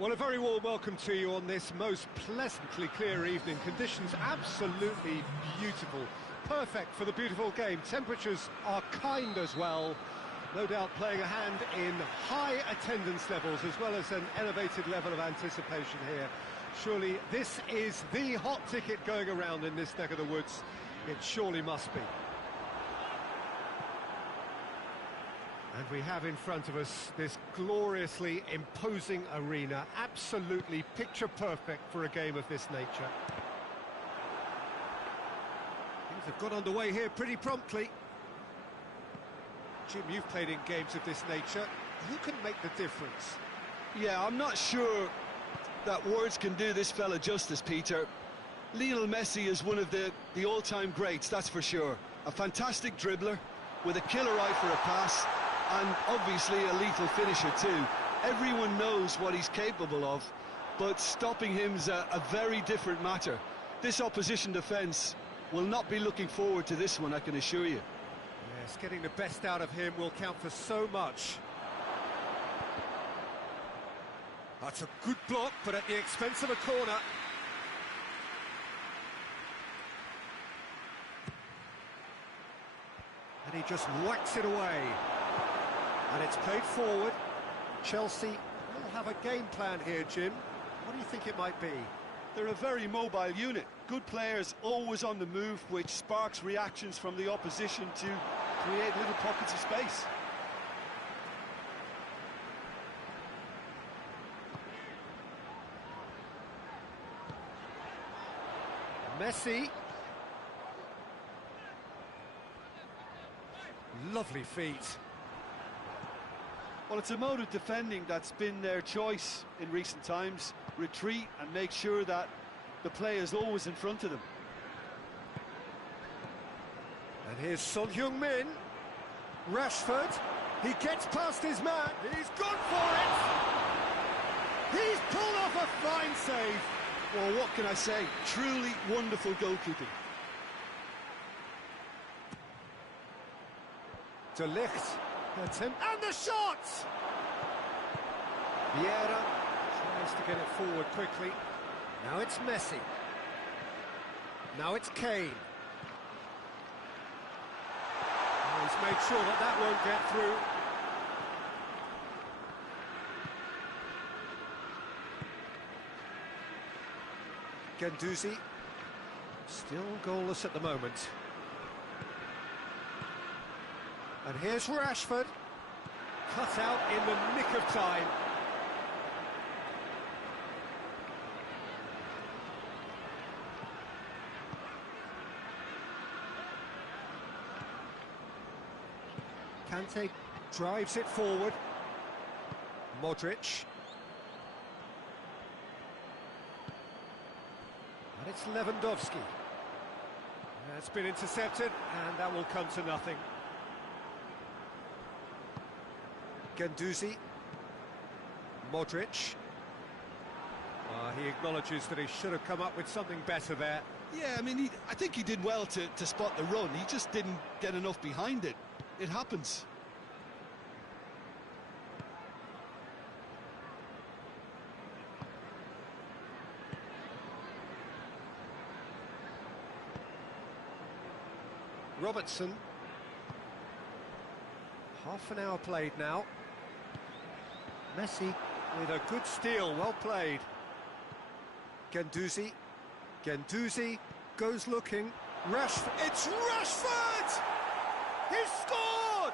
Well, a very warm welcome to you on this most pleasantly clear evening. Conditions absolutely beautiful. Perfect for the beautiful game. Temperatures are kind as well. No doubt playing a hand in high attendance levels as well as an elevated level of anticipation here. Surely this is the hot ticket going around in this neck of the woods. It surely must be. And we have in front of us this gloriously imposing arena, absolutely picture perfect for a game of this nature. Things have got underway here pretty promptly. Jim, you've played in games of this nature. Who can make the difference? Yeah, I'm not sure that words can do this fella justice, Peter. Lionel Messi is one of the all-time greats, that's for sure. A fantastic dribbler with a killer eye for a pass, and obviously a lethal finisher too. Everyone knows what he's capable of, but stopping him's a very different matter. This opposition defence will not be looking forward to this one, I can assure you. Yes, getting the best out of him will count for so much. That's a good block, but at the expense of a corner. And he just whacks it away. And it's played forward. Chelsea will have a game plan here, Jim. What do you think it might be? They're a very mobile unit. Good players always on the move, which sparks reactions from the opposition to create little pockets of space. Messi. Lovely feet. Well, it's a mode of defending that's been their choice in recent times. Retreat and make sure that the play is always in front of them. And here's Son Heung-min. Rashford. He gets past his man. He's gone for it. He's pulled off a fine save. Well, what can I say? Truly wonderful goalkeeping. De Ligt. And the shot! Vieira tries to get it forward quickly. Now it's Messi. Now it's Kane. Oh, he's made sure that that won't get through. Guendouzi. Still goalless at the moment. And here's Rashford, cut out in the nick of time. Kante drives it forward. Modric. And it's Lewandowski. That's been intercepted, and that will come to nothing. Guendouzi, Modric. He acknowledges that he should have come up with something better there. Yeah, I mean, I think he did well to spot the run. He just didn't get enough behind it. It happens. Robertson. Half an hour played now. Messi with a good steal, well played. Guendouzi. Guendouzi goes looking. Rashford. It's Rashford! He's scored!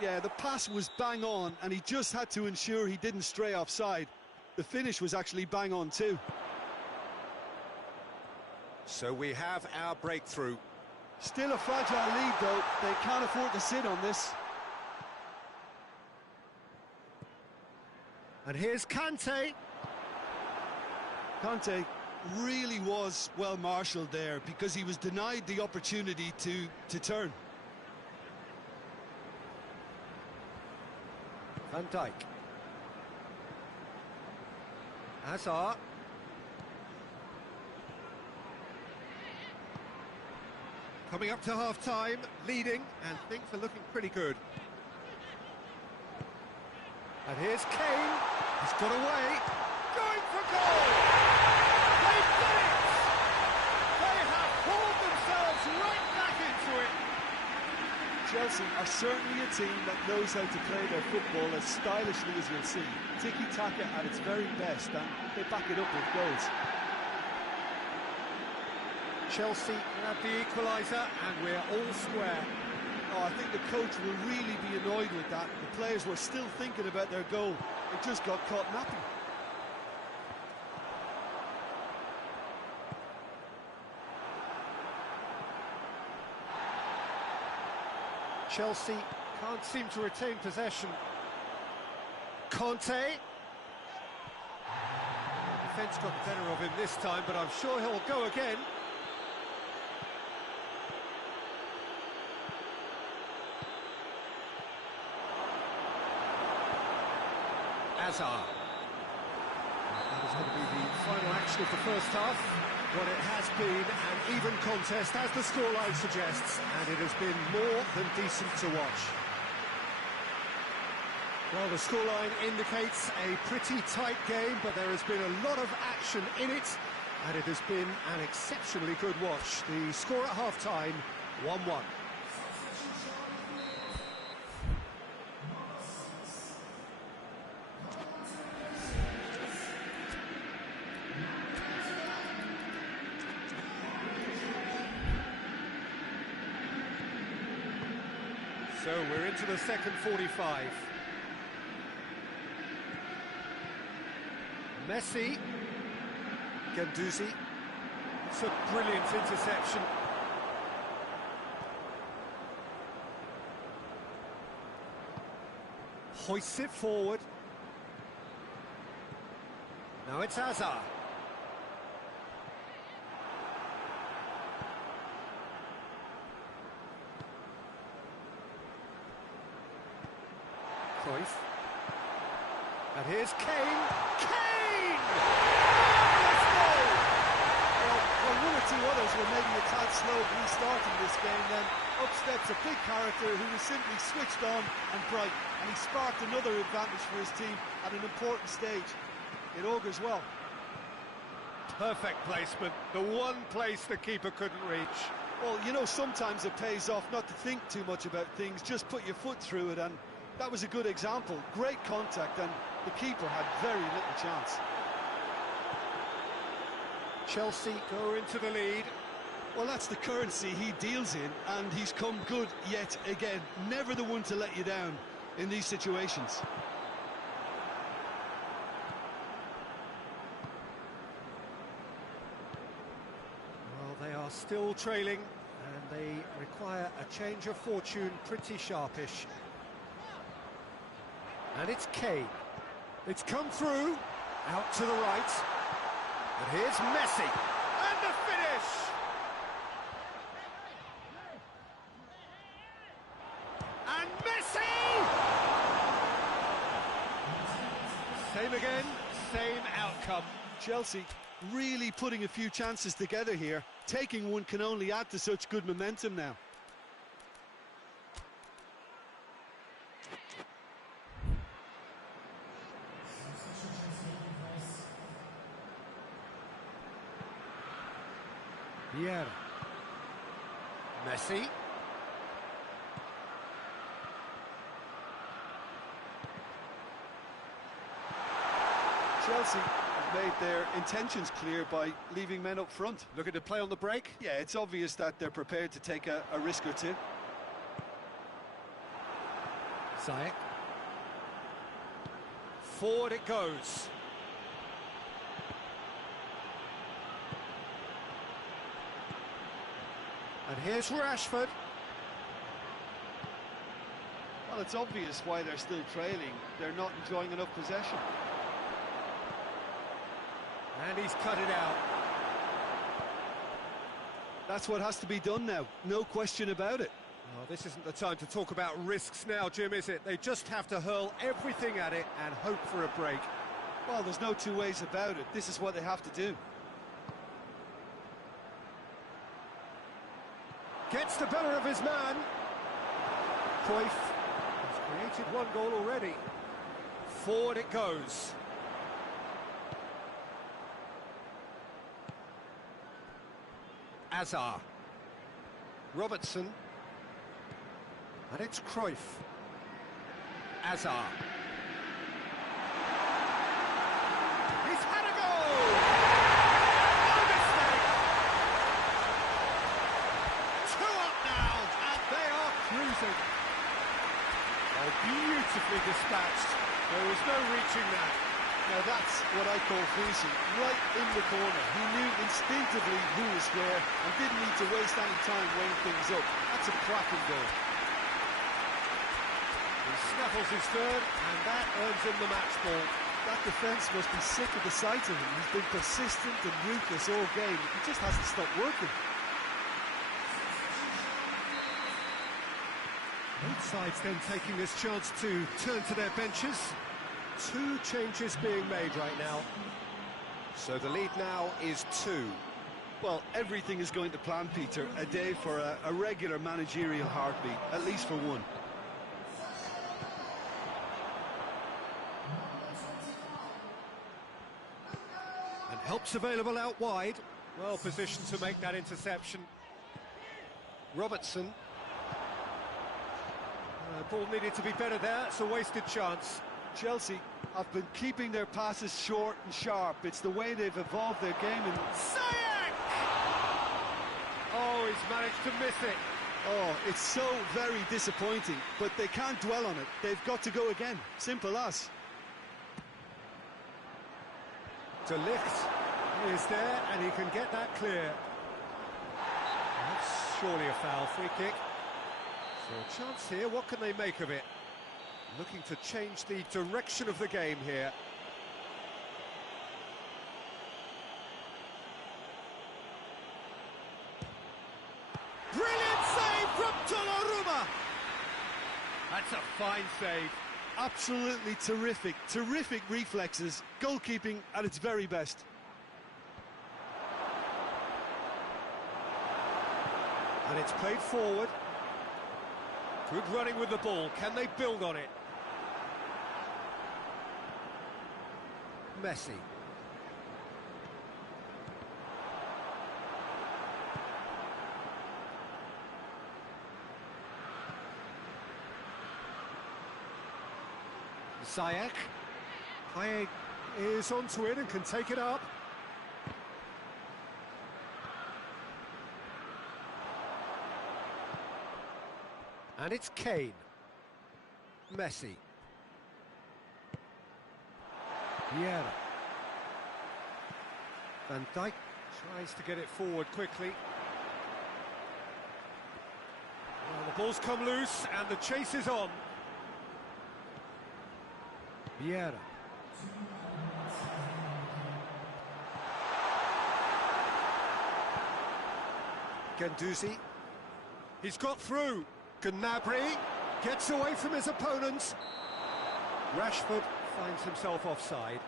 Yeah, the pass was bang on, and he just had to ensure he didn't stray offside. The finish was actually bang on too. So we have our breakthrough. Still a fragile lead though, they can't afford to sit on this. And here's Kante. Kante really was well marshalled there because he was denied the opportunity to turn. Van Dijk. Hazard. Coming up to half-time, leading, and things are looking pretty good. And here's Kane. He's got away, going for goal! They've done it! They have pulled themselves right back into it! Chelsea are certainly a team that knows how to play their football as stylishly as you'll see. Tiki-taka at its very best, and they back it up with goals. Chelsea have the equaliser, and we're all square. Oh, I think the coach will really be annoyed with that. The players were still thinking about their goal. It just got caught napping. Chelsea can't seem to retain possession. Conte. Defence got the better of him this time, but I'm sure he'll go again. Hazard. That is going to be the final action of the first half. What it has been an even contest, as the scoreline suggests, and it has been more than decent to watch. Well, the scoreline indicates a pretty tight game, but there has been a lot of action in it, and it has been an exceptionally good watch. The score at half-time, 1-1. So we're into the second 45. Messi. Guendouzi. It's a brilliant interception. Hoists it forward. Now it's Hazard. Cruyff. And here's Kane. Kane! Let's go! Well, one or two others were maybe a tad slow at restarting this game, then up steps a big character who was simply switched on and bright, and he sparked another advantage for his team at an important stage. It augurs well. Perfect placement, the one place the keeper couldn't reach. Well, you know, sometimes it pays off not to think too much about things, just put your foot through it, and that was a good example. Great contact, and the keeper had very little chance. Chelsea go into the lead. Well, that's the currency he deals in, and he's come good yet again. Never the one to let you down in these situations. Well, they are still trailing, and they require a change of fortune pretty sharpish. And it's Kane. It's come through, out to the right. And here's Messi. And the finish! And Messi! Same again, same outcome. Chelsea really putting a few chances together here. Taking one can only add to such good momentum now. Vieira. Messi. Chelsea have made their intentions clear by leaving men up front. Looking to play on the break. Yeah, it's obvious that they're prepared to take a risk or two. Ziyech. Forward it goes. And here's Rashford. Well, it's obvious why they're still trailing. They're not enjoying enough possession. And he's cut it out. That's what has to be done now, no question about it. Oh, this isn't the time to talk about risks now, Jim, is it? They just have to hurl everything at it and hope for a break. Well, there's no two ways about it. This is what they have to do. Gets the better of his man. Cruyff has created one goal already. Forward it goes. Azar. Robertson. And it's Cruyff. Azar. He's had a goal! No mistake! 2 up now, and they are cruising. Oh, beautifully dispatched. There was no reaching that. Now that's what I call finishing, right in the corner. He knew instinctively who was where and didn't need to waste any time weighing things up. That's a cracking goal. He snaffles his third, and that earns him the match ball. That defence must be sick of the sight of him. He's been persistent and ruthless all game. He just hasn't stopped working. Both sides then taking this chance to turn to their benches. 2 changes being made right now. So the lead now is 2. Well, everything is going to plan, Peter. A day for a regular managerial heartbeat, at least for one. And help's available out wide. Well positioned to make that interception. Robertson. Ball needed to be better there. It's a wasted chance. Chelsea have been keeping their passes short and sharp. It's the way they've evolved their game. And Ziyech! Oh, he's managed to miss it. oh, it's so very disappointing, but they can't dwell on it. They've got to go again. Simple as. De Ligt is there, and he can get that clear. That's surely a foul. Free kick. So a chance here. What can they make of it? Looking to change the direction of the game here. Brilliant save from Donnarumma! That's a fine save. Absolutely terrific, terrific reflexes. Goalkeeping at its very best. And it's played forward. Good running with the ball. Can they build on it? Messi. Ziyech. Payet is onto it and can take it up. And it's Kane. Messi. Vieira. Van Dijk tries to get it forward quickly. Well, the ball's come loose and the chase is on. Vieira. Guendouzi. He's got through. Gnabry gets away from his opponents. Rashford finds himself offside.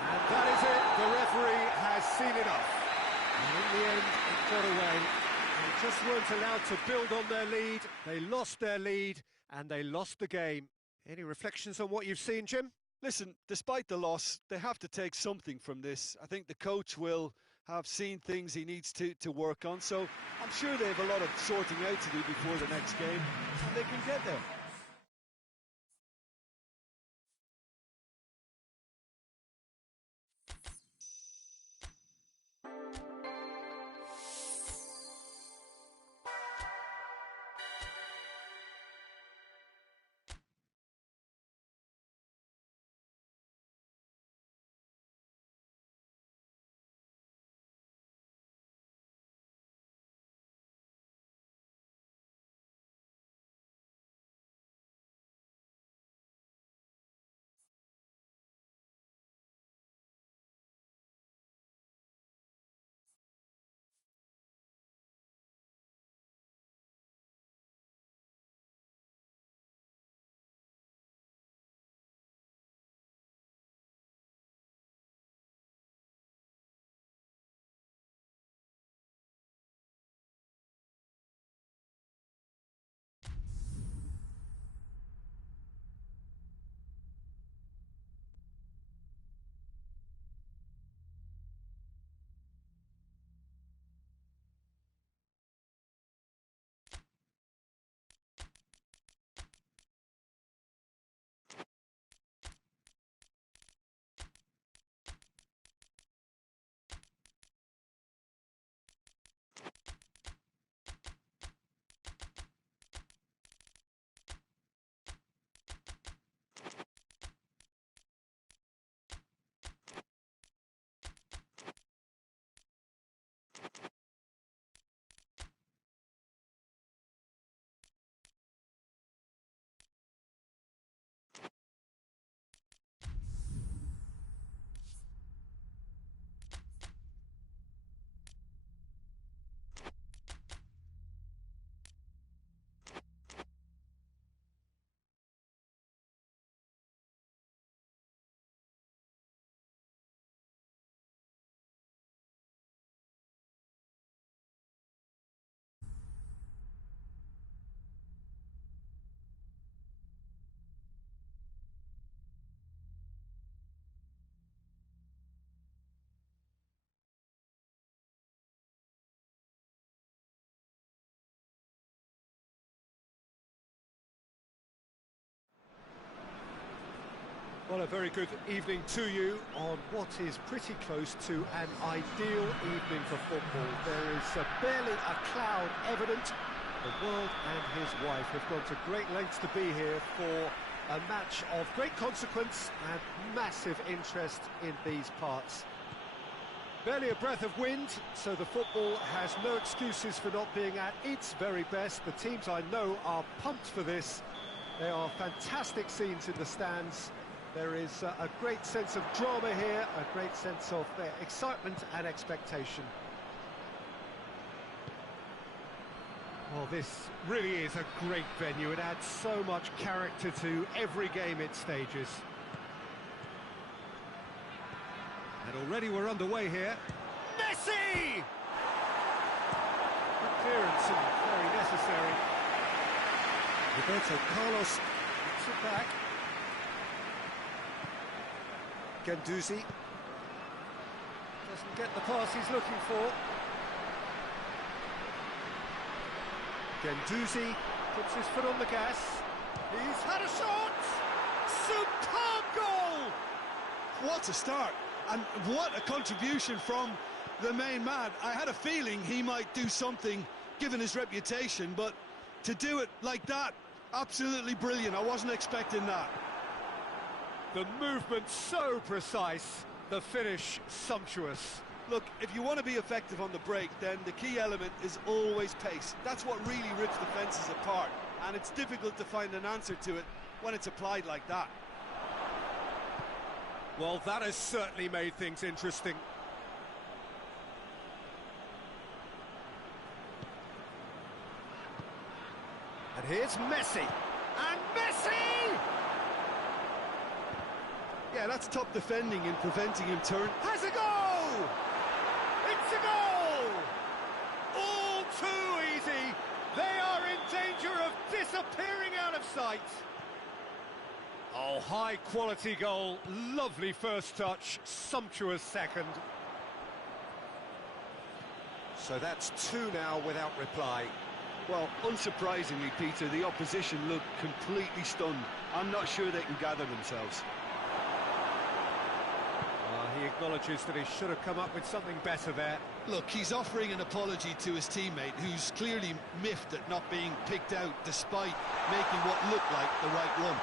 And that is it. The referee has seen enough. And in the end, it got away. They just weren't allowed to build on their lead. They lost their lead, and they lost the game. Any reflections on what you've seen, Jim? Listen, despite the loss, they have to take something from this. I think the coach will have seen things he needs to work on, so I'm sure they have a lot of sorting out to do before the next game, and they can get there. Well, a very good evening to you on what is pretty close to an ideal evening for football. There is barely a cloud evident. The world and his wife have gone to great lengths to be here for a match of great consequence and massive interest in these parts. Barely a breath of wind, so the football has no excuses for not being at its very best. The teams I know are pumped for this. There are fantastic scenes in the stands. There is a great sense of drama here, a great sense of excitement and expectation. Well, this really is a great venue. It adds so much character to every game it stages. And already we're underway here. Messi! Good clearance and very necessary. Roberto Carlos gets it back. Guendouzi doesn't get the pass he's looking for. Guendouzi puts his foot on the gas. He's had a shot! Superb goal! What a start, and what a contribution from the main man. I had a feeling he might do something, given his reputation, but to do it like that, absolutely brilliant. I wasn't expecting that. The movement so precise, the finish sumptuous. Look, if you want to be effective on the break, then the key element is always pace. That's what really rips defences apart, and it's difficult to find an answer to it when it's applied like that. Well, that has certainly made things interesting. And here's Messi. And Messi! Yeah, that's top defending and preventing him turn. Has a goal! It's a goal! All too easy. They are in danger of disappearing out of sight. Oh, high-quality goal. Lovely first touch, sumptuous second. So that's two now without reply. Well, unsurprisingly, Peter, the opposition look completely stunned. I'm not sure they can gather themselves. He acknowledges that he should have come up with something better there. Look, he's offering an apology to his teammate, who's clearly miffed at not being picked out despite making what looked like the right run.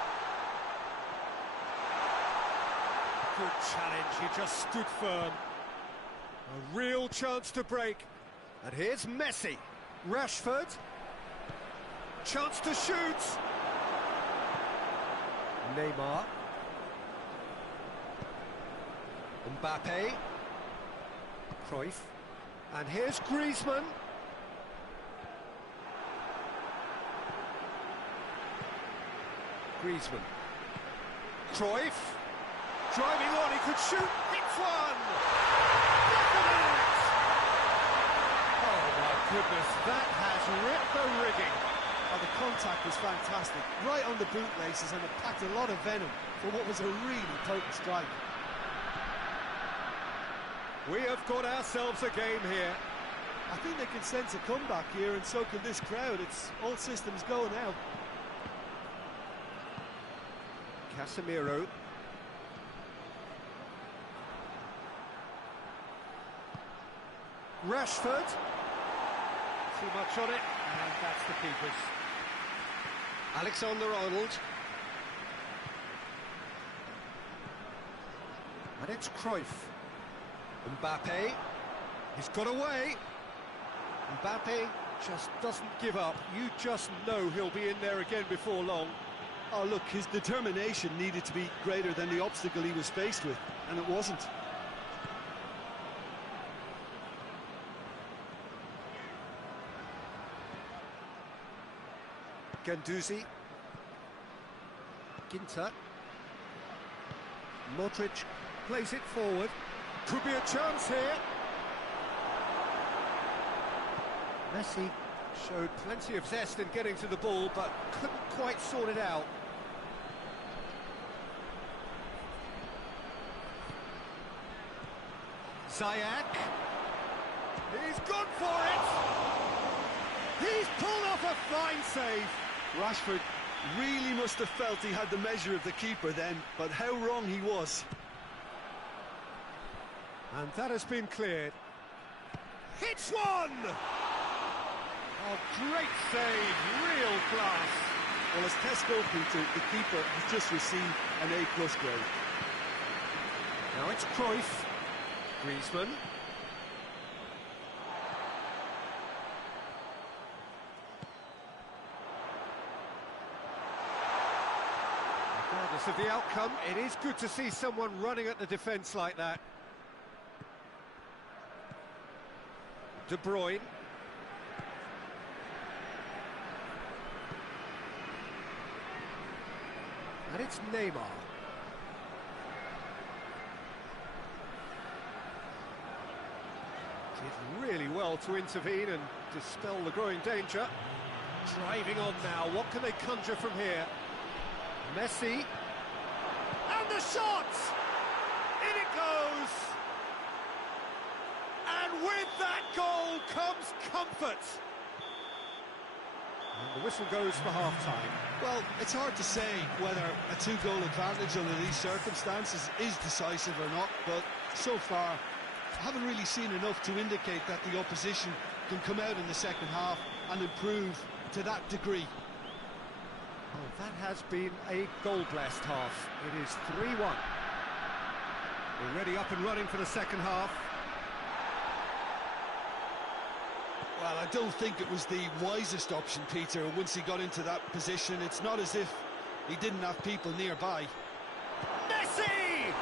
Good challenge, he just stood firm. A real chance to break. And here's Messi. Rashford. Chance to shoot. Neymar. Mbappe. Cruyff. And here's Griezmann. Griezmann. Cruyff. Driving on, he could shoot. It's one! Oh my goodness, that has ripped the rigging. Oh, the contact was fantastic. Right on the bootlaces, and it packed a lot of venom for what was a really potent strike. We have got ourselves a game here. I think they can sense a comeback here, and so can this crowd. It's all systems go now. Casemiro. Rashford. Too much on it, and that's the keepers. Alexander-Arnold. And it's Cruyff. Mbappe. He's got away. Mbappe just doesn't give up. You just know he'll be in there again before long. Oh, look, his determination needed to be greater than the obstacle he was faced with, and it wasn't. Guendouzi. Ginter. Modric plays it forward. Could be a chance here. Messi showed plenty of zest in getting to the ball, but couldn't quite sort it out. Ziyech. He's gone for it. He's pulled off a fine save. Rashford Really must have felt he had the measure of the keeper then, but how wrong he was. And that has been cleared. Hits one! Oh, great save, real class. Well, as Tesco, Peter, the keeper has just received an A+ grade. Now it's Cruyff. Griezmann. Regardless of the outcome, it is good to see someone running at the defence like that. De Bruyne. And it's Neymar. Did really well to intervene and dispel the growing danger. Driving on now, what can they conjure from here? Messi. And the shot! In it goes! And with that goal comes comfort. And the whistle goes for half-time. Well, it's hard to say whether a two-goal advantage under these circumstances is decisive or not, but so far I haven't really seen enough to indicate that the opposition can come out in the second half and improve to that degree. Oh, that has been a goal-blessed half. It is 3-1. Already up and running for the second half. Well, I don't think it was the wisest option, Peter. Once he got into that position, it's not as if he didn't have people nearby. Messi!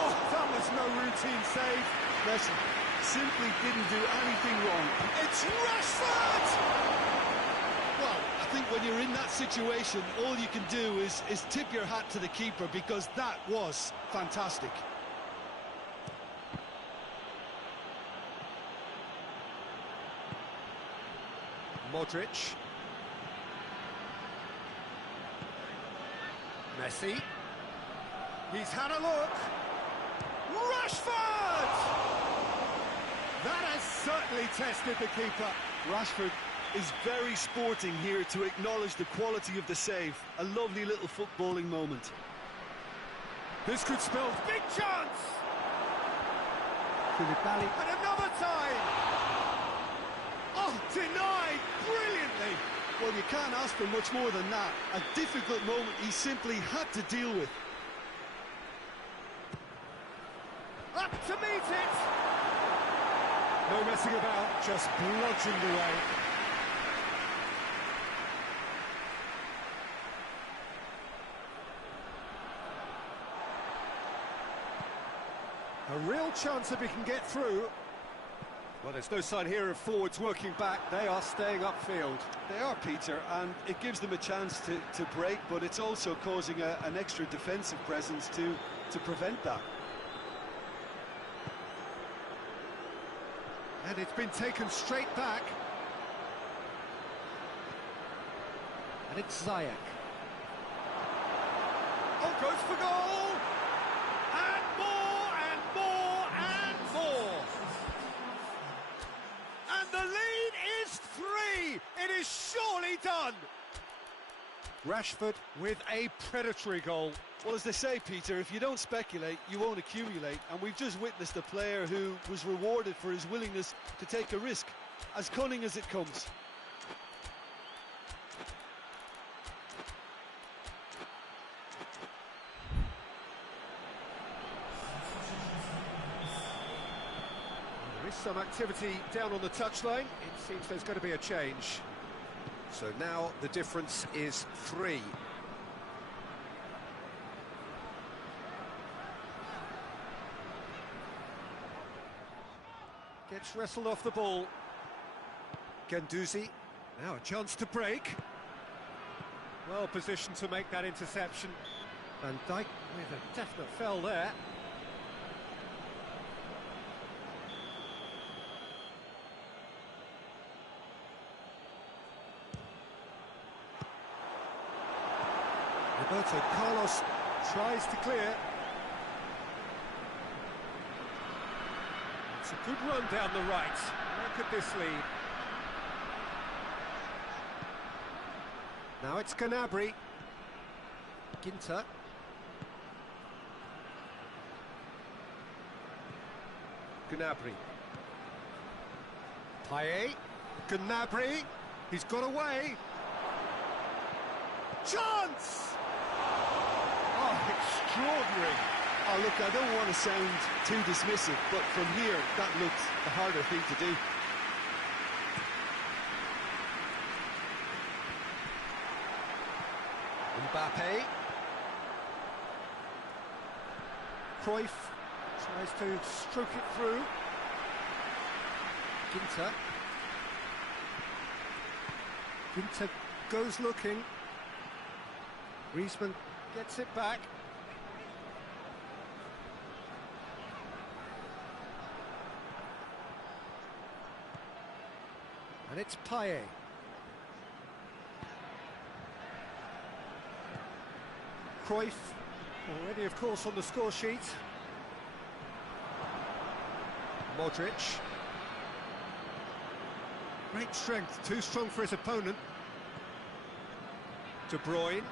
Oh, that was no routine save. Messi simply didn't do anything wrong. It's Rashford! Well, I think when you're in that situation, all you can do is tip your hat to the keeper, because that was fantastic. Modric. Messi. He's had a look. Rashford! That has certainly tested the keeper. Rashford is very sporting here to acknowledge the quality of the save. A lovely little footballing moment. This could spell big chance! Koulibaly. And another time! Oh, denied brilliantly! Well, you can't ask for much more than that. A difficult moment he simply had to deal with. Up to meet it! No messing about, just bludgeoned away. A real chance if he can get through. Well, there's no sign here of forwards working back. They are staying upfield. They are, Peter, and it gives them a chance to break, but it's also causing an extra defensive presence to prevent that. And it's been taken straight back. And it's Ziyech. Oh, goes for goal! And more, and more, and more! And the lead is 3! It is surely done! Rashford with a predatory goal. Well, as they say, Peter, if you don't speculate, you won't accumulate. And we've just witnessed a player who was rewarded for his willingness to take a risk, as cunning as it comes. There is some activity down on the touchline. It seems there's going to be a change. So now the difference is 3. Gets wrestled off the ball. Guendouzi. Now a chance to break. Well positioned to make that interception. Van Dijk with a definite foul there. Roberto Carlos tries to clear. It's a good run down the right. Where could this lead? Now it's Gnabry. Ginter. Gnabry. Payet. Gnabry. He's got away. Chance! Oh, extraordinary. Oh, look, I don't want to sound too dismissive, but from here, that looks the harder thing to do. Mbappe. Cruyff tries to stroke it through. Ginter. Ginter goes looking. Griezmann gets it back. And it's Payet. Cruyff, already of course on the score sheet. Modric. Great strength, too strong for his opponent. De Bruyne.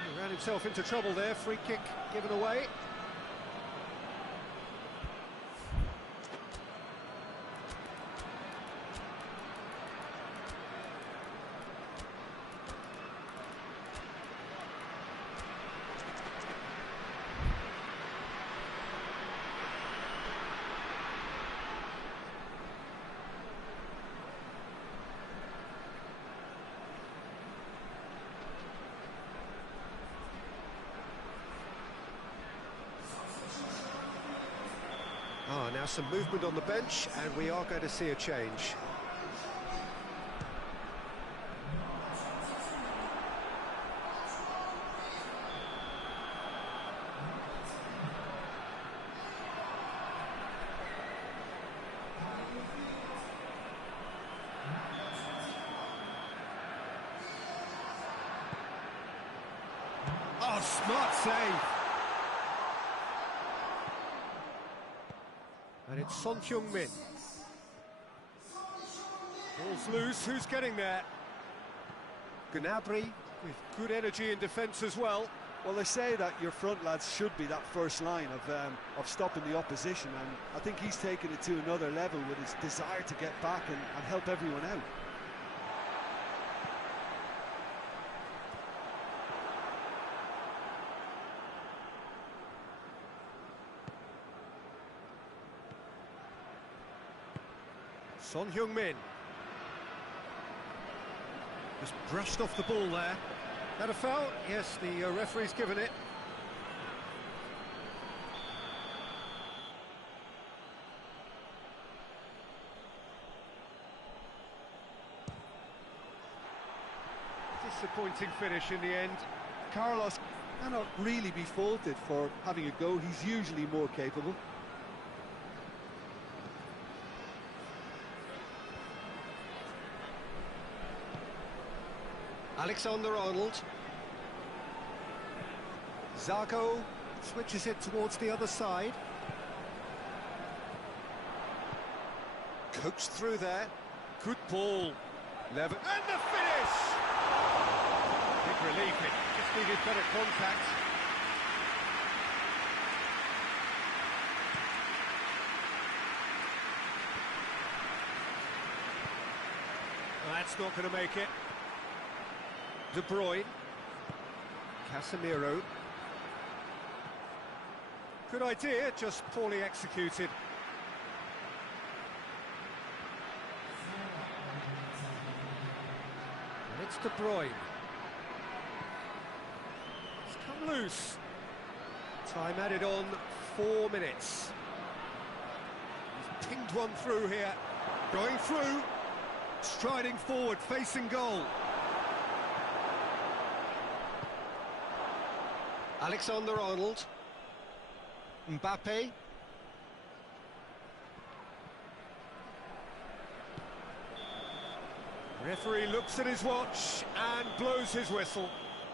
He ran himself into trouble there, free kick given away. Now some movement on the bench, and we are going to see a change. Oh, smart save. And it's Son Heung-min. Ball's loose, who's getting there? Gnabry with good energy in defence as well. Well, they say that your front lads should be that first line of stopping the opposition, and I think he's taken it to another level with his desire to get back and help everyone out. Son Heung-min. Just brushed off the ball there. That a foul? Yes, the referee's given it. Disappointing finish in the end. Carlos cannot really be faulted for having a go. He's usually more capable. Alexander-Arnold. Zago switches it towards the other side. Coaxed through there. Good ball. And the finish! Big relief, it just needed better contact. That's not going to make it. De Bruyne. Casemiro. Good idea, just poorly executed. And it's De Bruyne. It's come loose. Time added on, 4 minutes. He's pinged one through here. Going through. Striding forward, facing goal. Alexander-Arnold. Mbappe. Referee looks at his watch and blows his whistle.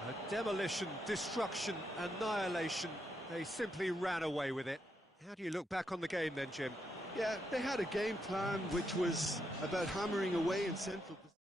A demolition, destruction, annihilation. They simply ran away with it. How do you look back on the game then, Jim? Yeah, they had a game plan which was about hammering away in central position.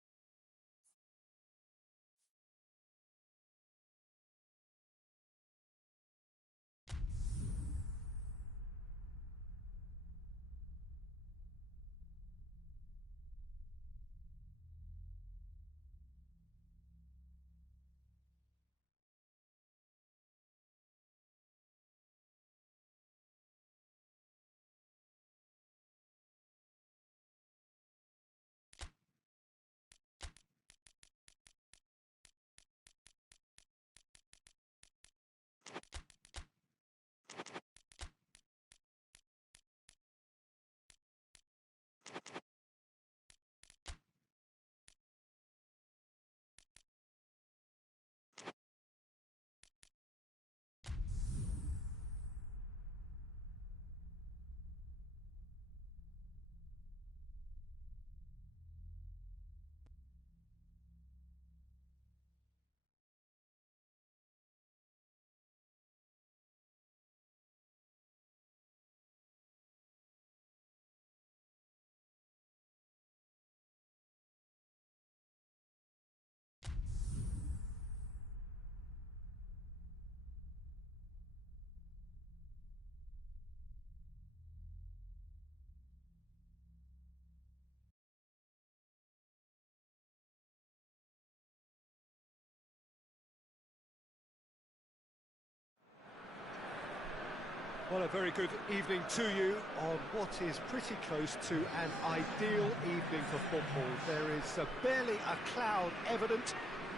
Well, a very good evening to you on what is pretty close to an ideal evening for football. There is barely a cloud evident.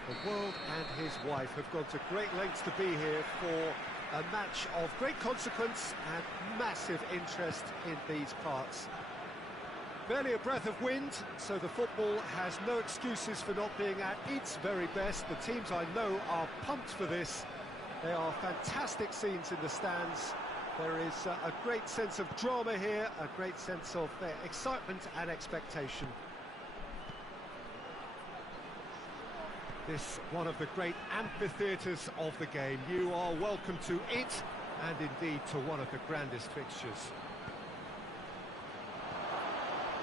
The world and his wife have gone to great lengths to be here for a match of great consequence and massive interest in these parts. Barely a breath of wind, so the football has no excuses for not being at its very best. The teams I know are pumped for this. They are fantastic scenes in the stands. There is a great sense of drama here, a great sense of excitement and expectation. This one of the great amphitheatres of the game. You are welcome to it, and indeed to one of the grandest fixtures.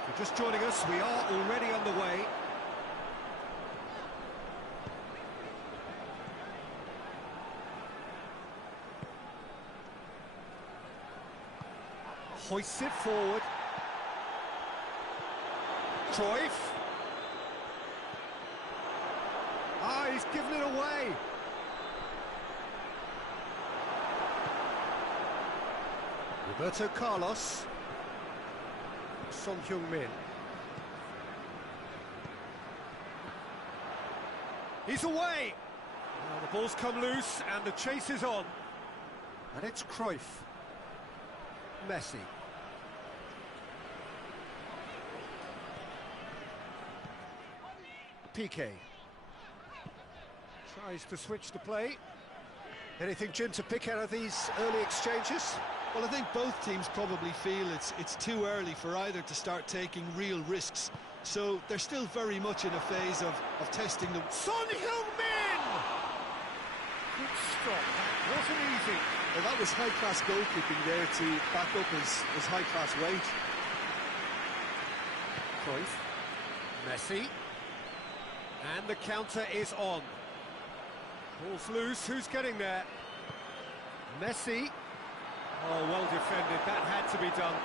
If you're just joining us, we are already underway. Hoists it forward. Cruyff. Ah, he's given it away. Roberto Carlos. Son Heung-min. He's away. Well, the ball's come loose and the chase is on. And it's Cruyff. Messi. Piqué. Tries to switch the play. Anything, Jim, to pick out of these early exchanges? Well, I think both teams probably feel it's too early for either to start taking real risks. So they're still very much in a phase of testing them. Son Heung-min! Good stop, that wasn't easy. Well, that was high-class goalkeeping there to back up his high-class weight. Cruyff. Messi. And the counter is on. Ball's loose, who's getting there? Messi. Oh, well defended, that had to be done.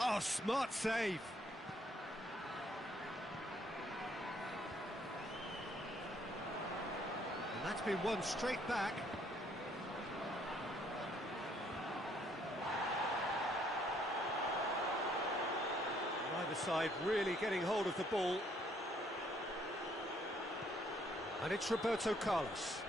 Oh, smart save. And that's been won straight back. Either side really getting hold of the ball. And it's Roberto Carlos.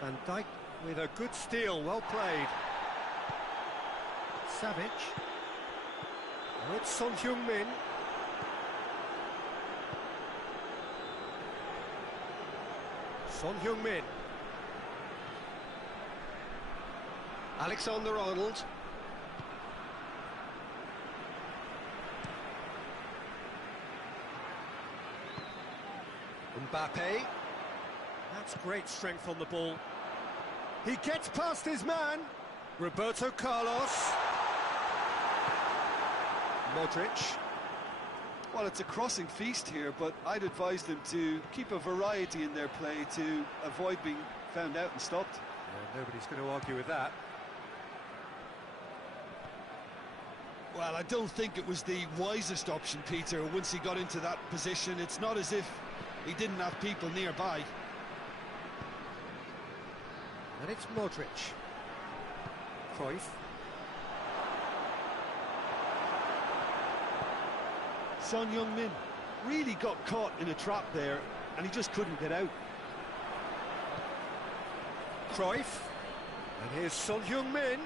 Van Dijk with a good steal, well played. Savic. Oh, it's Son Heung-min. Son Heung-min. Alexander-Arnold. Mbappe. That's great strength on the ball. He gets past his man. Roberto Carlos. Modric. Well, it's a crossing feast here, but I'd advise them to keep a variety in their play to avoid being found out and stopped. Yeah, nobody's going to argue with that. Well, I don't think it was the wisest option, Peter, once he got into that position. It's not as if he didn't have people nearby. And it's Modric. Cruyff. Son Heung-min really got caught in a trap there, and he just couldn't get out. Cruyff. And here's Son Heung-min.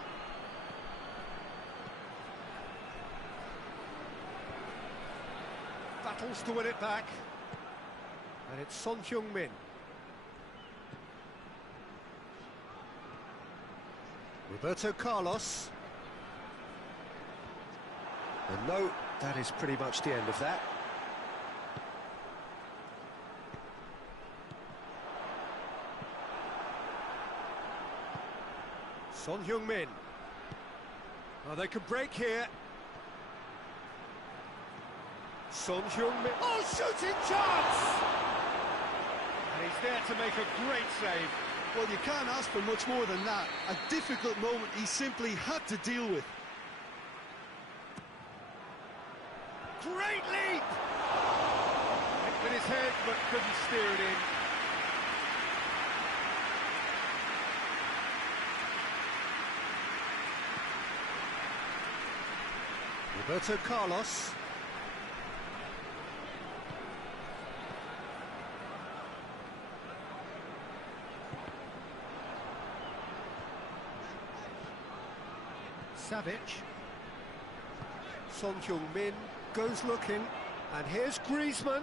Battles to win it back. And it's Son Heung-min. Roberto Carlos. And no, that is pretty much the end of that. Son Heung-min. Oh, they could break here. Son Heung-min. Oh, shooting chance! And he's there to make a great save. Well, you can't ask for much more than that. A difficult moment he simply had to deal with. Great leap! Hit with his head, but couldn't steer it in. Roberto Carlos. Savic. Son Heung-min goes looking, and here's Griezmann.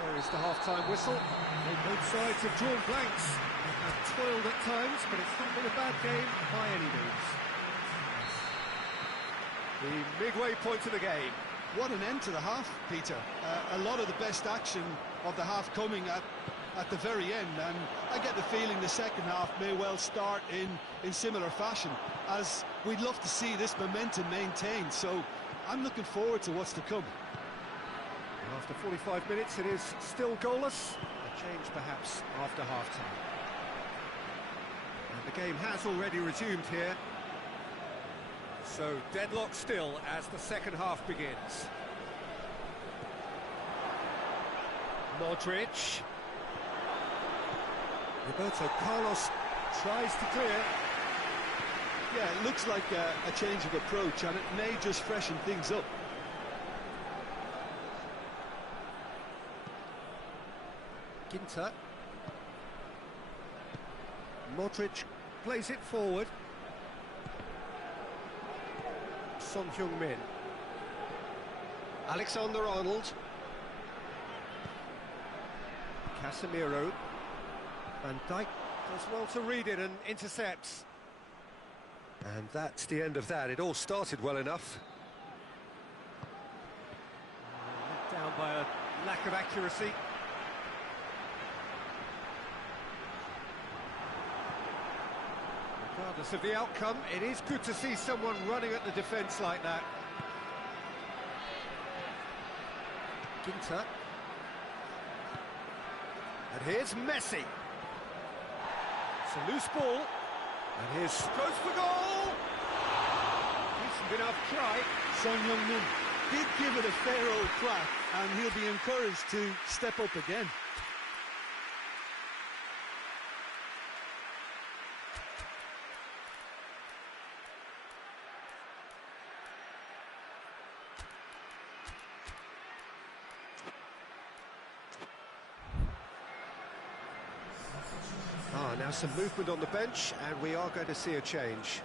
There is the half-time whistle. Both sides have drawn blanks. Have toiled at times, but it's not been a bad game by any means. The midway point of the game. What an end to the half, Peter. A lot of the best action of the half coming at the very end, and I get the feeling the second half may well start in similar fashion, as we'd love to see this momentum maintained, so I'm looking forward to what's to come. After 45 minutes it is still goalless, a change perhaps after half-time. And the game has already resumed here, so deadlock still as the second half begins. Modric. Roberto Carlos tries to clear. Yeah, it looks like a change of approach, and it may just freshen things up. Ginter. Modric plays it forward. Son Heung-min. Alexander-Arnold. Casemiro. Van Dijk does well to read it and intercepts. And that's the end of that. It all started well enough. Let down by a lack of accuracy. Regardless of the outcome, it is good to see someone running at the defence like that. Ginter. And here's Messi. It's a loose ball. And here's goes for goal! Decent enough try. Son Heung-min did give it a fair old crack, and he'll be encouraged to step up again. Now some movement on the bench, and we are going to see a change.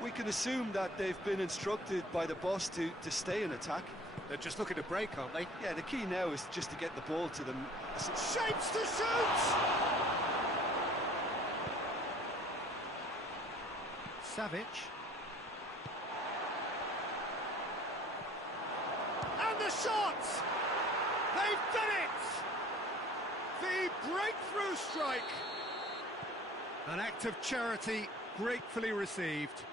We can assume that they've been instructed by the boss to stay in attack. They're just looking to break, aren't they? Yeah, the key now is just to get the ball to them. Shapes to shoot! Savic. And the shot! They've done it! The breakthrough strike! An act of charity gratefully received.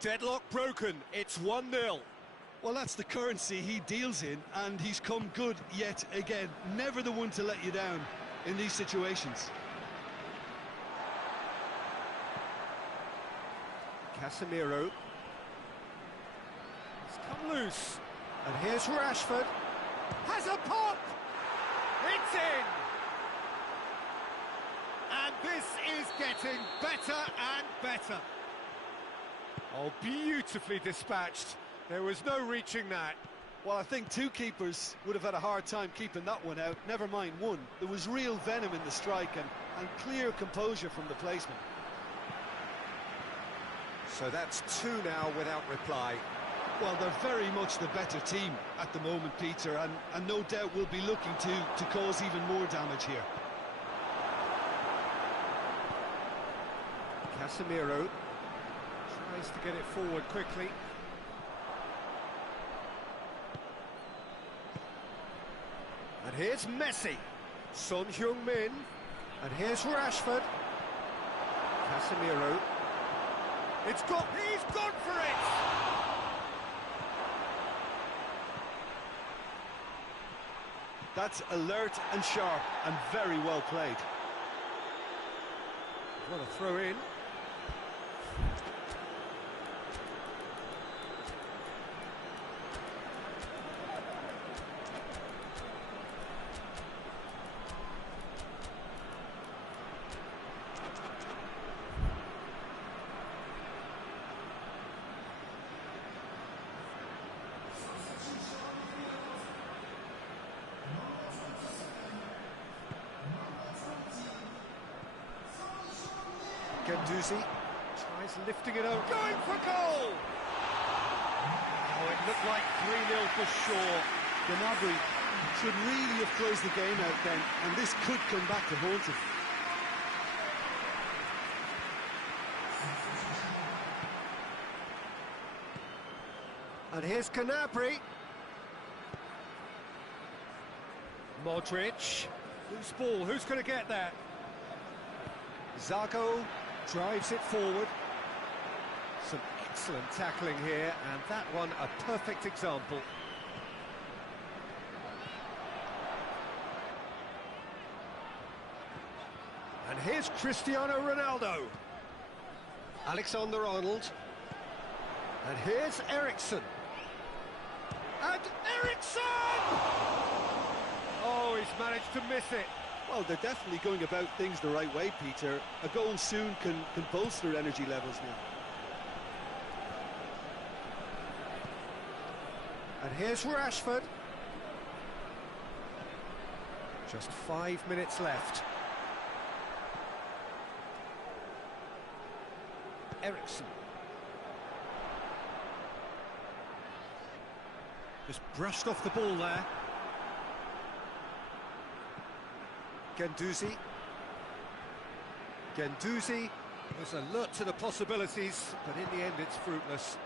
Deadlock broken, it's 1-0. Well, that's the currency he deals in, and he's come good yet again. Never the one to let you down in these situations. Casemiro. It's come loose. And here's Rashford. Has a pop! It's in! And this is getting better and better. Oh, beautifully dispatched. There was no reaching that. Well, I think two keepers would have had a hard time keeping that one out, never mind one. There was real venom in the strike and clear composure from the placement. So that's two now without reply. Well, they're very much the better team at the moment, Peter, and no doubt will be looking to cause even more damage here. Casemiro tries to get it forward quickly. And here's Messi. Son Heung-min. And here's Rashford. Casemiro. He's gone for it! That's alert and sharp and very well played. What a throw in. Gendouzi tries lifting it over, going for goal! Oh, it looked like 3-0 for sure. Gnabry should really have closed the game out then, and this could come back to haunt him. And here's Gnabry. Modric. Loose ball, who's going to get that? Zago drives it forward. Some excellent tackling here, and that one a perfect example. And here's Cristiano Ronaldo. Alexander-Arnold. And here's Eriksen. And Eriksen! Oh, he's managed to miss it. Well, they're definitely going about things the right way, Peter. A goal soon can bolster energy levels now. And here's Rashford. Just 5 minutes left. Eriksen. Just brushed off the ball there. Gendouzi. Gendouzi was alert to the possibilities, but in the end it's fruitless.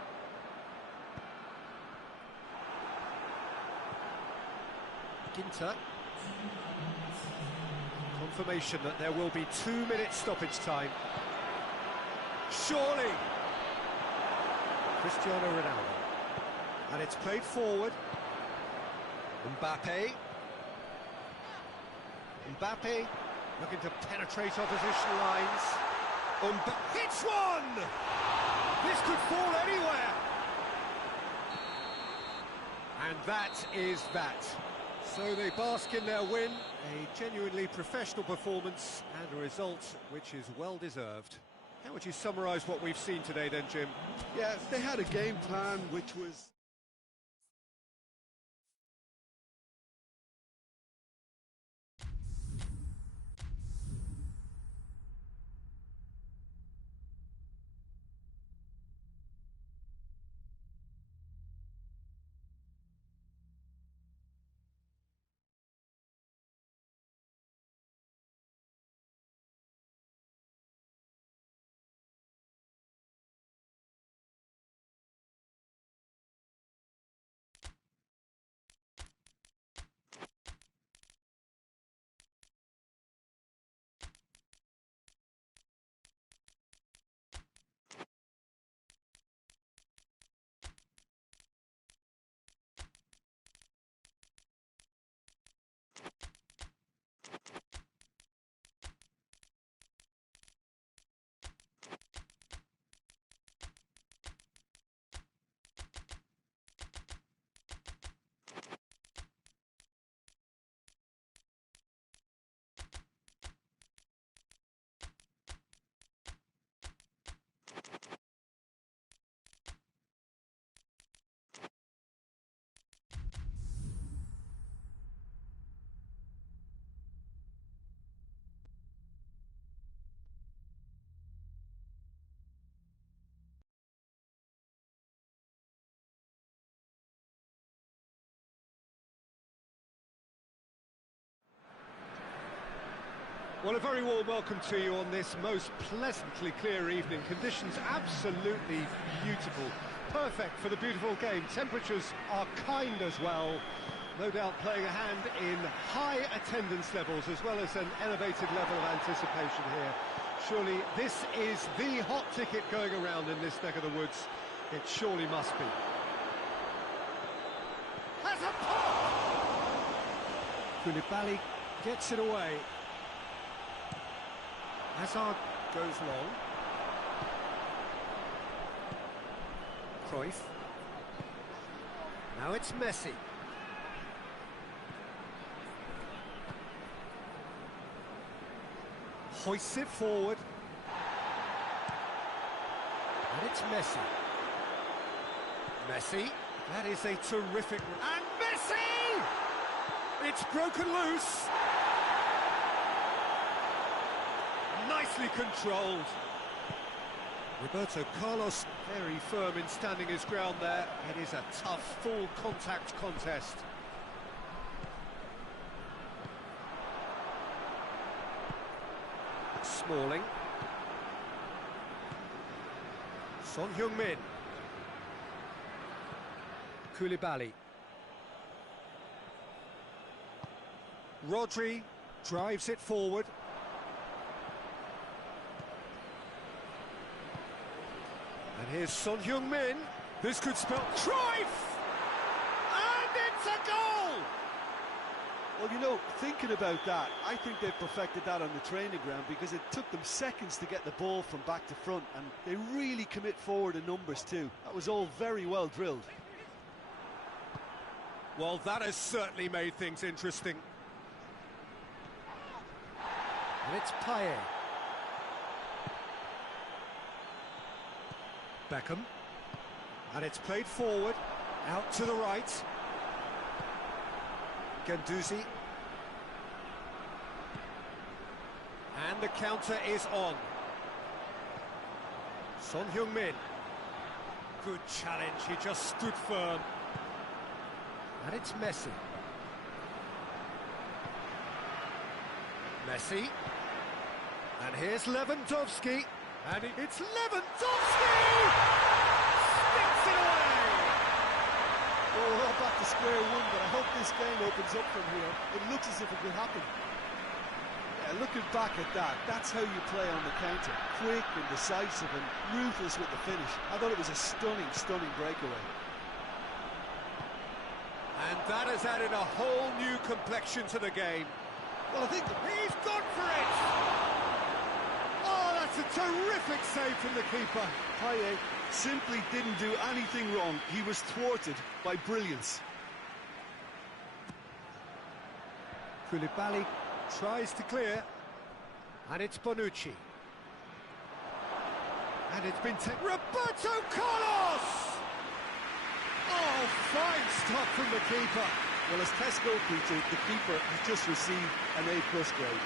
Ginter. Confirmation that there will be 2 minutes stoppage time. Surely! Cristiano Ronaldo. And it's played forward. Mbappe. Mbappe looking to penetrate opposition lines. Hits one! This could fall anywhere! And that is that. So they bask in their win, a genuinely professional performance and a result which is well deserved. How would you summarise what we've seen today then, Jim? Yeah, they had a game plan which was... Well, a very warm welcome to you on this most pleasantly clear evening. Conditions absolutely beautiful. Perfect for the beautiful game. Temperatures are kind as well. No doubt playing a hand in high attendance levels as well as an elevated level of anticipation here. Surely this is the hot ticket going around in this neck of the woods. It surely must be. Has a pop! Koulibaly gets it away. Hazard goes long. Cruyff. Now it's Messi. Hoists it forward. And it's Messi. Messi, that is a terrific... And Messi! It's broken loose. Nicely controlled. Roberto Carlos very firm in standing his ground there. It is a tough, full contact contest. Smalling. Son Heung-min. Koulibaly. Rodri drives it forward. And here's Son Heung-min. This could spell Cruyff! And it's a goal! Well, you know, thinking about that, I think they've perfected that on the training ground because it took them seconds to get the ball from back to front, and they really commit forward in numbers too. That was all very well drilled. Well, that has certainly made things interesting. And it's Payet. Beckham. And it's played forward, out to the right. Guendouzi. And the counter is on. Son Heung-min. Good challenge, he just stood firm. And it's Messi. Messi. And here's Lewandowski. And it's Lewandowski! Sticks it away! Well, we're all back to square one, but I hope this game opens up from here. It looks as if it could happen. Yeah, looking back at that, that's how you play on the counter. Quick and decisive and ruthless with the finish. I thought it was a stunning, stunning breakaway. And that has added a whole new complexion to the game. Well, I think he's gone for it! Oh, that's a terrific save from the keeper. Payet simply didn't do anything wrong. He was thwarted by brilliance. Koulibaly tries to clear. And it's Bonucci. And it's been taken. Roberto Carlos! Oh, fine stop from the keeper. Well, as test goalkeeper, the keeper has just received an A+ grade.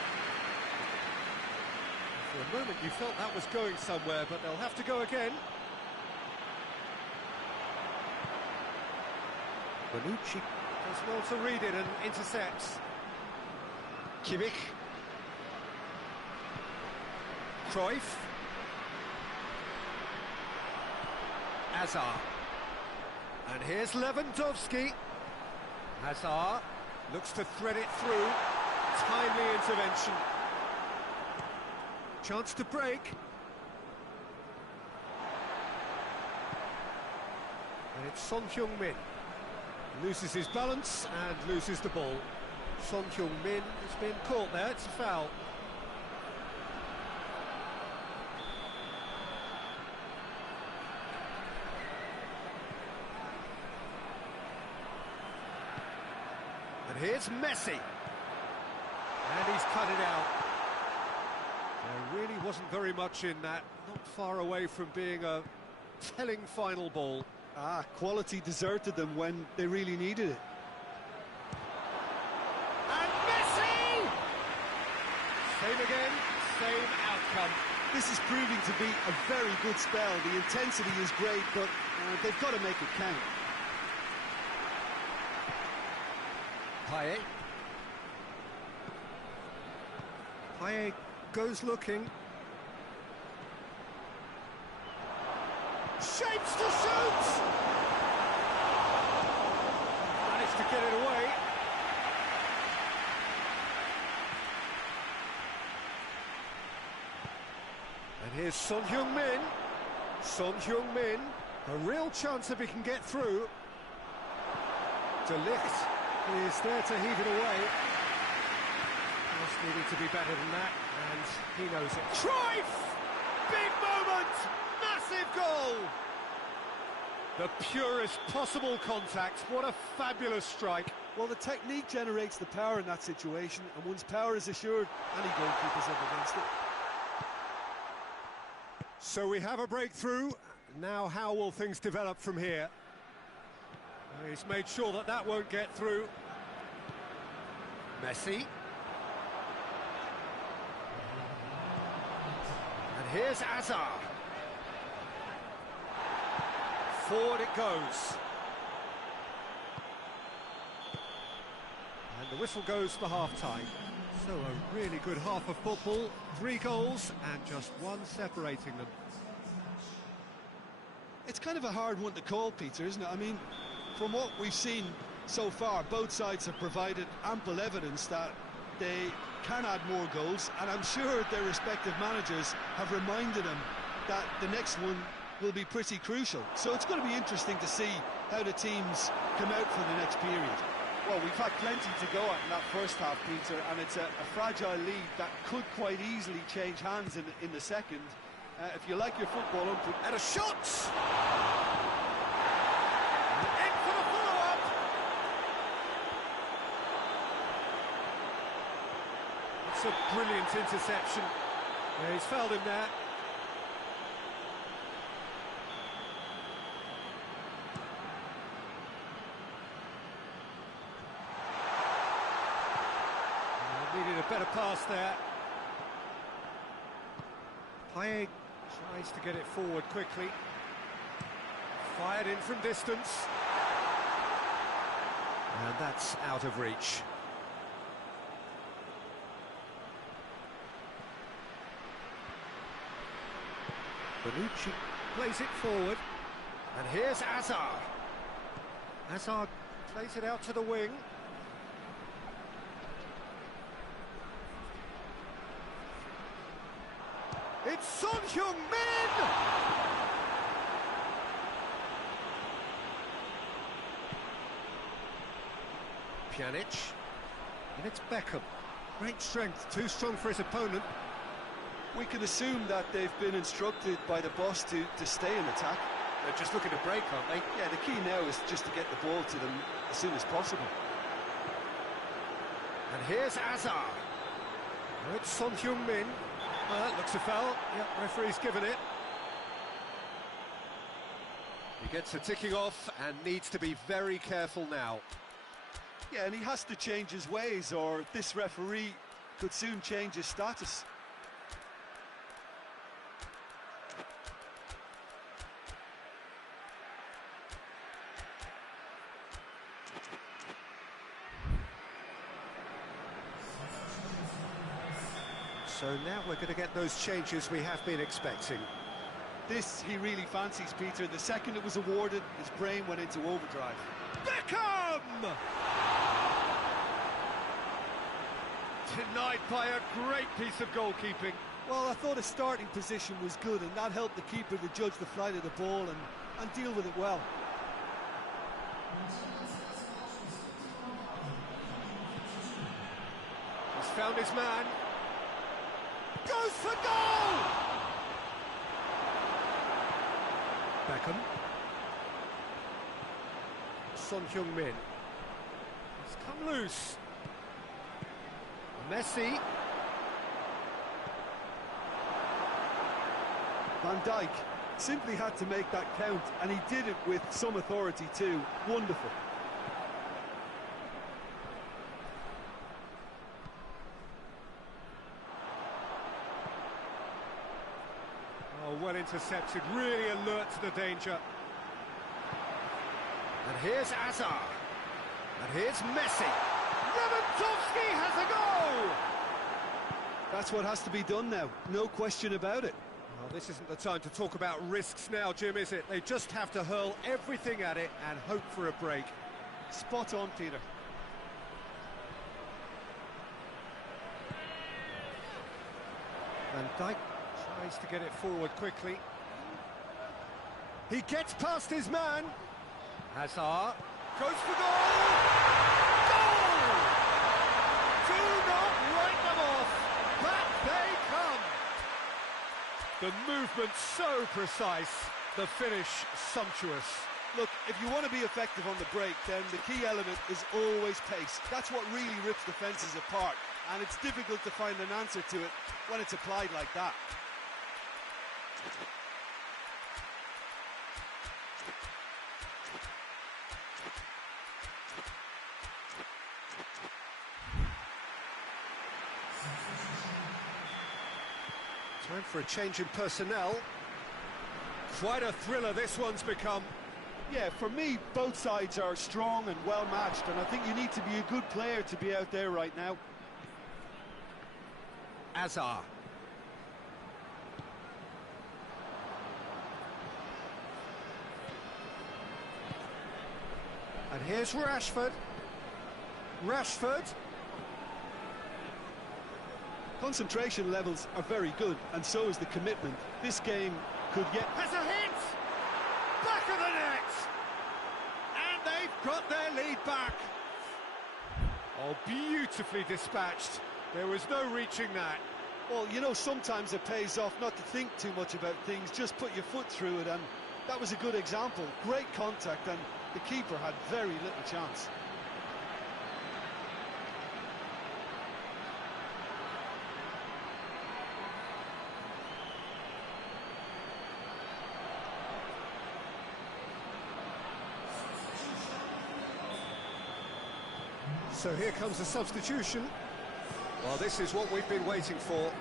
For a moment you felt that was going somewhere, but they'll have to go again. Bonucci does well to read it and intercepts. Kimmich. Cruyff. Hazard. And here's Lewandowski. Hazard looks to thread it through. Timely intervention. Chance to break. And it's Son Heung-min. Loses his balance and loses the ball. Son Heung-min has been caught there, it's a foul. And here's Messi. And he's cut it out. There really wasn't very much in that, not far away from being a telling final ball. Quality deserted them when they really needed it. And Messi! Same again, same outcome. This is proving to be a very good spell. The intensity is great, but they've got to make it count. Payet. Payet goes looking. Shapes to shoot! Managed to get it away. And here's Son Heung-min. Son Heung-min, a real chance if he can get through. De Ligt is there to heave it away. Just needing to be better than that, and he knows it. Cruyff! Big moment! Massive goal! The purest possible contact. What a fabulous strike. Well, the technique generates the power in that situation, and once power is assured, any goalkeeper's up against it. So we have a breakthrough. Now how will things develop from here? He's made sure that that won't get through. Messi. And here's Hazard. Forward it goes. And the whistle goes for half-time. So a really good half of football. 3 goals and just one separating them. It's kind of a hard one to call, Peter, isn't it? I mean, from what we've seen so far, both sides have provided ample evidence that they can add more goals, and I'm sure their respective managers have reminded them that the next one will be pretty crucial. So it's going to be interesting to see how the teams come out for the next period. Well, we've had plenty to go at in that first half, Peter, and it's a fragile lead that could quite easily change hands in the second. If you like your football, and a shot! In for the follow-up! It's a brilliant interception. Yeah, he's fouled him there. Needed a better pass there. Payet tries to get it forward quickly. Fired in from distance. And that's out of reach. Bonucci plays it forward. And here's Hazard. Hazard plays it out to the wing. It's Son Heung-min! Pjanic. And it's Beckham. Great strength, too strong for his opponent. We can assume that they've been instructed by the boss to stay in attack. They're just looking to break, aren't they? Yeah, the key now is just to get the ball to them as soon as possible. And here's Hazard. Oh, it's Son Heung-min. Well, that looks a foul. Yep, referee's given it. He gets a ticking off and needs to be very careful now. Yeah, and he has to change his ways, or this referee could soon change his status. So now we're going to get those changes we have been expecting. This he really fancies, Peter. The second it was awarded, his brain went into overdrive. Beckham! Denied by a great piece of goalkeeping. Well, I thought his starting position was good, and that helped the keeper to judge the flight of the ball and deal with it well. He's found his man. Goes for goal! Beckham. Son Heung-min. He's come loose. Messi. Van Dijk simply had to make that count, and he did it with some authority too. Wonderful. Oh, well intercepted, really alert to the danger. And here's Hazard. And here's Messi. Lewandowski has a goal! That's what has to be done now, no question about it. Well, this isn't the time to talk about risks now, Jim, is it? They just have to hurl everything at it and hope for a break. Spot on, Peter. Van Dijk Tries to get it forward quickly. He gets past his man. Hazard goes for goal! Goal! Do not write them off. Back they come. The movement so precise, the finish sumptuous. Look, if you want to be effective on the break, then the key element is always pace. That's what really rips defences apart, and it's difficult to find an answer to it when it's applied like that. Time for a change in personnel. Quite a thriller this one's become. Yeah, for me, both sides are strong and well matched, and I think you need to be a good player to be out there right now. Hazard. And here's Rashford. Rashford. Concentration levels are very good, and so is the commitment. This game could get... Has a hit! Back of the net! And they've got their lead back. Oh, beautifully dispatched. There was no reaching that. Well, you know, sometimes it pays off not to think too much about things, just put your foot through it, and that was a good example. Great contact, and the keeper had very little chance. So here comes a substitution. Well, this is what we've been waiting for.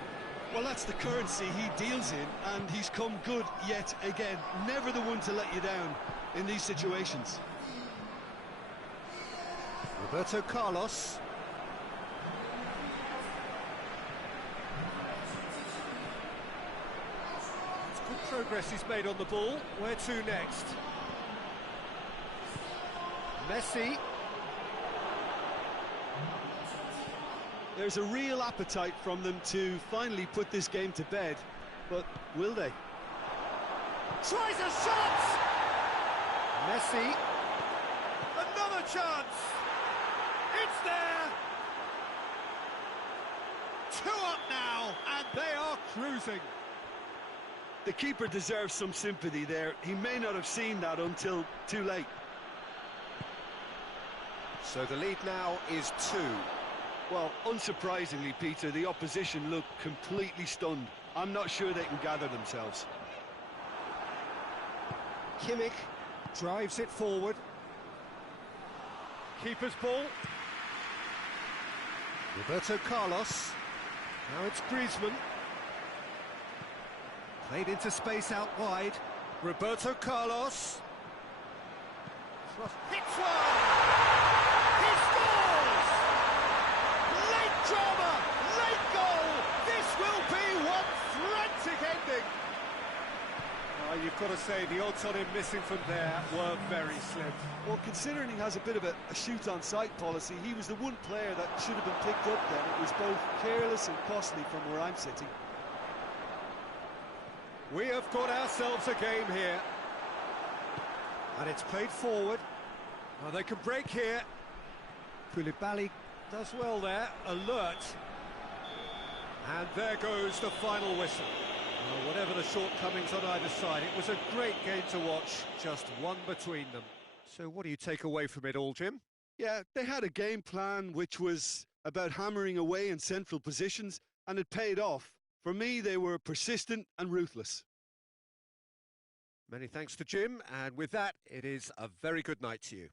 Well, that's the currency he deals in, and he's come good yet again. Never the one to let you down in these situations. Roberto Carlos. It's good progress he's made on the ball. Where to next? Messi. There's a real appetite from them to finally put this game to bed, but will they? Tries a shot! Messi. Another chance! It's there! 2 up now, and they are cruising. The keeper deserves some sympathy there. He may not have seen that until too late. So the lead now is 2. Well, unsurprisingly, Peter, the opposition look completely stunned. I'm not sure they can gather themselves. Kimmich drives it forward. Keeper's ball. Roberto Carlos. Now it's Griezmann. Played into space out wide. Roberto Carlos. Hits one! He scores! Late drama! Late goal! This will be one frantic ending! You've got to say, the odds on him missing from there were very slim. Well, considering he has a bit of a shoot-on-sight policy, he was the one player that should have been picked up then. It was both careless and costly from where I'm sitting. We have got ourselves a game here. And it's played forward. Now they can break here. Koulibaly does well there, alert. And there goes the final whistle. Well, whatever the shortcomings on either side, it was a great game to watch, just one between them. So what do you take away from it all, Jim? Yeah, they had a game plan which was about hammering away in central positions, and it paid off. For me, they were persistent and ruthless. Many thanks to Jim, and with that, it is a very good night to you.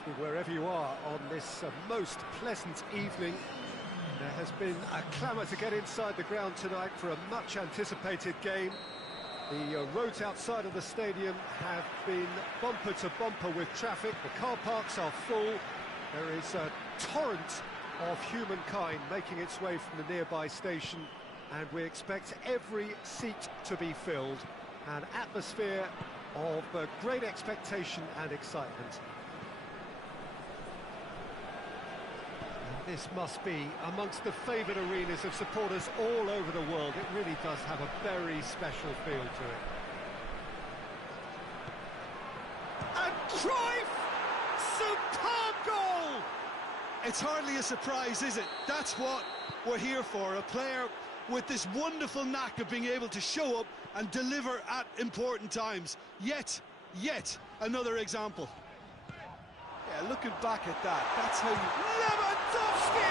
evening, wherever you are on this most pleasant evening. There has been a clamour to get inside the ground tonight for a much-anticipated game. The roads outside of the stadium have been bumper to bumper with traffic. The car parks are full. There is a torrent of humankind making its way from the nearby station, and we expect every seat to be filled. An atmosphere of great expectation and excitement. And this must be amongst the favoured arenas of supporters all over the world. It really does have a very special feel to it. And Cruyff! Superb goal! It's hardly a surprise, is it? That's what we're here for, a player with this wonderful knack of being able to show up and deliver at important times. Yet another example. Yeah, looking back at that, that's how you... Lewandowski!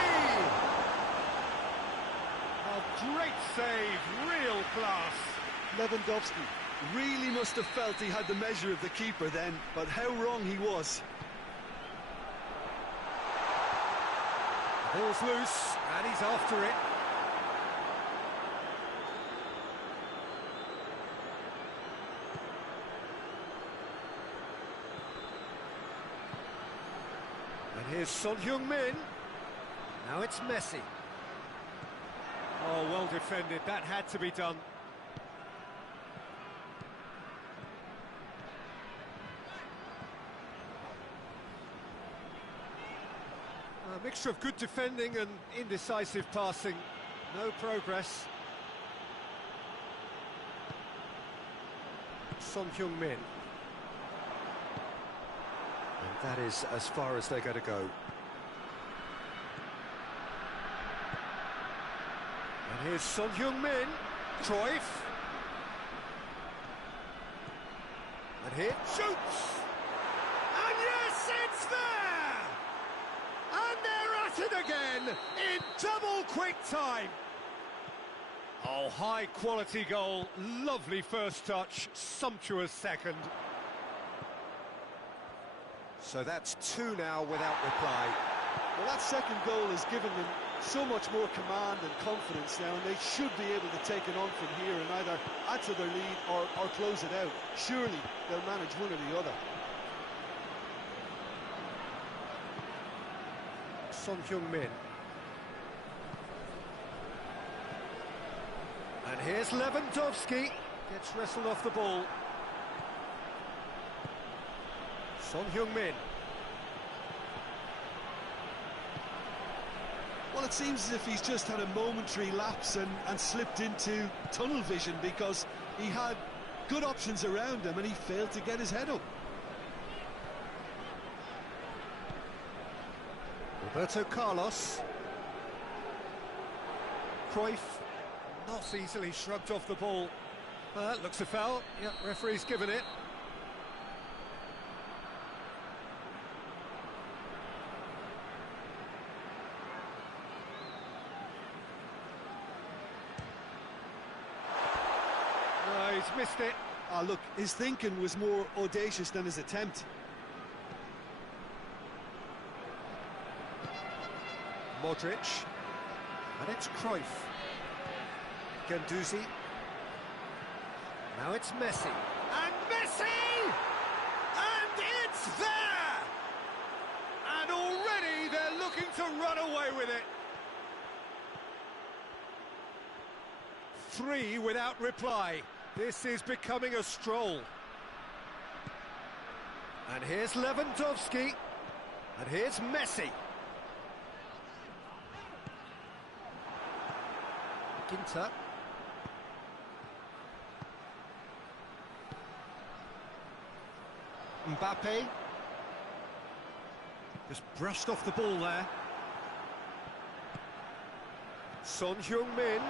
A great save, real class. Lewandowski really must have felt he had the measure of the keeper then, but how wrong he was. Ball's loose, and he's after it. And here's Son Heung-min. Now it's Messi. Oh, well defended. That had to be done. A mixture of good defending and indecisive passing. No progress. Son Heung-min. And that is as far as they're going to go. And here's Son Heung-min. Cruyff. And here shoots. And yes, it's there! And they're at it again in double quick time. Oh, high quality goal, lovely first touch, sumptuous second. So that's two now without reply. Well, that second goal has given them so much more command and confidence now, and they should be able to take it on from here and either add to their lead or close it out. Surely they'll manage one or the other. Son Heung-min. And here's Lewandowski. Gets wrestled off the ball. Son Heung-min. Well, it seems as if he's just had a momentary lapse and slipped into tunnel vision, because he had good options around him and he failed to get his head up. Roberto Carlos. Cruyff, not easily shrugged off the ball. That looks a foul. Yep, referee's given it. No, he's missed it. Ah, look, his thinking was more audacious than his attempt. Modric, and it's Cruyff. Guendouzi. Now it's Messi. And Messi! And it's there! And already they're looking to run away with it. 3 without reply. This is becoming a stroll. And here's Lewandowski. And here's Messi. Ginter. Mbappe. Just brushed off the ball there. Son Heung-min.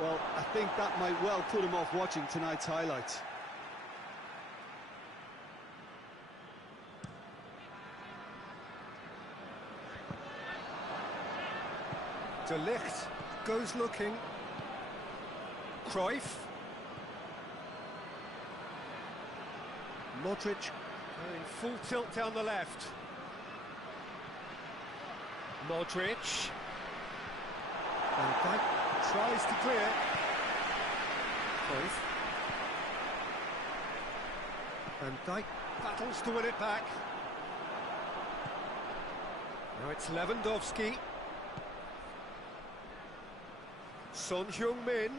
Well, I think that might well put him off watching tonight's highlights. De Ligt goes looking. Cruyff. Modric going full tilt down the left. Modric. Van Dijk tries to clear. Cruyff. Van Dijk battles to win it back. Now it's Lewandowski. Son Heung-min.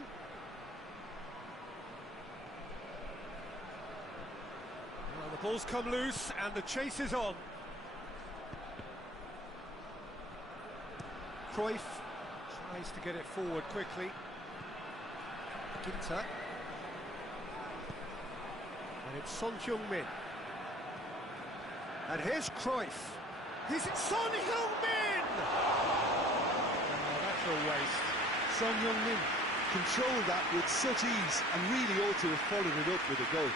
Well, the ball's come loose and the chase is on. Cruyff tries to get it forward quickly. Ginter. And it's Son Heung-min. And here's Cruyff. Is it Son Heung-min? Oh, that's a waste. Son Heung-min controlled that with such ease and really ought to have followed it up with a goal.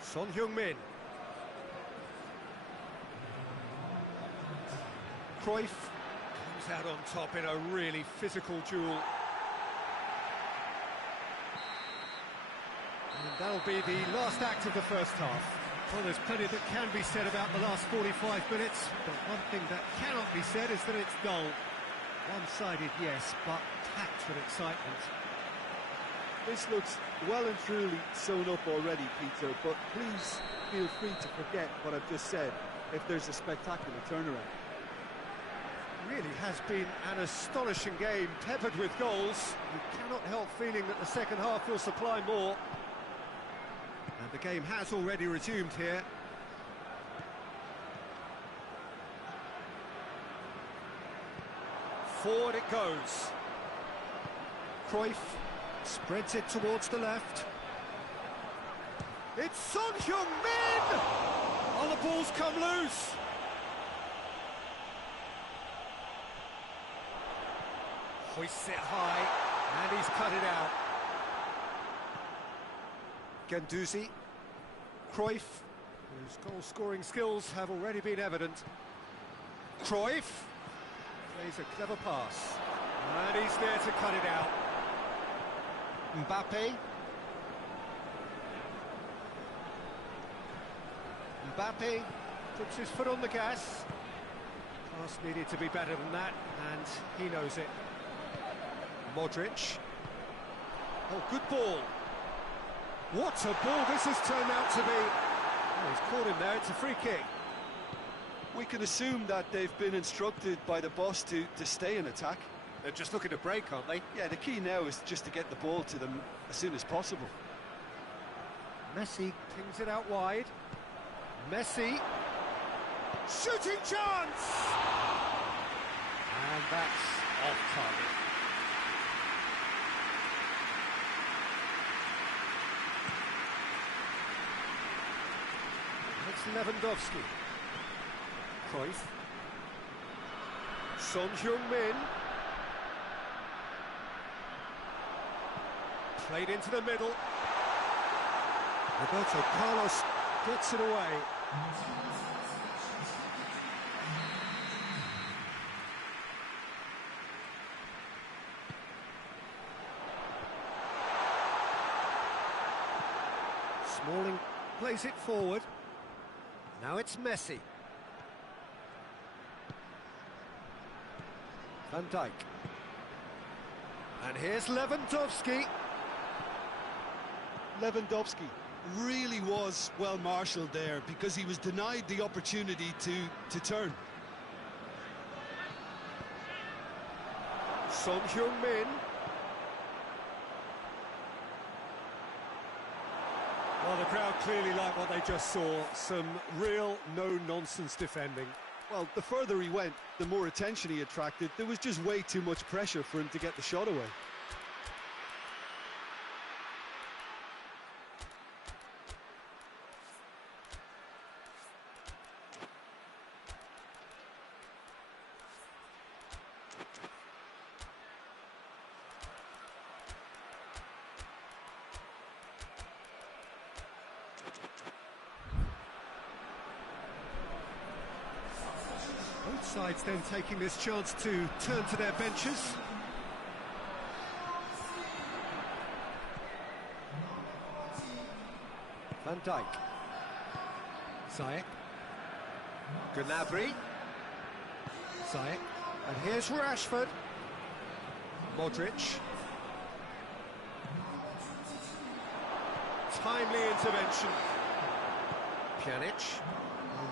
Son Heung-min. Cruyff comes out on top in a really physical duel. And that'll be the last act of the first half. Well, there's plenty that can be said about the last 45 minutes, but one thing that cannot be said is that it's dull. One-sided, yes, but packed with excitement. This looks well and truly sewn up already, Peter, but please feel free to forget what I've just said if there's a spectacular turnaround. Really has been an astonishing game, peppered with goals. You cannot help feeling that the second half will supply more. And the game has already resumed here. Forward it goes. Cruyff spreads it towards the left. It's Son Heung-min! Oh, the ball's come loose. Hoists it high, and he's cut it out. Guendouzi. Cruyff, whose goal-scoring skills have already been evident. Cruyff plays a clever pass, and he's there to cut it out. Mbappe. Mbappe puts his foot on the gas. Pass needed to be better than that, and he knows it. Modric. Oh, good ball. What a ball this has turned out to be. Oh, he's caught him there, it's a free kick. We can assume that they've been instructed by the boss to stay in attack. They're just looking to break, aren't they? Yeah, the key now is just to get the ball to them as soon as possible. Messi pings it out wide. Messi. Shooting chance! And that's off target. It's Lewandowski. Cruyff. Son Heung-min. Played into the middle. Roberto Carlos gets it away. Smalling plays it forward. Now it's Messi. Van Dijk. And here's Lewandowski. Lewandowski really was well marshalled there because he was denied the opportunity to turn. Son Heung-min. Well, the crowd clearly like what they just saw. Some real no-nonsense defending. Well, the further he went, the more attention he attracted. There was just way too much pressure for him to get the shot away. sides then taking this chance to turn to their benches. Van Dijk. Ziyech. Gnabry. Ziyech. And here's Rashford. Modric. Timely intervention. Pjanic.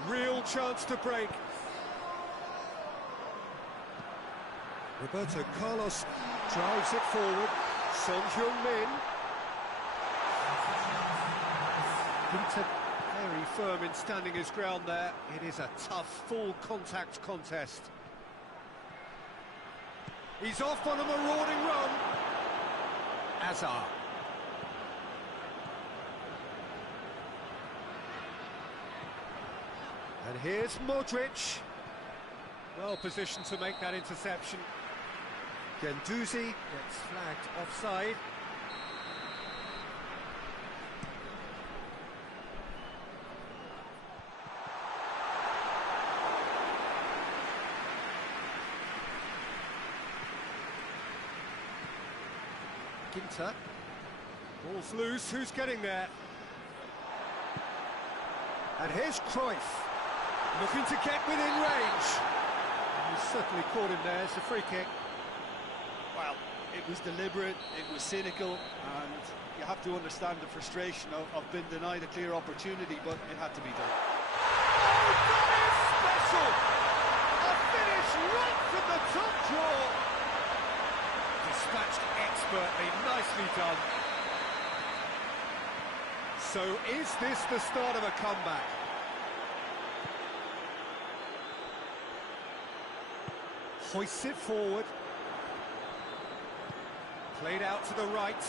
A real chance to break. Roberto Carlos drives it forward. Son Heung-min. Ginter very firm in standing his ground there. It is a tough, full-contact contest. He's off on a marauding run. Hazard. And here's Modric. Well positioned to make that interception. Guendouzi gets flagged offside. Ginter. Ball's loose, who's getting there? And here's Cruyff, looking to get within range. He's certainly caught him there, it's a free kick. Well, it was deliberate, it was cynical, and you have to understand the frustration of being denied a clear opportunity, but it had to be done. Oh, that is special! A finish right from the top draw. Dispatched expertly, nicely done. So is this the start of a comeback? Hoists it forward. Played out to the right.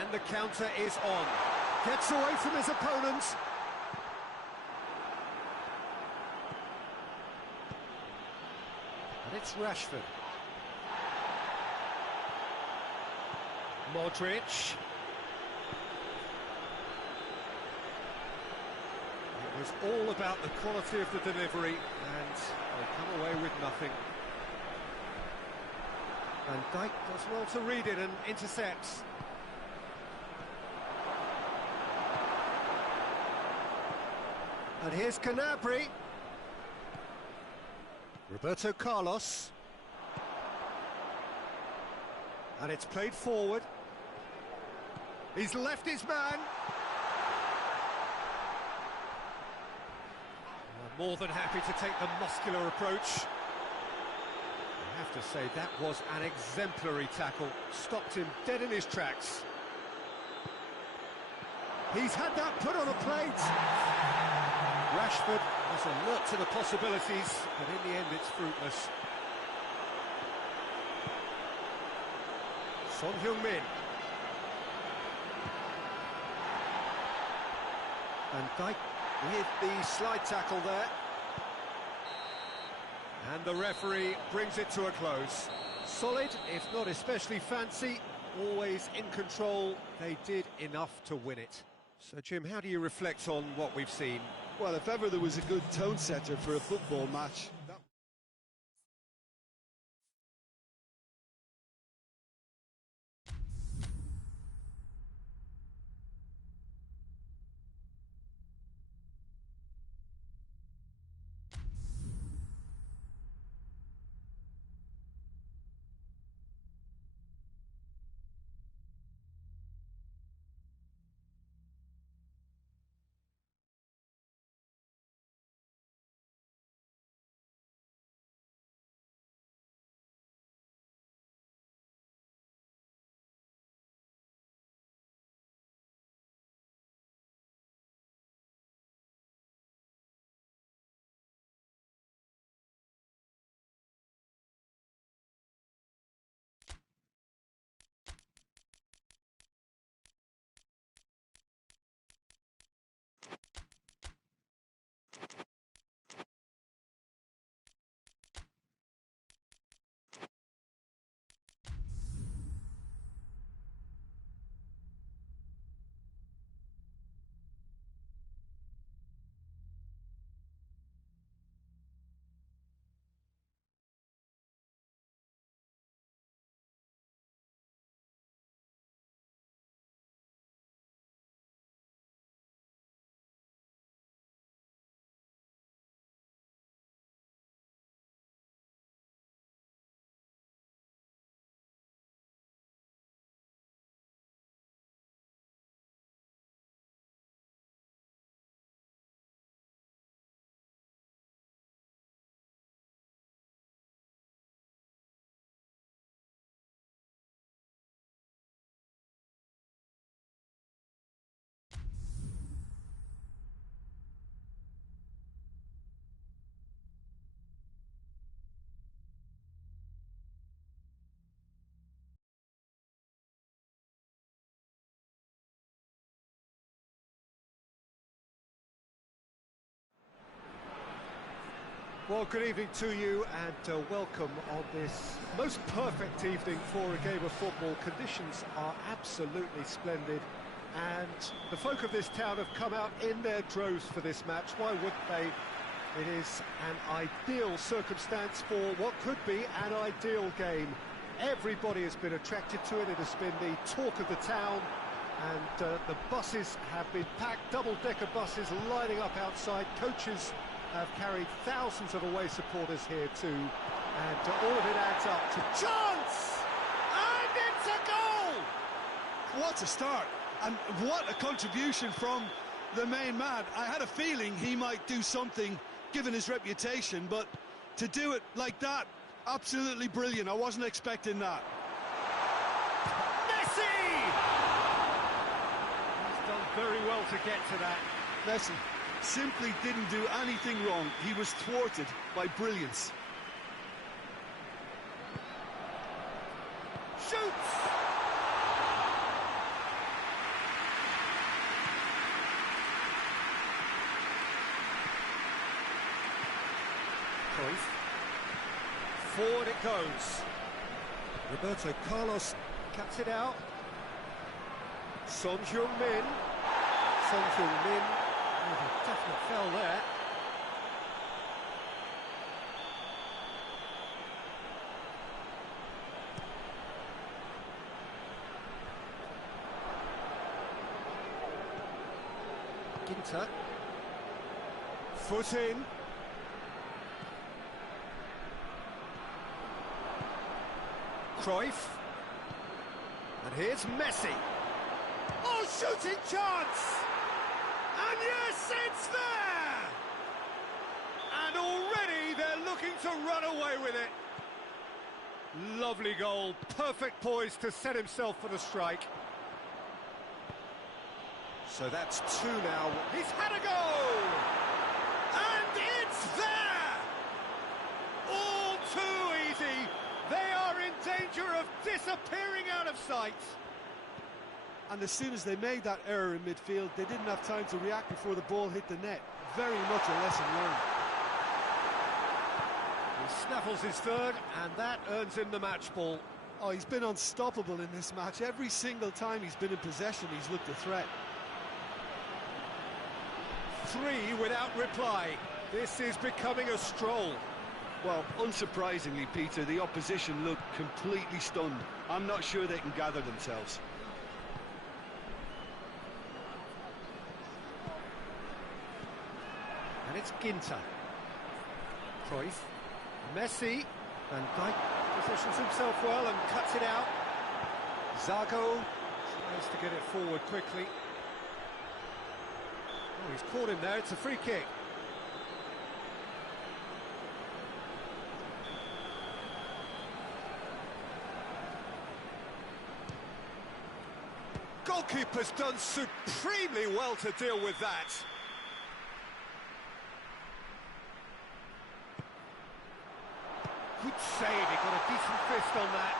And the counter is on. Gets away from his opponent. And it's Rashford. Modric. It was all about the quality of the delivery, and they come away with nothing. Van Dijk does well to read it and intercepts. And here's Gnabry. Roberto Carlos. And it's played forward. He's left his man. Well, more than happy to take the muscular approach. I have to say, that was an exemplary tackle. Stopped him dead in his tracks. He's had that put on a plate. Rashford was alert to the possibilities, but in the end it's fruitless. Son Heung-min. Van Dijk with the slide tackle there. And the referee brings it to a close. Solid, if not especially fancy, always in control. They did enough to win it. So, Jim, how do you reflect on what we've seen? Well, if ever there was a good tone setter for a football match, Well, good evening to you and welcome on this most perfect evening for a game of football. Conditions are absolutely splendid and the folk of this town have come out in their droves for this match. Why wouldn't they? It is an ideal circumstance for what could be an ideal game. Everybody has been attracted to it. It has been the talk of the town, and the buses have been packed, double-decker buses lining up outside. Coaches have carried thousands of away supporters here too, and all of it adds up to chance! And it's a goal! What a start, and what a contribution from the main man. I had a feeling he might do something, given his reputation, but to do it like that, absolutely brilliant. I wasn't expecting that. Messi! He's done very well to get to that. Messi simply didn't do anything wrong. He was thwarted by brilliance. Shoots! Cruyff. Forward it goes. Roberto Carlos cuts it out. Son Heung-min. Son Heung-min. Oh, a definite foul there. Ginter. Foot in. Cruyff. And here's Messi. Oh, shooting chance! And yes, it's there! And already they're looking to run away with it. Lovely goal, perfect poise to set himself for the strike. So that's two now. He's had a goal! And it's there! All too easy. They are in danger of disappearing out of sight. And as soon as they made that error in midfield, they didn't have time to react before the ball hit the net. Very much a lesson learned. He snaffles his third, and that earns him the match ball. Oh, he's been unstoppable in this match. Every single time he's been in possession, he's looked a threat. 3 without reply. This is becoming a stroll. Well, unsurprisingly, Peter, the opposition look completely stunned. I'm not sure they can gather themselves. And it's Ginter. Cruyff. Messi. Van Dijk positions himself well and cuts it out. Zago tries to get it forward quickly. Oh, he's caught him there. It's a free kick. Goalkeeper's done supremely well to deal with that. Good save, he got a decent fist on that.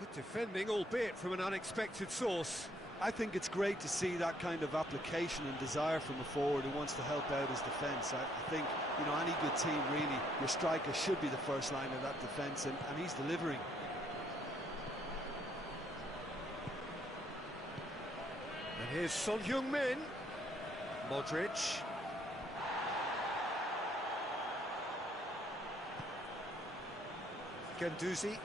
Good defending, albeit from an unexpected source. I think it's great to see that kind of application and desire from a forward who wants to help out his defence. I think, you know, any good team, really, your striker should be the first line of that defence, and he's delivering. And here's Son Heung-min. Modric. Guendouzi.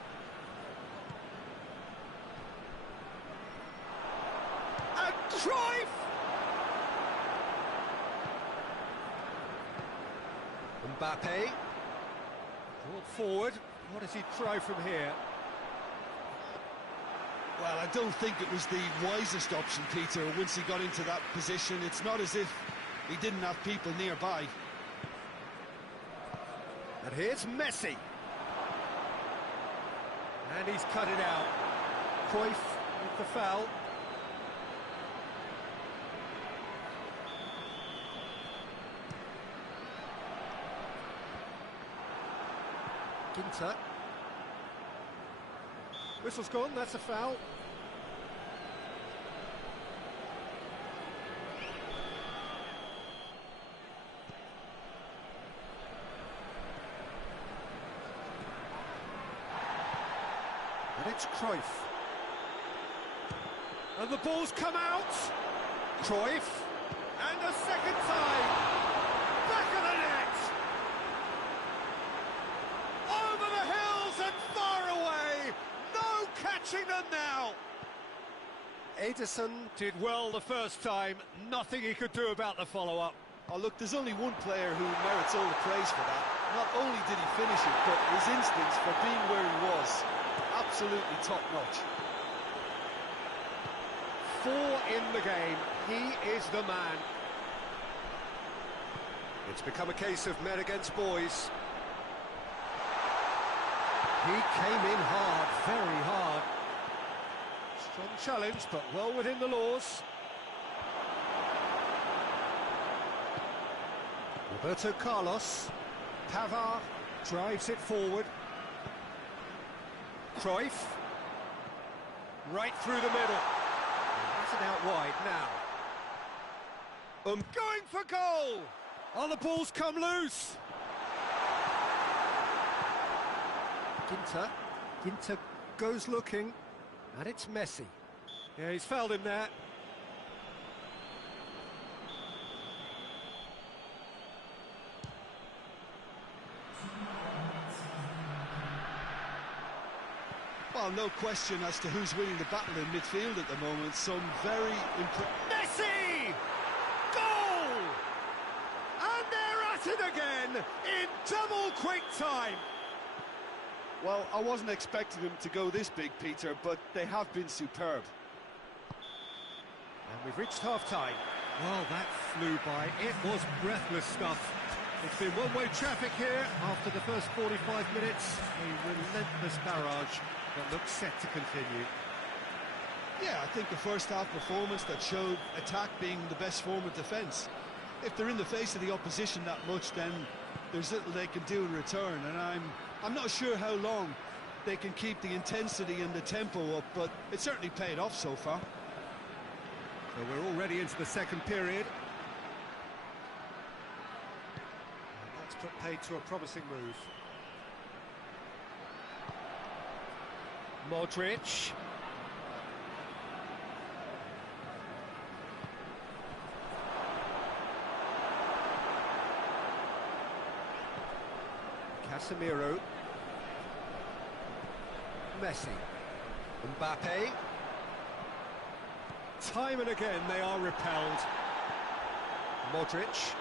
And Cruyff! Mbappe. Brought forward. What does he try from here? Well, I don't think it was the wisest option, Peter, once he got into that position. It's not as if he didn't have people nearby. And here's Messi. And he's cut it out. Cruyff with the foul. Ginter. Whistle's gone, that's a foul. And it's Cruyff. And the ball's come out. Cruyff. And a second time. Back of the net. Over the hills and far away. No catching them now. Ederson did well the first time. Nothing he could do about the follow-up. Oh, look, there's only one player who merits all the praise for that. Not only did he finish it, but his instincts for being where he was, absolutely top-notch. 4 in the game. He is the man. It's become a case of men against boys. He came in hard, very hard. Strong challenge, but well within the laws. Roberto Carlos. Pavard drives it forward. Cruyff. Right through the middle. That's it out wide now. Going for goal! Oh, the ball's come loose! Ginter goes looking, and it's Messi. Yeah, he's fouled him there. Well, no question as to who's winning the battle in midfield at the moment. Some very Messi! Goal! And they're at it again in double quick time. Well, I wasn't expecting them to go this big, Peter, but they have been superb. And we've reached half-time. Well, that flew by. It was breathless stuff. It's been one-way traffic here after the first 45 minutes. A relentless barrage that looks set to continue. Yeah, I think the first half performance that showed attack being the best form of defence. If they're in the face of the opposition that much, then there's little they can do in return, and I'm not sure how long they can keep the intensity and the tempo up, but it certainly paid off so far. So we're already into the second period. And that's put paid to a promising move. Modric. Casemiro. Messi. Mbappe. Time and again they are repelled. Modric.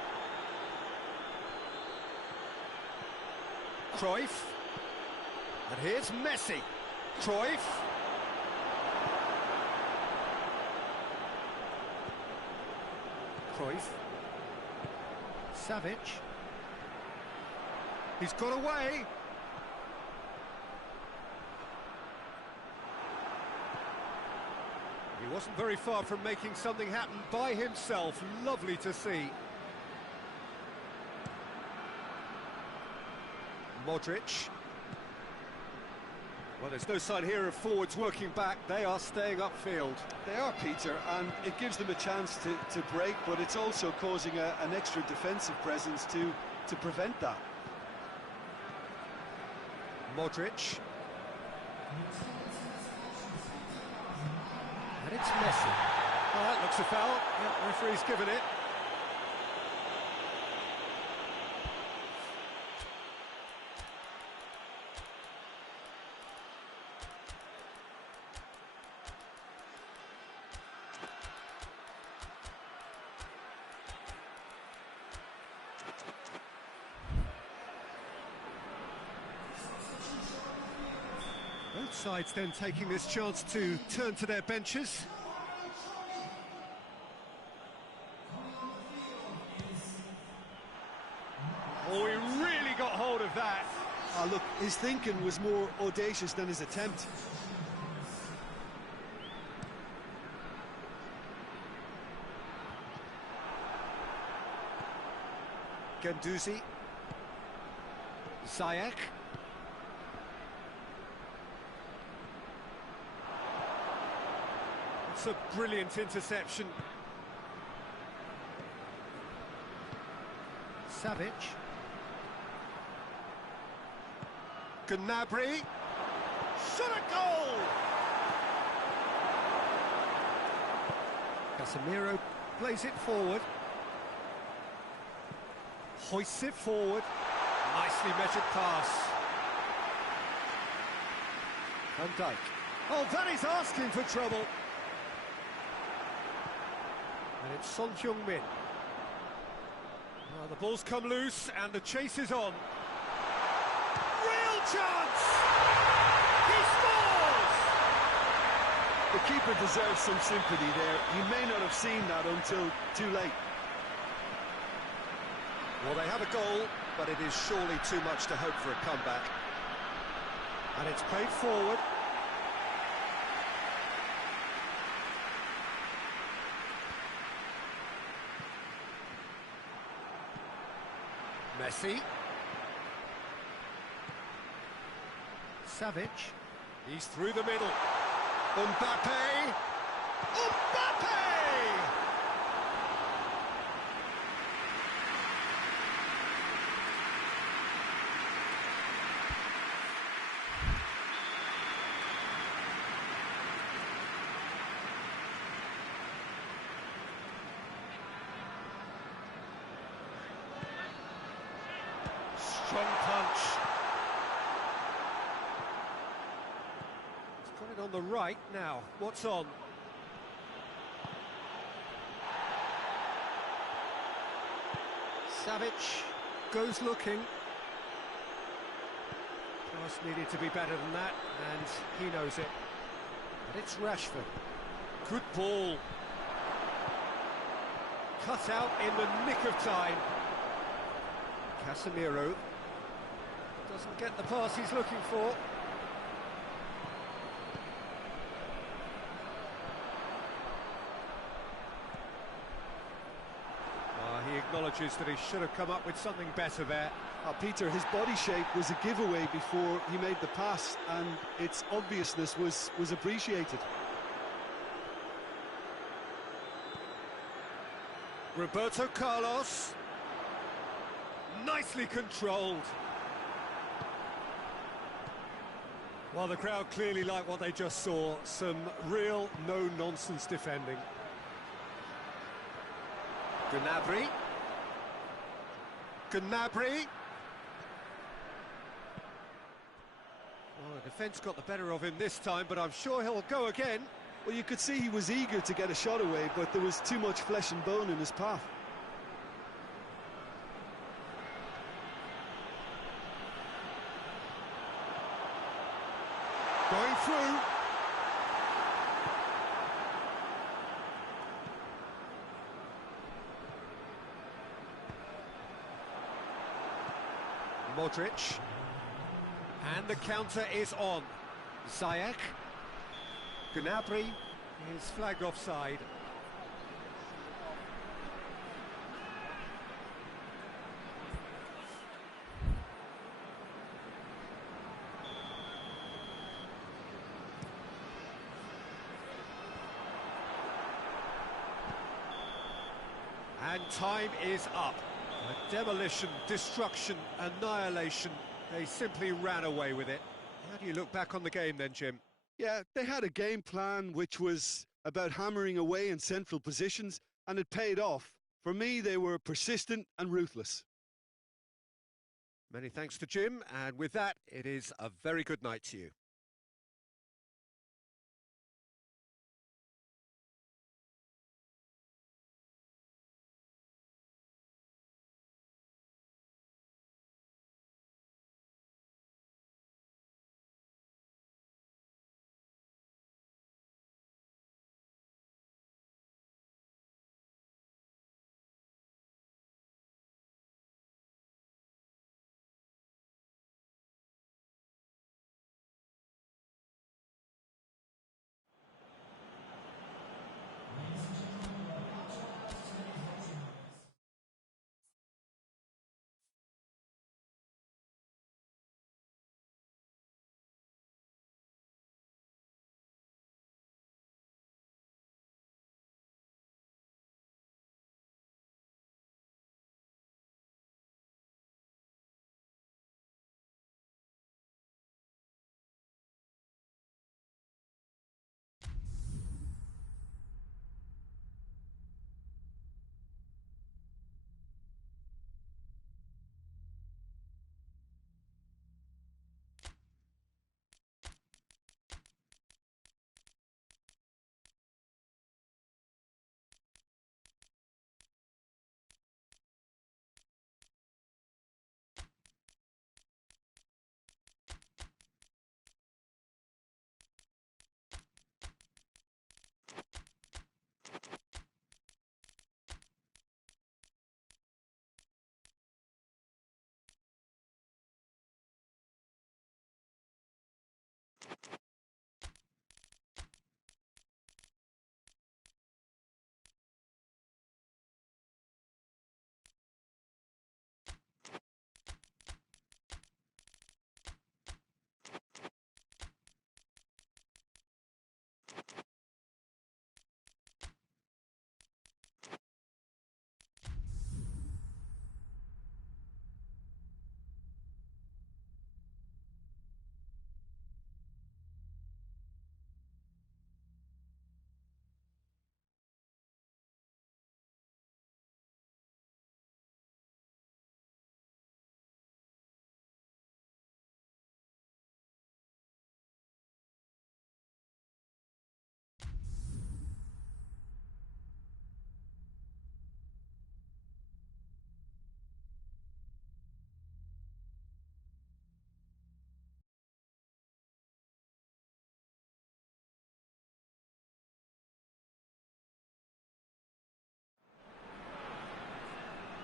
Cruyff. And here's Messi. Cruyff. Cruyff. Savic. He's got away. He wasn't very far from making something happen by himself. Lovely to see. Modric. Well, there's no sign here of forwards working back. They are staying upfield. They are, Peter, and it gives them a chance to break, but it's also causing an extra defensive presence to prevent that. Modric. And it's Messi. Oh, that looks a foul. Yeah, referee's given it. Both sides then taking this chance to turn to their benches. Oh, he really got hold of that. Look, his thinking was more audacious than his attempt. Guendouzi. Ziyech. It's a brilliant interception. Savic. Gnabry. Shot a goal! Casemiro plays it forward. Hoists it forward. Nicely measured pass. Van Dijk. Oh, that is asking for trouble. And it's Son Heung-min. Well, the ball's come loose and the chase is on. Real chance! He scores! The keeper deserves some sympathy there. He may not have seen that until too late. Well, they have a goal, but it is surely too much to hope for a comeback. And it's played forward. Messi. Savic. He's through the middle. Mbappe. Mbappe! Strong punch. He's got it on the right now. What's on? Savic goes looking. Pass needed to be better than that, and he knows it. And it's Rashford. Good ball. Cut out in the nick of time. Casemiro doesn't get the pass he's looking for. He acknowledges that he should have come up with something better there. Peter, his body shape was a giveaway before he made the pass, and its obviousness was appreciated. Roberto Carlos. Nicely controlled. Well, the crowd clearly like what they just saw. Some real no-nonsense defending. Gnabry. Gnabry. Well, the defence got the better of him this time, but I'm sure he'll go again. Well, you could see he was eager to get a shot away, but there was too much flesh and bone in his path. Going through. Modric. And the counter is on. Ziyech. Gnabry is flagged offside. And time is up. Demolition, destruction, annihilation. They simply ran away with it. How do you look back on the game then, Jim? Yeah, they had a game plan which was about hammering away in central positions, and it paid off. For me, they were persistent and ruthless. Many thanks to Jim, and with that, it is a very good night to you.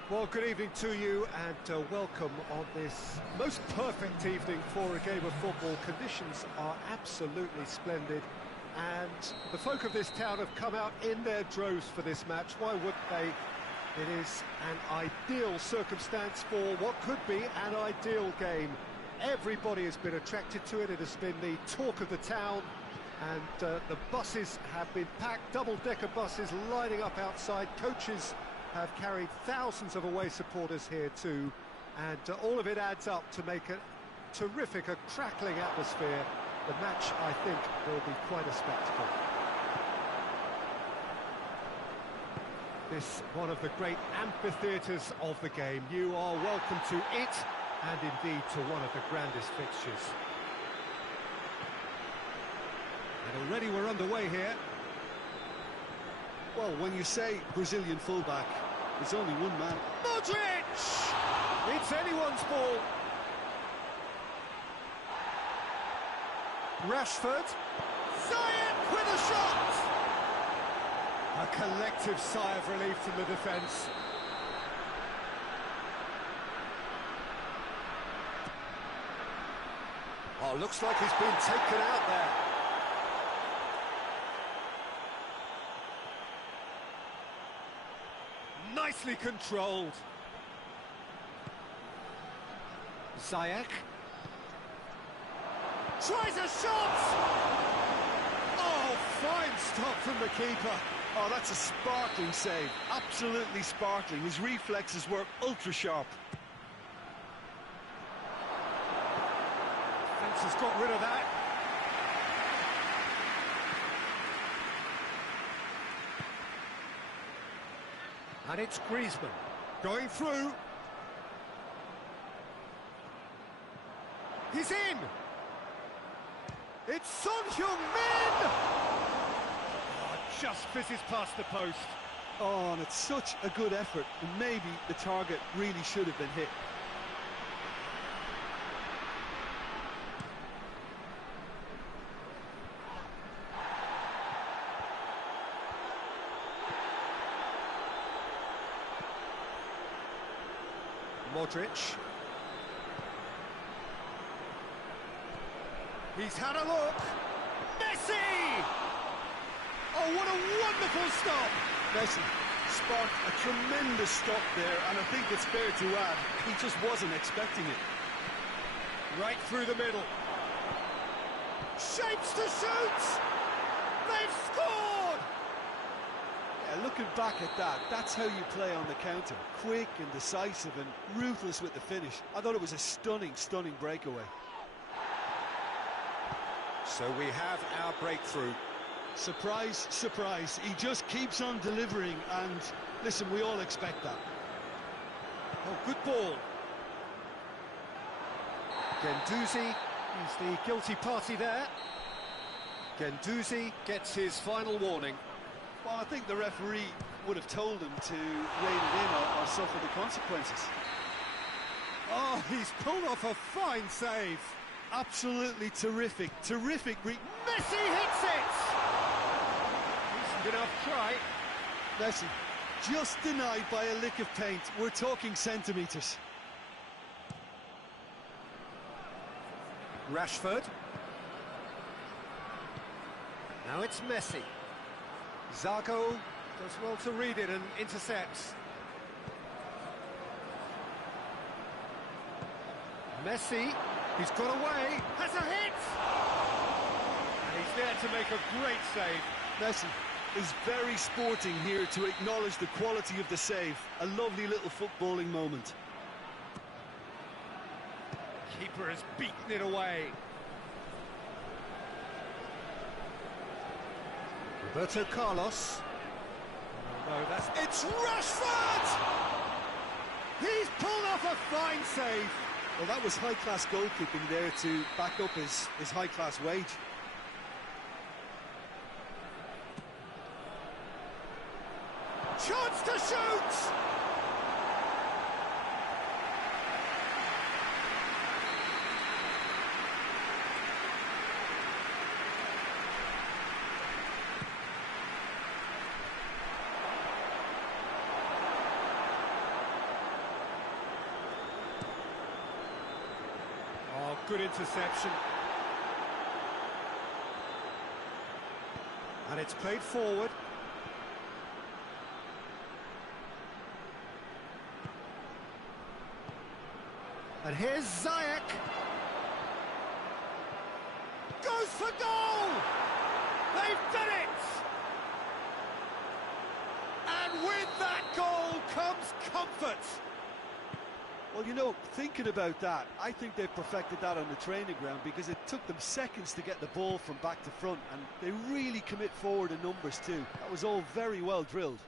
Well, good evening to you and welcome on this most perfect evening for a game of football. Conditions are absolutely splendid and the folk of this town have come out in their droves for this match. Why wouldn't they? It is an ideal circumstance for what could be an ideal game. Everybody has been attracted to it. It has been the talk of the town and the buses have been packed, double-decker buses lining up outside. Coaches have carried thousands of away supporters here too, and all of it adds up to make a terrific, a crackling atmosphere. The match, I think, will be quite a spectacle. This one of the great amphitheatres of the game. You are welcome to it, and indeed to one of the grandest fixtures. And already we're underway here. Well, when you say Brazilian fullback, there's only one man. Modric! It's anyone's ball. Rashford. Ziyech with a shot! A collective sigh of relief from the defence. Oh, looks like he's been taken out there. Nicely controlled. Ziyech tries a shot! Oh, fine stop from the keeper. Oh, that's a sparkling save. Absolutely sparkling. His reflexes were ultra sharp. Fence has got rid of that. And it's Griezmann going through. He's in. It's Son Heung-min. Oh, just fizzes past the post. Oh, and it's such a good effort. And maybe the target really should have been hit. Modric. He's had a look. Messi! Oh, what a wonderful stop! Messi sparked a tremendous stop there, and I think it's fair to add, he just wasn't expecting it. Right through the middle. Shapes to shoot! They've scored! Yeah, looking back at that, that's how you play on the counter. Quick and decisive and ruthless with the finish. I thought it was a stunning, stunning breakaway. So we have our breakthrough. Surprise, surprise. He just keeps on delivering, and listen, we all expect that. Oh, good ball. Guendouzi, he's the guilty party there. Guendouzi gets his final warning. Well, I think the referee would have told him to rein it in or suffer the consequences. Oh, he's pulled off a fine save. Absolutely terrific, terrific. Messi hits it! Decent enough try. Messi, just denied by a lick of paint. We're talking centimetres. Rashford. Now it's Messi. Zago does well to read it and intercepts. Messi, he's got away, has a hit! And he's there to make a great save. Messi is very sporting here to acknowledge the quality of the save. A lovely little footballing moment. Keeper has beaten it away. Roberto Carlos. Oh, no, that's... It's Rashford! He's pulled off a fine save. Well, that was high-class goalkeeping there to back up his high-class wage. Chance to shoot! good interception. And it's played forward. And here's Ziyech. Goes for goal! They've done it! And with that goal comes comfort. Well, you know, thinking about that, I think they perfected that on the training ground because it took them seconds to get the ball from back to front, and they really commit forward in numbers too. That was all very well drilled.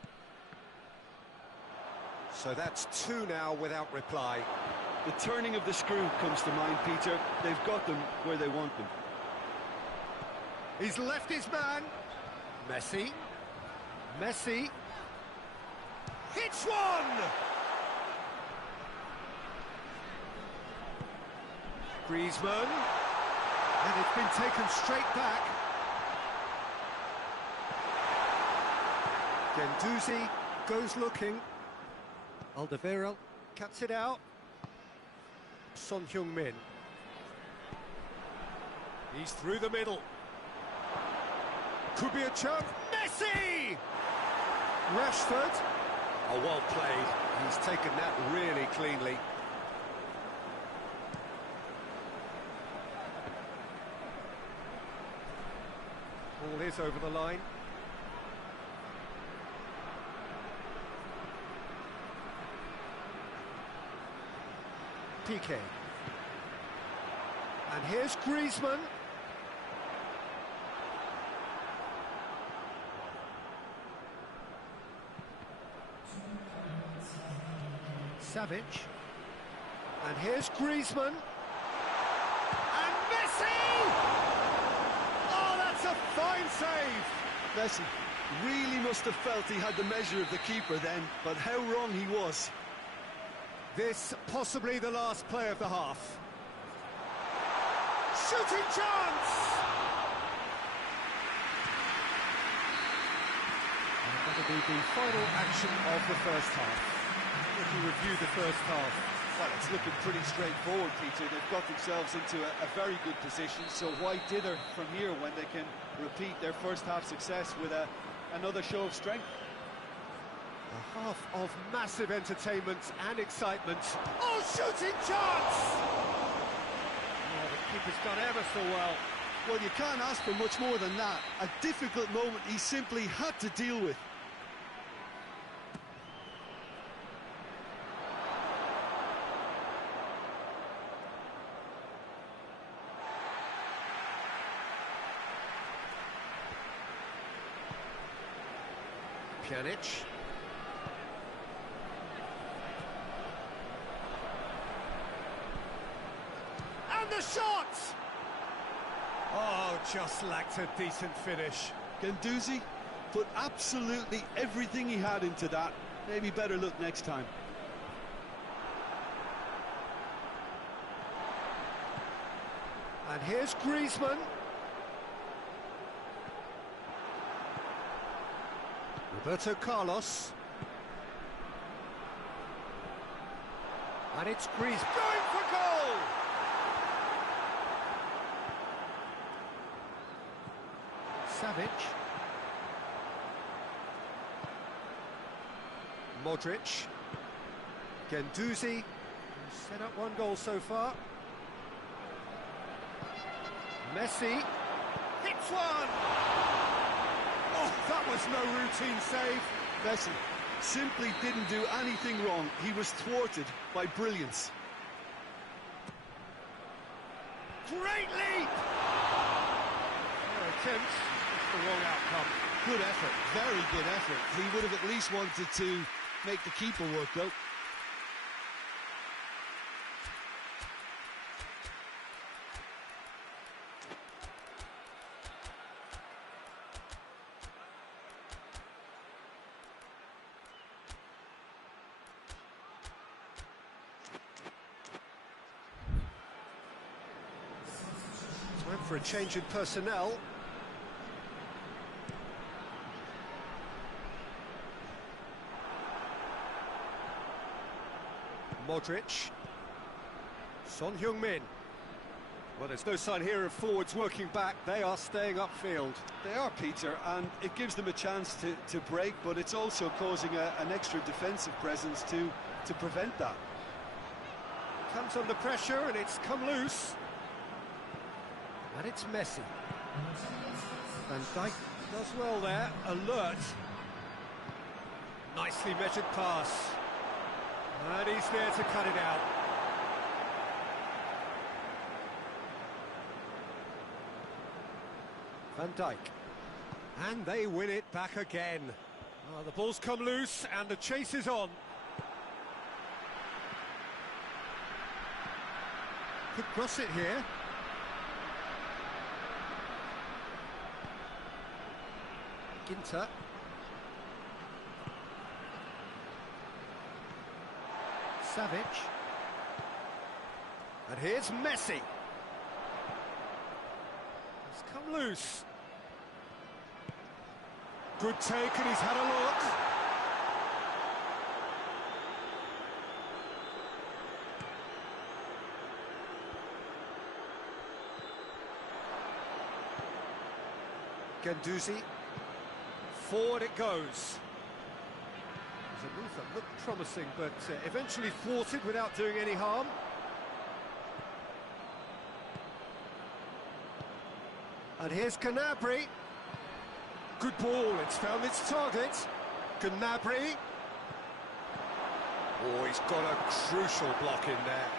So that's two now without reply. The turning of the screw comes to mind, Peter. They've got them where they want them. He's left his man. Messi. Messi. Hits one! Griezmann. And it's been taken straight back. Guendouzi goes looking. Alderweireld cuts it out. Son Heung-min. He's through the middle. Could be a chance. Messi! Rashford. Oh, well played. He's taken that really cleanly. Ball is over the line. Piqué. And here's Griezmann. Savic. And here's Griezmann. And Messi! Oh, that's a fine save! Messi really must have felt he had the measure of the keeper then, but how wrong he was. This possibly the last play of the half. Shooting chance! And that'll be the final action of the first half. If you review the first half. Well, it's looking pretty straightforward, Peter. They've got themselves into a very good position, so why dither from here when they can repeat their first half success with another show of strength? A half of massive entertainment and excitement. Oh, shooting chance! Oh, the keeper's done ever so well. Well, you can't ask for much more than that. A difficult moment he simply had to deal with. Pjanic. And the shot! Oh, just lacked a decent finish. Guendouzi put absolutely everything he had into that. Maybe better look next time. And here's Griezmann. Roberto Carlos. And it's Griezmann going for goal! Savic. Modric. Guendouzi. Set up one goal so far. Messi. Hits one! Oh, that was no routine save. Messi simply didn't do anything wrong. He was thwarted by brilliance. Great leap! Attempts, just the wrong outcome. Good effort, very good effort. He would have at least wanted to make the keeper work though. Time for a change in personnel. Modric. Son Heung-min. Well, there's no sign here of forwards working back. They are staying upfield. They are, Peter, and it gives them a chance to break, but it's also causing an extra defensive presence to prevent that. Comes under pressure and it's come loose. And it's Messi. Van Dijk does well there, alert. Nicely measured pass. And he's there to cut it out. Van Dijk. And they win it back again. Oh, the ball's come loose and the chase is on. Could cross it here. Ginter. Savic. And here's Messi. It's come loose. Good take and he's had a look. Guendouzi. Forward it goes. It was a move that looked promising, but eventually thwarted without doing any harm. And here's Gnabry. Good ball, it's found its target. Gnabry. Oh, he's got a crucial block in there.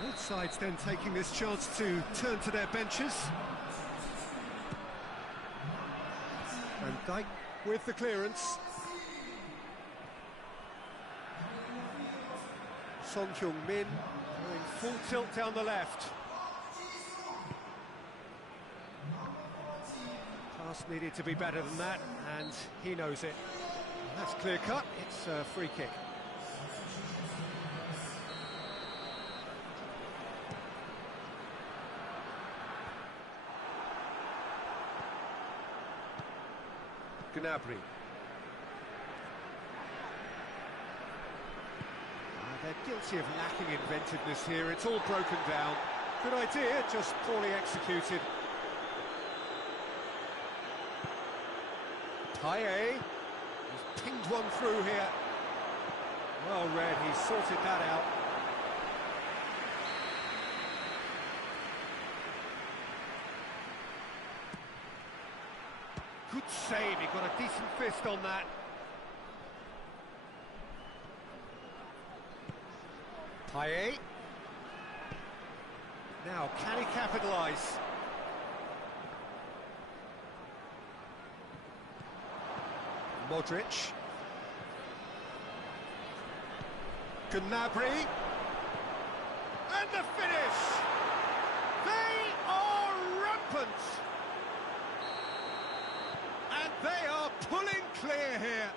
Both sides then taking this chance to turn to their benches. Van Dijk with the clearance. Son Heung-min going full tilt down the left. Pass needed to be better than that, and he knows it. That's clear cut, it's a free kick. Gnabry. They're guilty of lacking inventiveness here. It's all broken down. Good idea, just poorly executed. Payet. He's pinged one through here. Well read, he sorted that out. Good save, he got a decent fist on that. Payet. Now, can he capitalise? Modric. Gnabry. And the finish! They are rampant! And they are pulling clear here.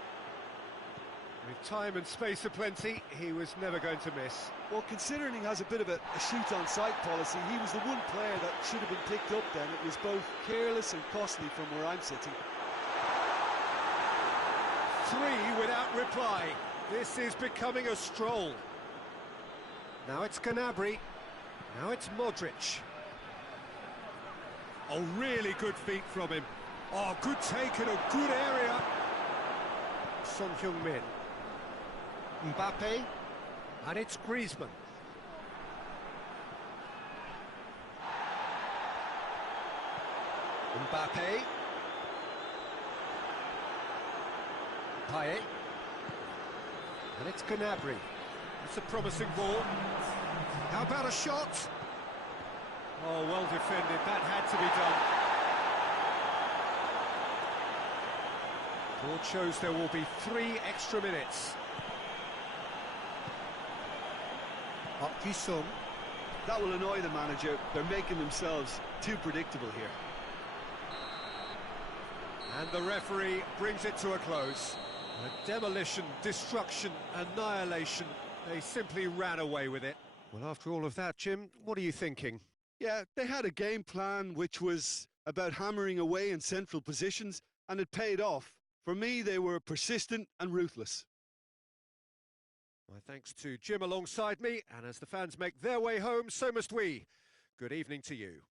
With time and space aplenty, he was never going to miss. Well, considering he has a bit of a shoot-on-sight policy, he was the one player that should have been picked up then. It was both careless and costly from where I'm sitting. 3 without reply. This is becoming a stroll. Now it's Gnabry. Now it's Modric. Oh, really good feet from him. Oh, good take in a good area. Son Heung-min. Mbappe. And it's Griezmann. Mbappe. Payet. And it's Gnabry. It's a promising ball. How about a shot? Oh, well defended. That had to be done. Board shows there will be 3 extra minutes. Sung. That will annoy the manager. They're making themselves too predictable here. And the referee brings it to a close. A demolition, destruction, annihilation. They simply ran away with it. Well, after all of that, Jim, what are you thinking? Yeah, they had a game plan which was about hammering away in central positions, and it paid off. For me, they were persistent and ruthless. My thanks to Jim alongside me, and as the fans make their way home, so must we. Good evening to you.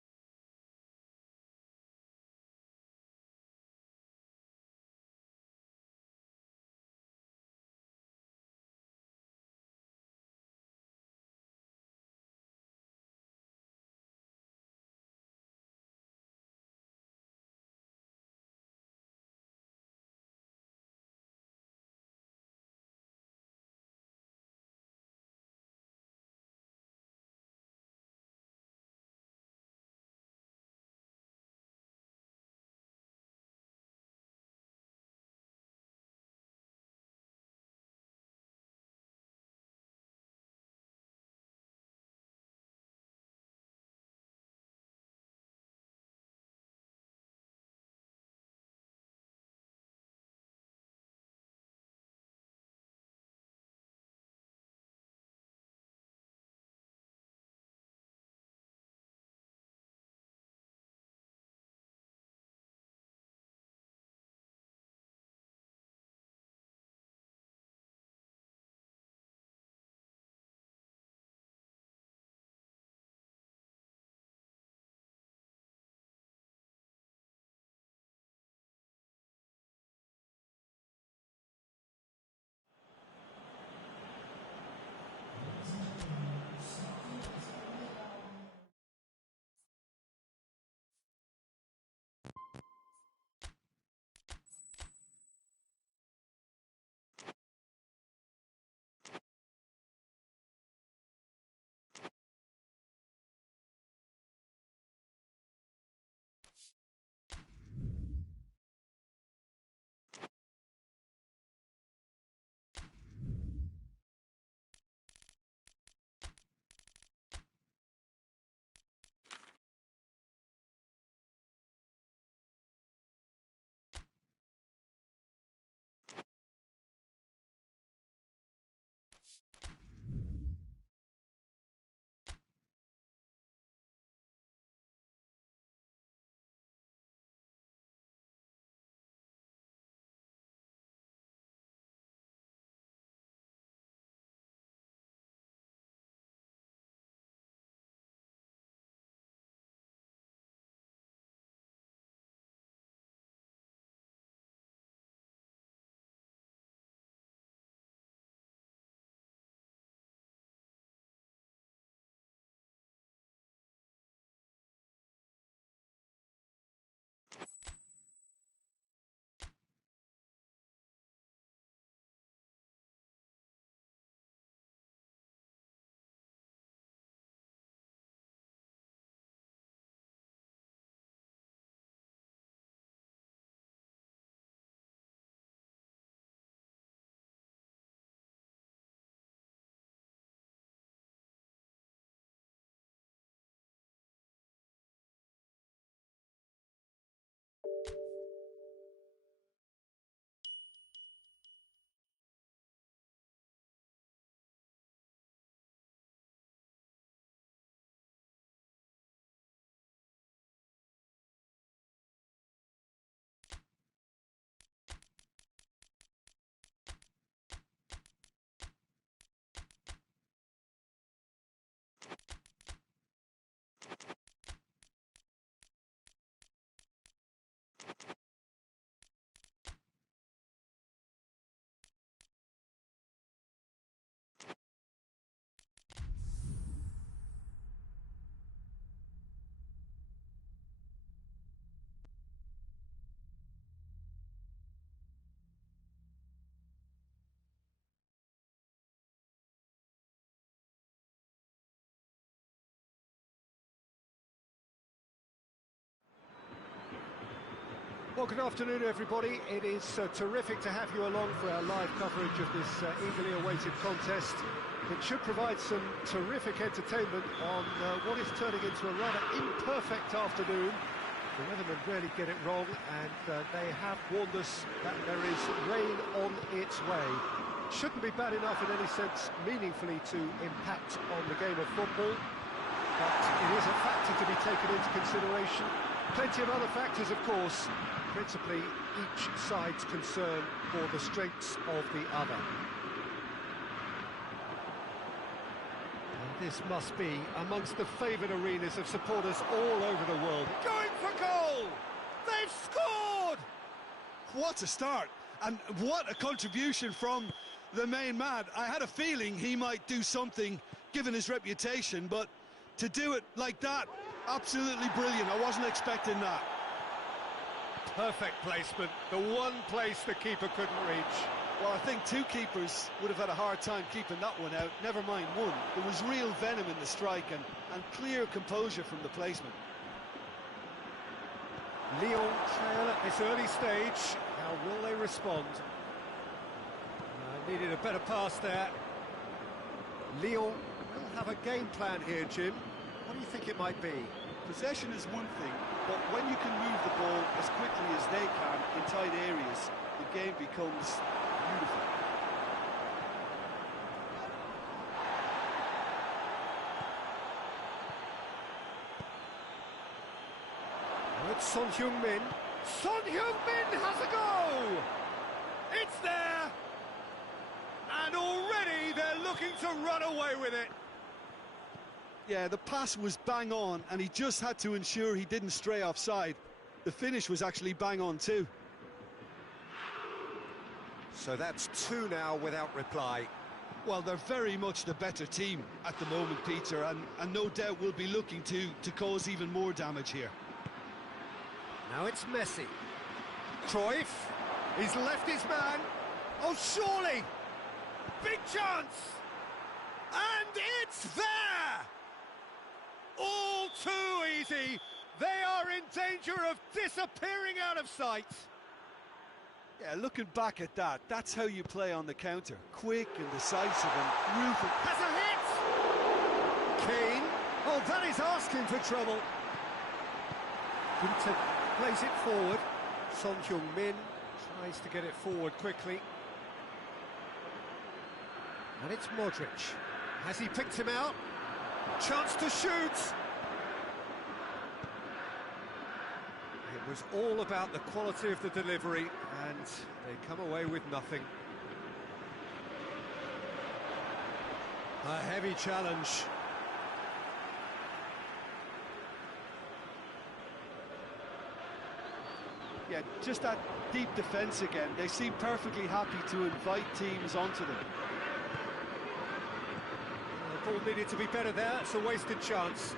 Well, good afternoon, everybody. It is terrific to have you along for our live coverage of this eagerly awaited contest. It should provide some terrific entertainment on what is turning into a rather imperfect afternoon The weathermen rarely get it wrong, and they have warned us that there is rain on its way. Shouldn't be bad enough in any sense meaningfully to impact on the game of football, but it is a factor to be taken into consideration. Plenty of other factors, of course, principally each side's concern for the strengths of the other. And this must be amongst the favoured arenas of supporters all over the world. Going for goal! They've scored! What a start, and what a contribution from the main man. I had a feeling he might do something, given his reputation, but to do it like that, absolutely brilliant. I wasn't expecting that. Perfect placement, the one place the keeper couldn't reach. Well, I think two keepers would have had a hard time keeping that one out, never mind one. There was real venom in the strike and clear composure from the placement. Lyon trail at this early stage. How will they respond? Needed a better pass there. Lyon will have a game plan here, Jim. What do you think it might be? Possession is one thing, but when you can move the ball as quickly as they can in tight areas, the game becomes beautiful. Now it's Son Heung-min. Son Heung-min has a go! It's there! And already they're looking to run away with it. Yeah, the pass was bang on, and he just had to ensure he didn't stray offside. The finish was actually bang on too. So that's two now without reply. Well, they're very much the better team at the moment, Peter, and no doubt will be looking to cause even more damage here. Now it's Messi. Cruyff, he's left his man. Oh, surely! Big chance! And it's there! All too easy. They are in danger of disappearing out of sight. Yeah, looking back at that, that's how you play on the counter. Quick and decisive and ruthless. Has a hit! Kane. Oh, that is asking for trouble. Ginter plays it forward. Son Heung-min tries to get it forward quickly. And it's Modric. Has he picked him out? Chance to shoot! It was all about the quality of the delivery, and they come away with nothing. A heavy challenge. Yeah, just that deep defence again. They seem perfectly happy to invite teams onto them. The ball needed to be better there. It's a wasted chance.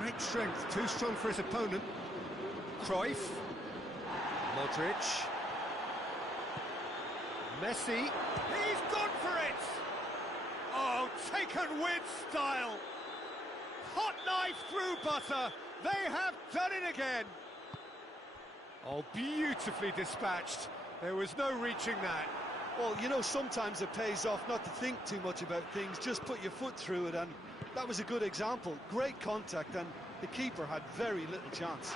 Great strength, too strong for his opponent. Cruyff. Modric. Messi. He's gone for it! Oh, taken with style. Hot knife through butter. They have done it again. Oh, beautifully dispatched. There was no reaching that. Well, you know, sometimes it pays off not to think too much about things, just put your foot through it, and that was a good example. Great contact, and the keeper had very little chance.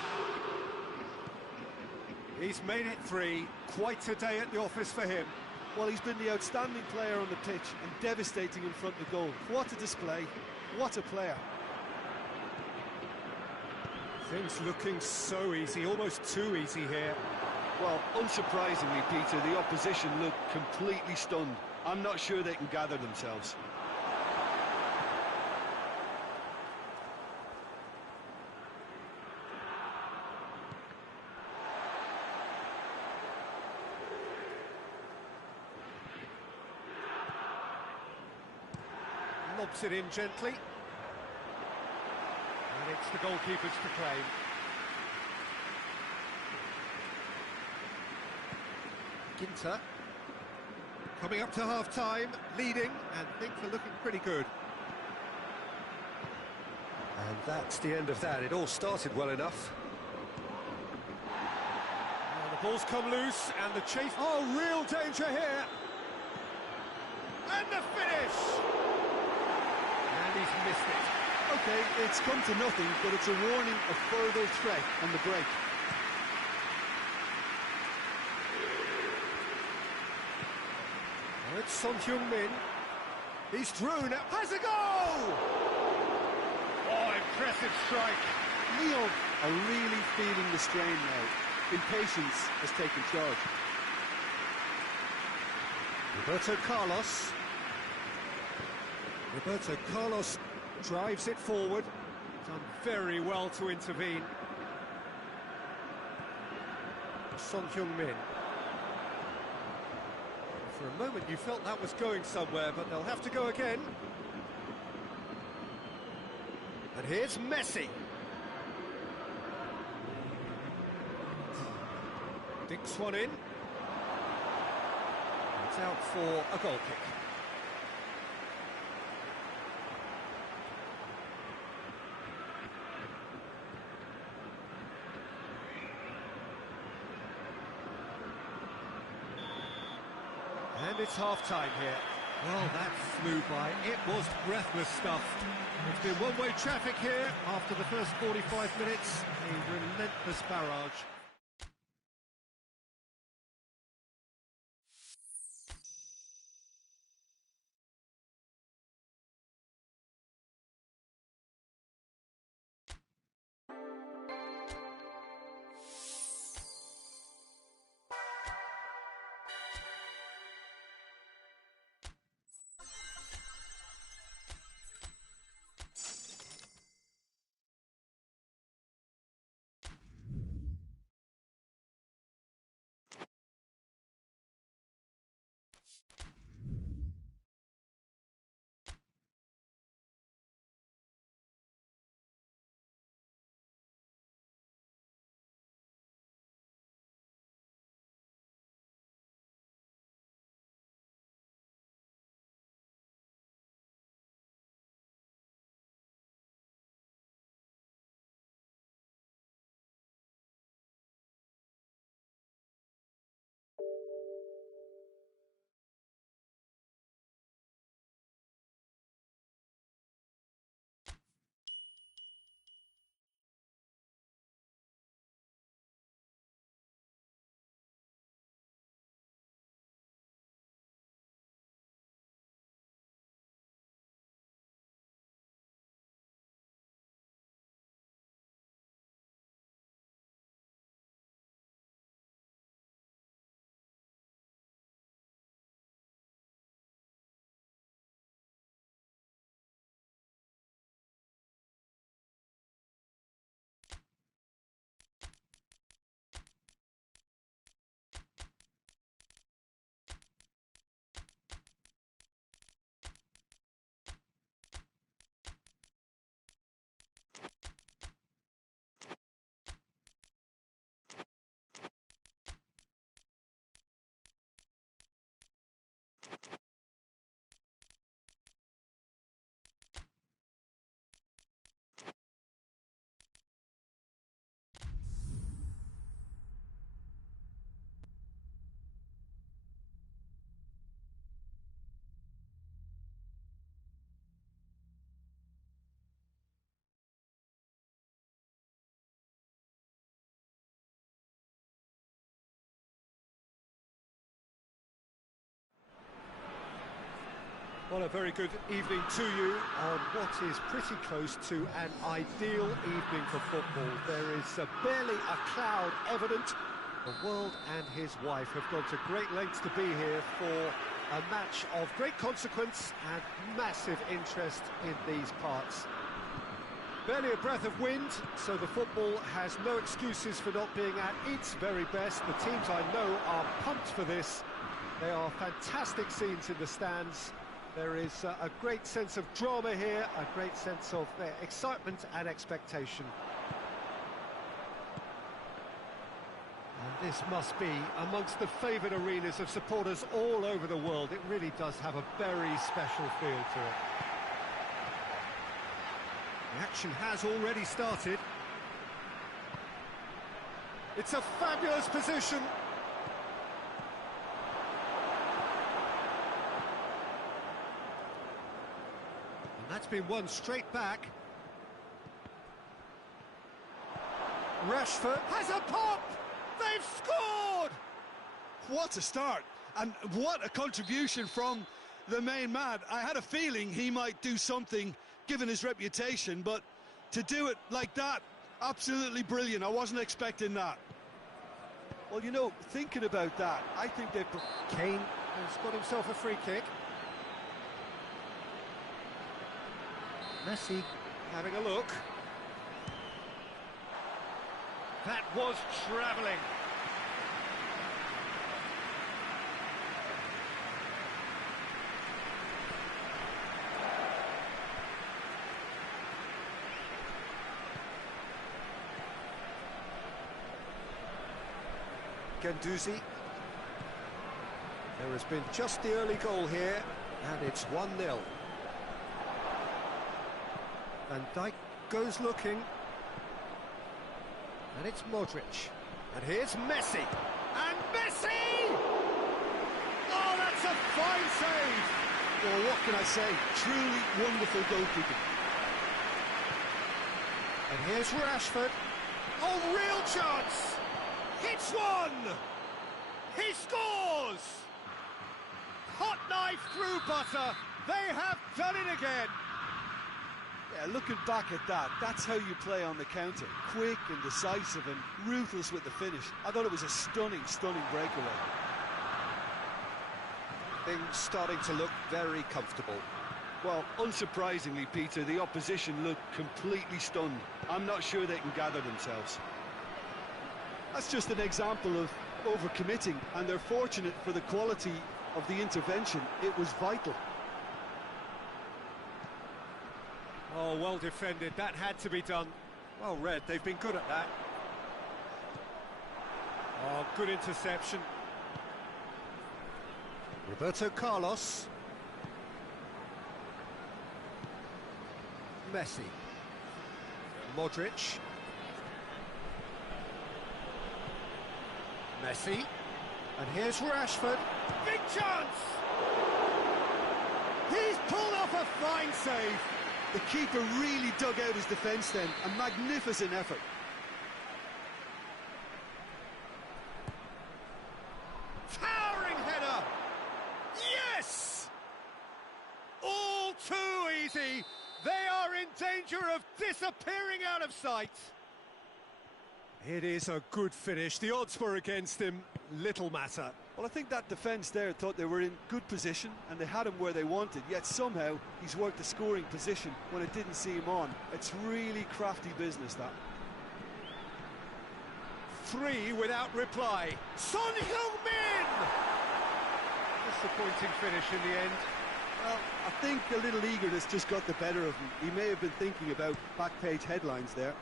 He's made it three. Quite a day at the office for him. Well, he's been the outstanding player on the pitch and devastating in front of goal. What a display. What a player. Things looking so easy, almost too easy here. Well, unsurprisingly, Peter, the opposition look completely stunned. I'm not sure they can gather themselves. Lobs it in gently. And it's the goalkeepers to claim. Ginter. Coming up to half-time, leading, and things are looking pretty good. And that's the end of that. It all started well enough. Now the ball's come loose, and the chase... Oh, real danger here! And the finish! And he's missed it. Okay, it's come to nothing, but it's a warning of further threat on the break. It's Son Heung-min. He's through now. Has a goal! Oh, impressive strike. Lyon are really feeling the strain now. Impatience has taken charge. Roberto Carlos. Roberto Carlos drives it forward. Done very well to intervene. Son Heung-min. For a moment you felt that was going somewhere, but they'll have to go again. And here's Messi. Dinks one in. It's out for a goal kick. And it's half-time here. Well, that flew by. It was breathless stuff. It's been one-way traffic here after the first 45 minutes. A relentless barrage. Well, a very good evening to you on what is pretty close to an ideal evening for football. There is barely a cloud evident. The world and his wife have gone to great lengths to be here for a match of great consequence and massive interest in these parts. Barely a breath of wind, so the football has no excuses for not being at its very best. The teams I know are pumped for this. They are fantastic scenes in the stands. There is a great sense of drama here, a great sense of excitement and expectation. And this must be amongst the favoured arenas of supporters all over the world. It really does have a very special feel to it. The action has already started. It's a fabulous position. That's been won straight back. Rashford has a pop! They've scored! What a start! And what a contribution from the main man. I had a feeling he might do something, given his reputation, but to do it like that, absolutely brilliant. I wasn't expecting that. Well, you know, thinking about that, I think they've... Kane has got himself a free kick. Messi having a look. That was travelling. Guendouzi. There has been just the early goal here, and it's 1-0. Van Dijk goes looking. And it's Modric. And here's Messi. And Messi! Oh, that's a fine save! Well, what can I say? Truly wonderful goalkeeping. And here's Rashford. Oh, real chance! Hits one! He scores! Hot knife through butter. They have done it again. Yeah, looking back at that, that's how you play on the counter. Quick and decisive and ruthless with the finish. I thought it was a stunning, stunning breakaway. Things starting to look very comfortable. Well, unsurprisingly, Peter, the opposition look completely stunned. I'm not sure they can gather themselves. That's just an example of overcommitting, and they're fortunate for the quality of the intervention. It was vital. Oh, well defended. That had to be done. Well read. They've been good at that. Oh, good interception. Roberto Carlos. Messi. Modric. Messi. And here's Rashford. Big chance! He's pulled off a fine save. The keeper really dug out his defence then. A magnificent effort. Towering header! Yes! All too easy. They are in danger of disappearing out of sight. It is a good finish. The odds were against him. Little matter. Well, I think that defence there thought they were in good position and they had him where they wanted, yet somehow he's worked a scoring position when it didn't see him on. It's really crafty business, that. 3 without reply. Son Heung-min! Disappointing finish in the end. Well, I think a little eagerness just got the better of him. He may have been thinking about back-page headlines there.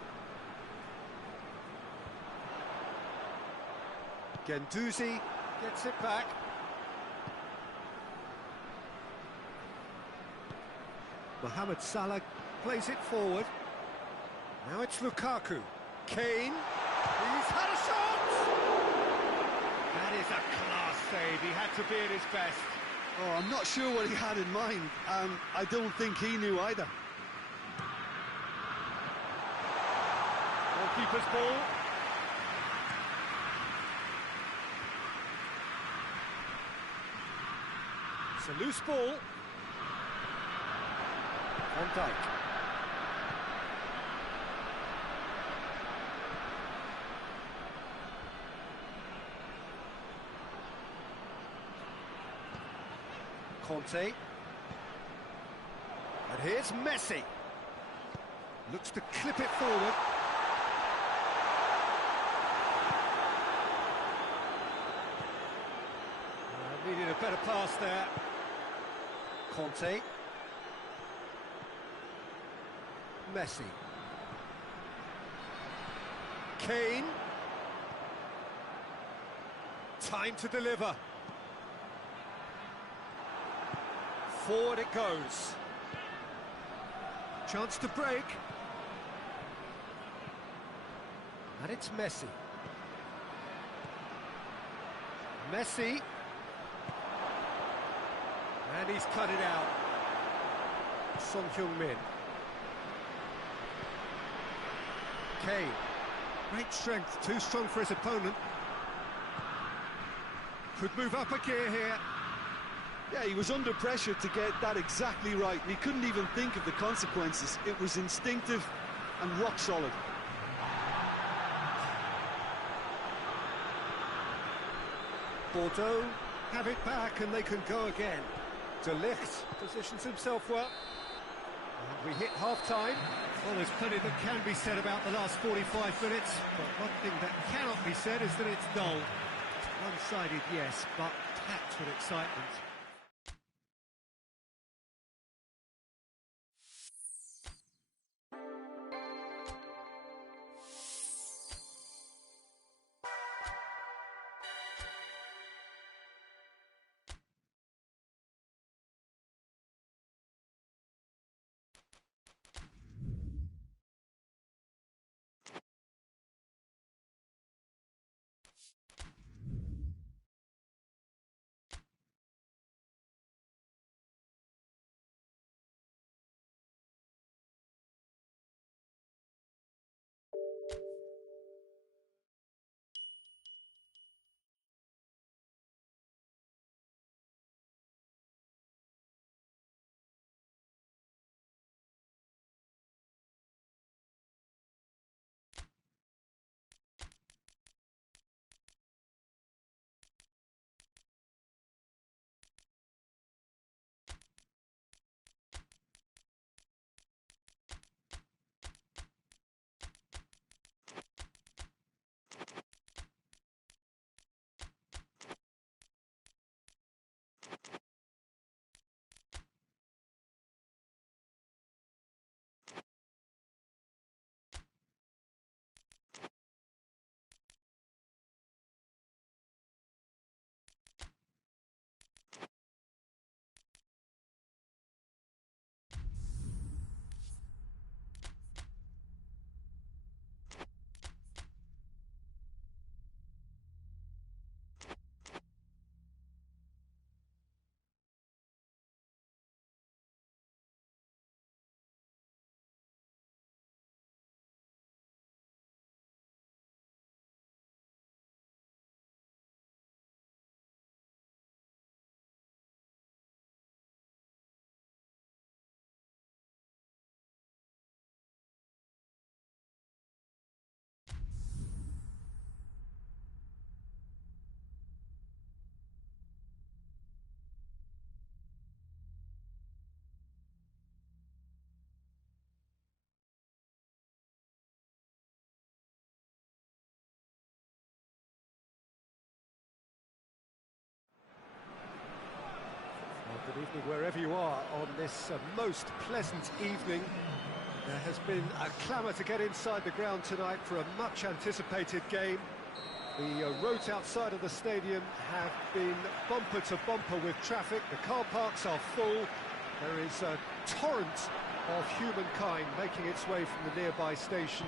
Guendouzi gets it back. Mohamed Salah plays it forward. Now it's Lukaku. Kane. He's had a shot! That is a class save. He had to be at his best. Oh, I'm not sure what he had in mind, and I don't think he knew either. Goalkeeper's ball. It's a loose ball. Van Dijk. Conte. And here's Messi. Looks to clip it forward. Needed a better pass there. Conte. Messi. Kane. Time to deliver. Forward it goes. Chance to break. And it's Messi. Messi. And he's cut it out. Son Heung-min. Kane. Great strength, too strong for his opponent. Could move up a gear here. Yeah, he was under pressure to get that exactly right, and he couldn't even think of the consequences. It was instinctive and rock solid. Bordeaux have it back and they can go again. De Ligt positions himself well. And we hit half-time. Well, there's plenty that can be said about the last 45 minutes, but one thing that cannot be said is that it's dull. One-sided, yes, but packed with excitement. Good evening wherever you are on this most pleasant evening. There has been a clamour to get inside the ground tonight for a much anticipated game. The roads outside of the stadium have been bumper to bumper with traffic. The car parks are full. There is a torrent of humankind making its way from the nearby station,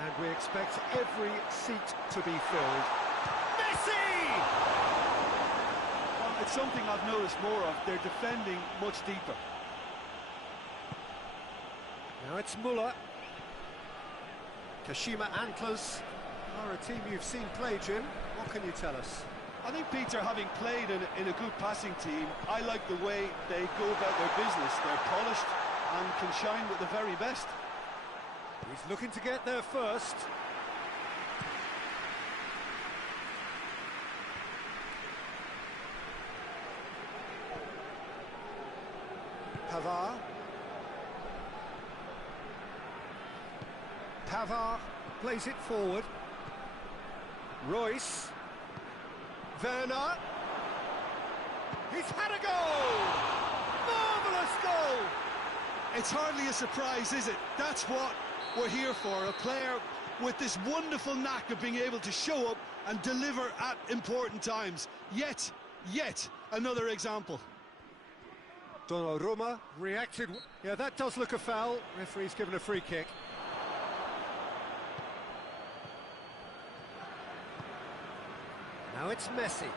and we expect every seat to be filled. Messi! It's something I've noticed more of. They're defending much deeper. Now it's Muller. Kashima Antlers are a team you've seen play, Jim. What can you tell us? I think, Peter, having played in a good passing team, I like the way they go about their business. They're polished and can shine with the very best. He's looking to get there first. Pavard plays it forward. Royce. Werner. He's had a goal! Marvellous goal! It's hardly a surprise, is it? That's what we're here for. A player with this wonderful knack of being able to show up and deliver at important times. Yet another example. Donnarumma reacted. Yeah, that does look a foul. Referee's given a free kick. Now it's Messi.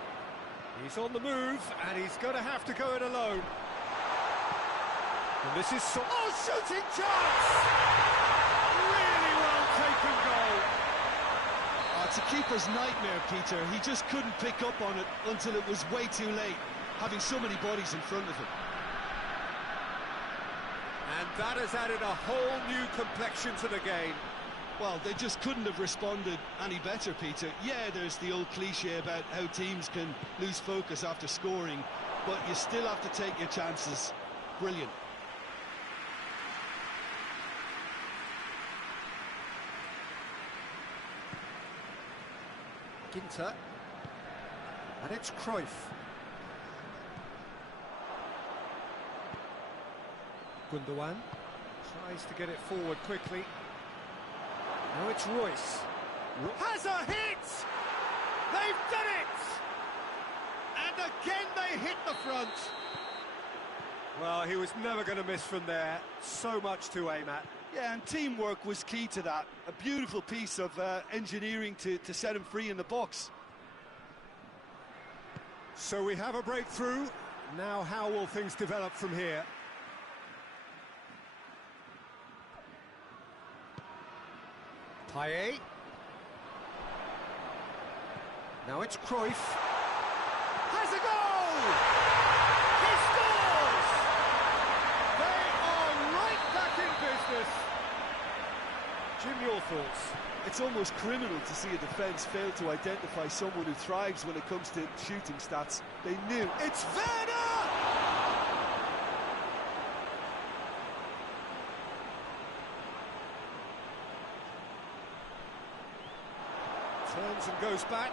He's on the move, and he's going to have to go it alone. And this is shooting chance! Really well taken goal. It's a keeper's nightmare, Peter. He just couldn't pick up on it until it was way too late, having so many bodies in front of him. And that has added a whole new complexion to the game. Well, they just couldn't have responded any better, Peter. Yeah, there's the old cliche about how teams can lose focus after scoring, but you still have to take your chances. Brilliant. Ginter. And it's Cruyff. Gundogan tries to get it forward quickly. Now it's Royce. Has a hit! They've done it! And again they hit the front. Well, he was never going to miss from there. So much to aim at. Yeah, and teamwork was key to that. A beautiful piece of engineering to set him free in the box. So we have a breakthrough. Now how will things develop from here? Payet. Now it's Cruyff. Has a goal! He scores! They are right back in business. Jim, your thoughts? It's almost criminal to see a defence fail to identify someone who thrives when it comes to shooting stats. They knew. It's Werner! Turns and goes back.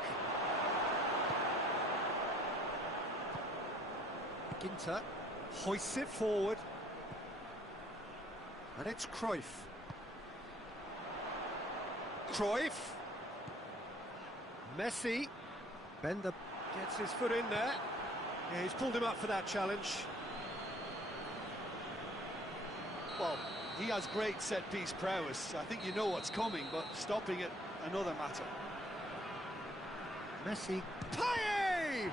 Ginter hoists it forward. And it's Cruyff. Cruyff. Messi. Bender gets his foot in there. Yeah, he's pulled him up for that challenge. Well, he has great set-piece prowess. I think you know what's coming, but stopping it, another matter. Messi. Payet!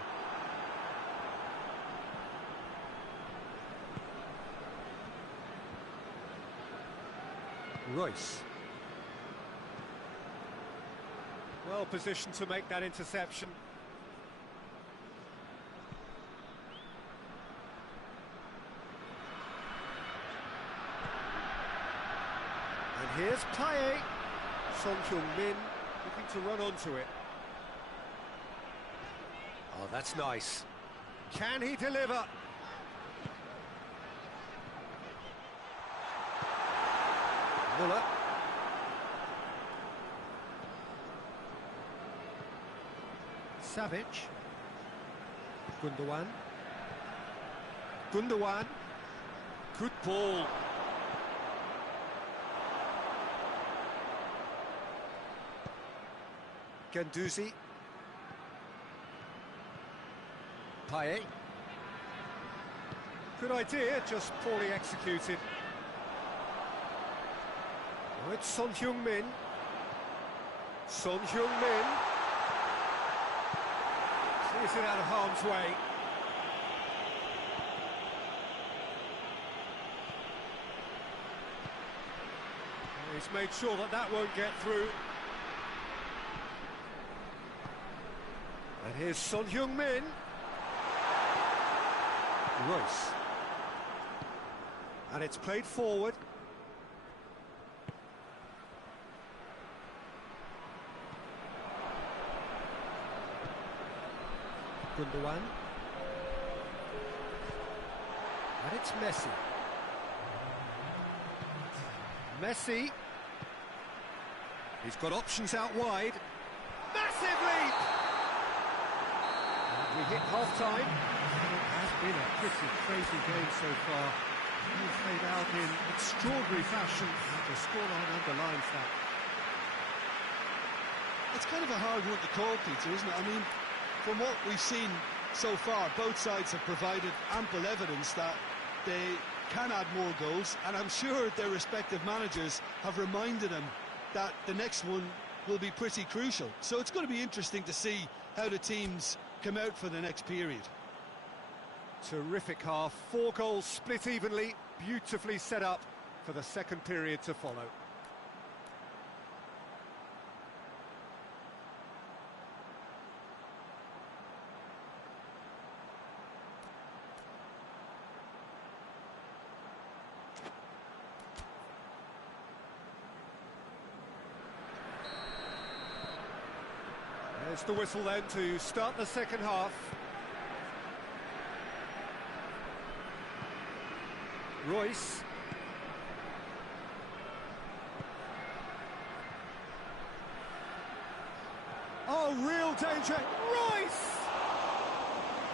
Royce. Well positioned to make that interception. And here's Payet. Son Heung-min looking to run onto it. Oh, that's nice. Can he deliver? Muller. Savic. Gundogan. Gundogan. Good ball. Guendouzi. Payet. Good idea, just poorly executed. Oh, it's Son Heung-min. Son Heung-min. Clears it out of harm's way. He's made sure that that won't get through. And here's Son Heung-min. Royce. And it's played forward. Gundogan. And it's Messi. Messi. He's got options out wide. Massive leap! And we hit half-time. It has been a pretty crazy game so far. It's played out in extraordinary fashion. The scoreline underlines that. It's kind of a hard one to call, Peter, isn't it? I mean, from what we've seen so far, both sides have provided ample evidence that they can add more goals, and I'm sure their respective managers have reminded them that the next one will be pretty crucial. So it's going to be interesting to see how the teams come out for the next period. Terrific half, 4 goals split evenly, beautifully set up for the second period to follow. There's the whistle then to start the second half. Royce. Oh, real danger. Royce!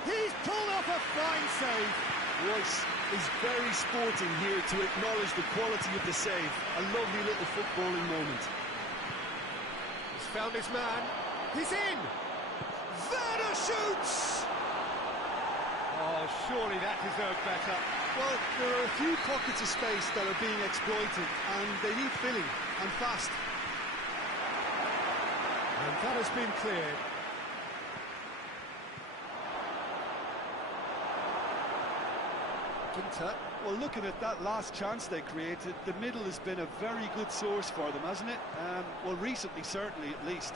He's pulled off a fine save. Royce is very sporting here to acknowledge the quality of the save. A lovely little footballing moment. He's found his man. He's in! Werner shoots! Oh, surely that deserved better. Well, there are a few pockets of space that are being exploited, and they need filling, and fast. And that has been cleared. Ginter. Well, looking at that last chance they created, the middle has been a very good source for them, hasn't it? Well, recently, certainly, at least.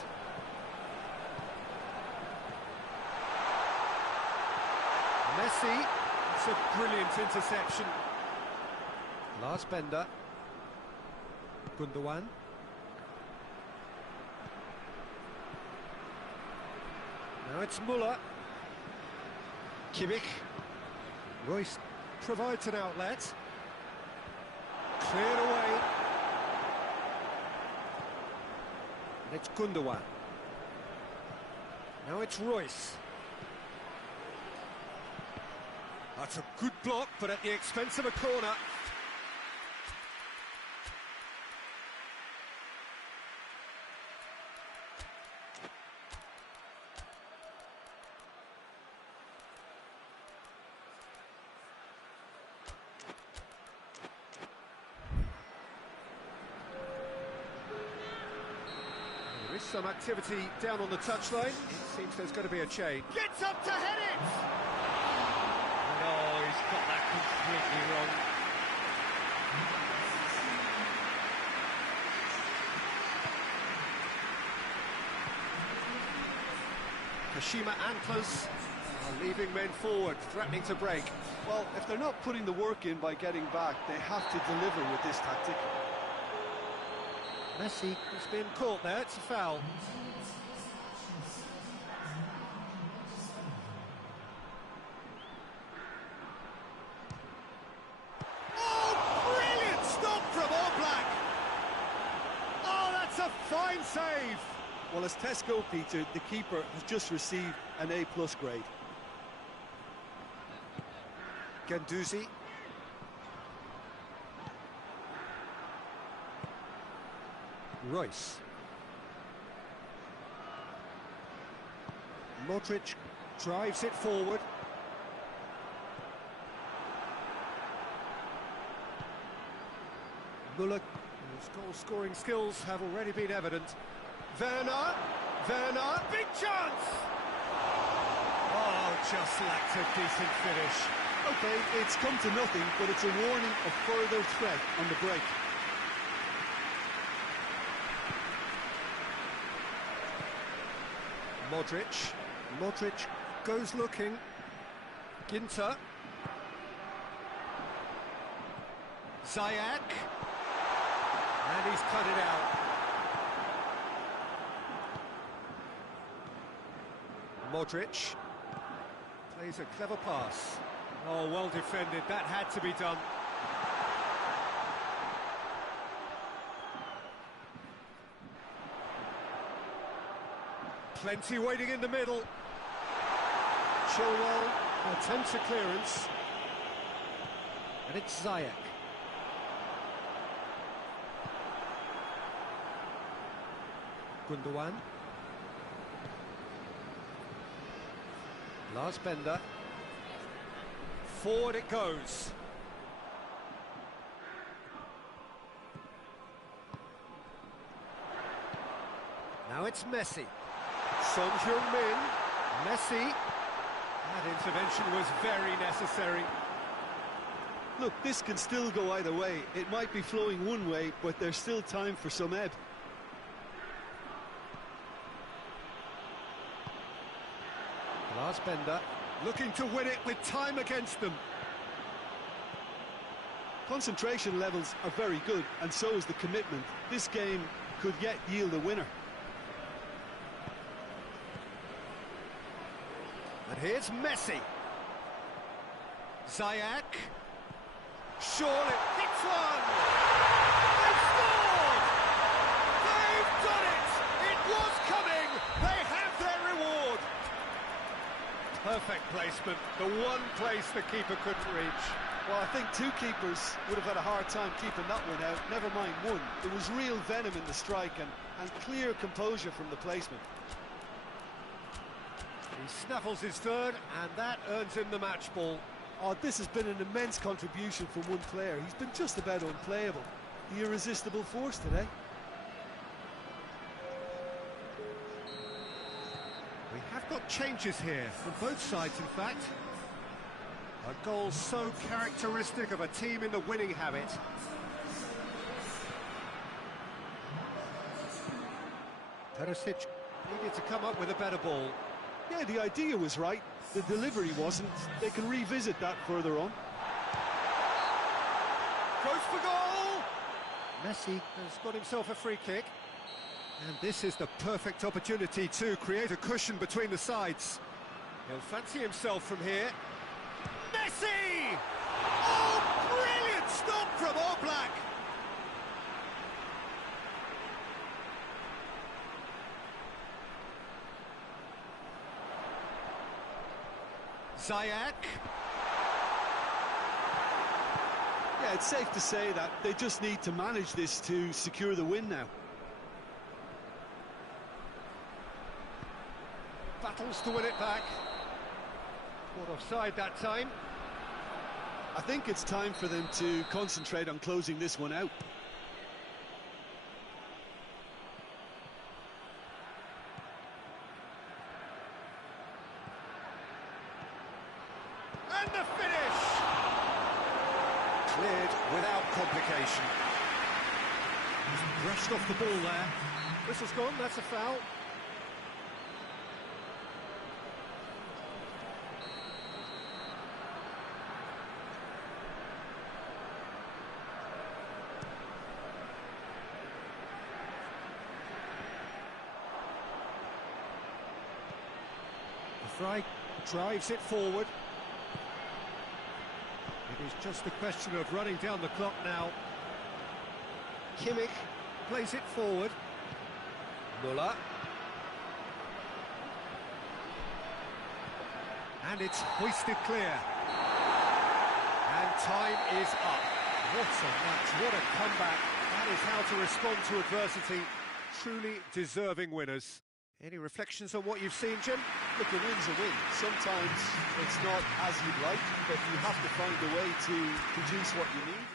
Messi. It's a brilliant interception. Lars Bender. Gundogan. Now it's Muller. Kimmich. Royce provides an outlet. Cleared away. And it's Gundogan. Now it's Royce. That's a good block, but at the expense of a corner. There is some activity down on the touchline. It seems there's going to be a change. Gets up to head it! No, he's got that completely wrong. Kashima Antlers are leaving men forward, threatening to break. Well, if they're not putting the work in by getting back, they have to deliver with this tactic. Messi has been caught there, it's a foul. Oh, brilliant stop from Oblak! Oh, that's a fine save! Well, as Tesco, Peter, the keeper has just received an A+ grade. Guendouzi. Royce. Modric drives it forward. Muller, whose goal-scoring skills have already been evident. Werner, big chance! Oh, just lacked a decent finish. Okay, it's come to nothing, but it's a warning of further threat on the break. Modric goes looking. Ginter. Ziyech. And he's cut it out. Modric plays a clever pass. Oh, well defended. That had to be done. Plenty waiting in the middle. Chilwell attempts a clearance. And it's Ziyech. Gundogan. Lars Bender. Forward it goes. Now it's Messi. Son Heung-min. Messi. That intervention was very necessary. Look, this can still go either way. It might be flowing one way, but there's still time for some ebb. Lars Bender looking to win it with time against them. Concentration levels are very good, and so is the commitment. This game could yet yield a winner. And here's Messi. Ziyech. Surely hits one! They've scored! They've done it! It was coming! They have their reward! Perfect placement, the one place the keeper couldn't reach. Well, I think two keepers would have had a hard time keeping that one out, never mind one. There was real venom in the strike and clear composure from the placement. He snaffles his third, and that earns him the match ball. Oh, this has been an immense contribution from one player. He's been just about unplayable. The irresistible force today. We have got changes here, from both sides in fact. A goal so characteristic of a team in the winning habit. Perisic needed to come up with a better ball. Yeah, the idea was right. The delivery wasn't. They can revisit that further on. Goes for goal! Messi has got himself a free kick. And this is the perfect opportunity to create a cushion between the sides. He'll fancy himself from here. Messi! Oh, brilliant stop from Oblak! Ziyech. Yeah, it's safe to say that they just need to manage this to secure the win now. Battles to win it back. Caught offside that time. I think it's time for them to concentrate on closing this one out. And the finish! Cleared without complication. He's brushed off the ball there. Whistle's gone, that's a foul. Fry drives it forward. It is just a question of running down the clock now. Kimmich plays it forward. Muller. And it's hoisted clear. And time is up. What a match, what a comeback. That is how to respond to adversity. Truly deserving winners. Any reflections on what you've seen, Jim? Look, a win's a win. Sometimes it's not as you'd like, but you have to find a way to produce what you need.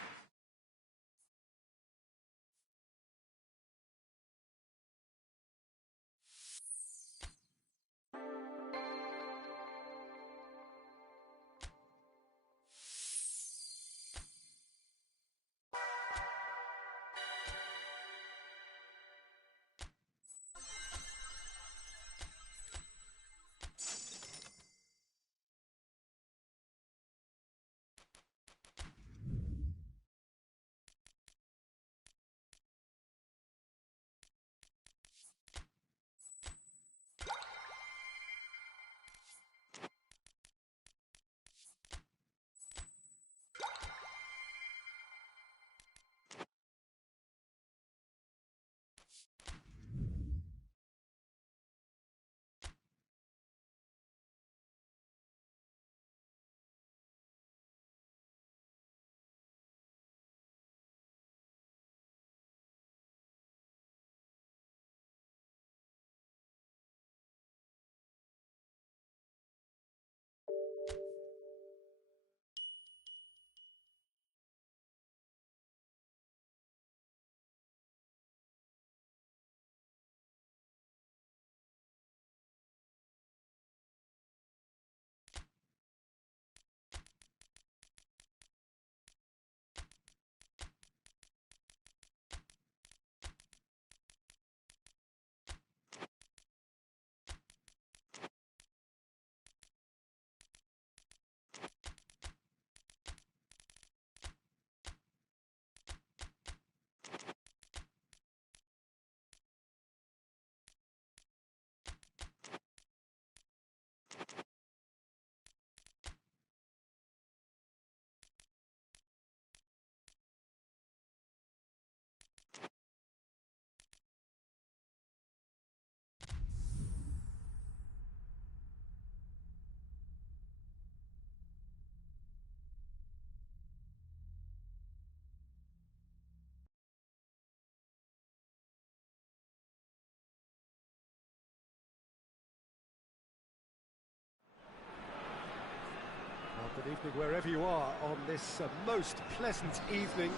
Good evening wherever you are on this most pleasant evening.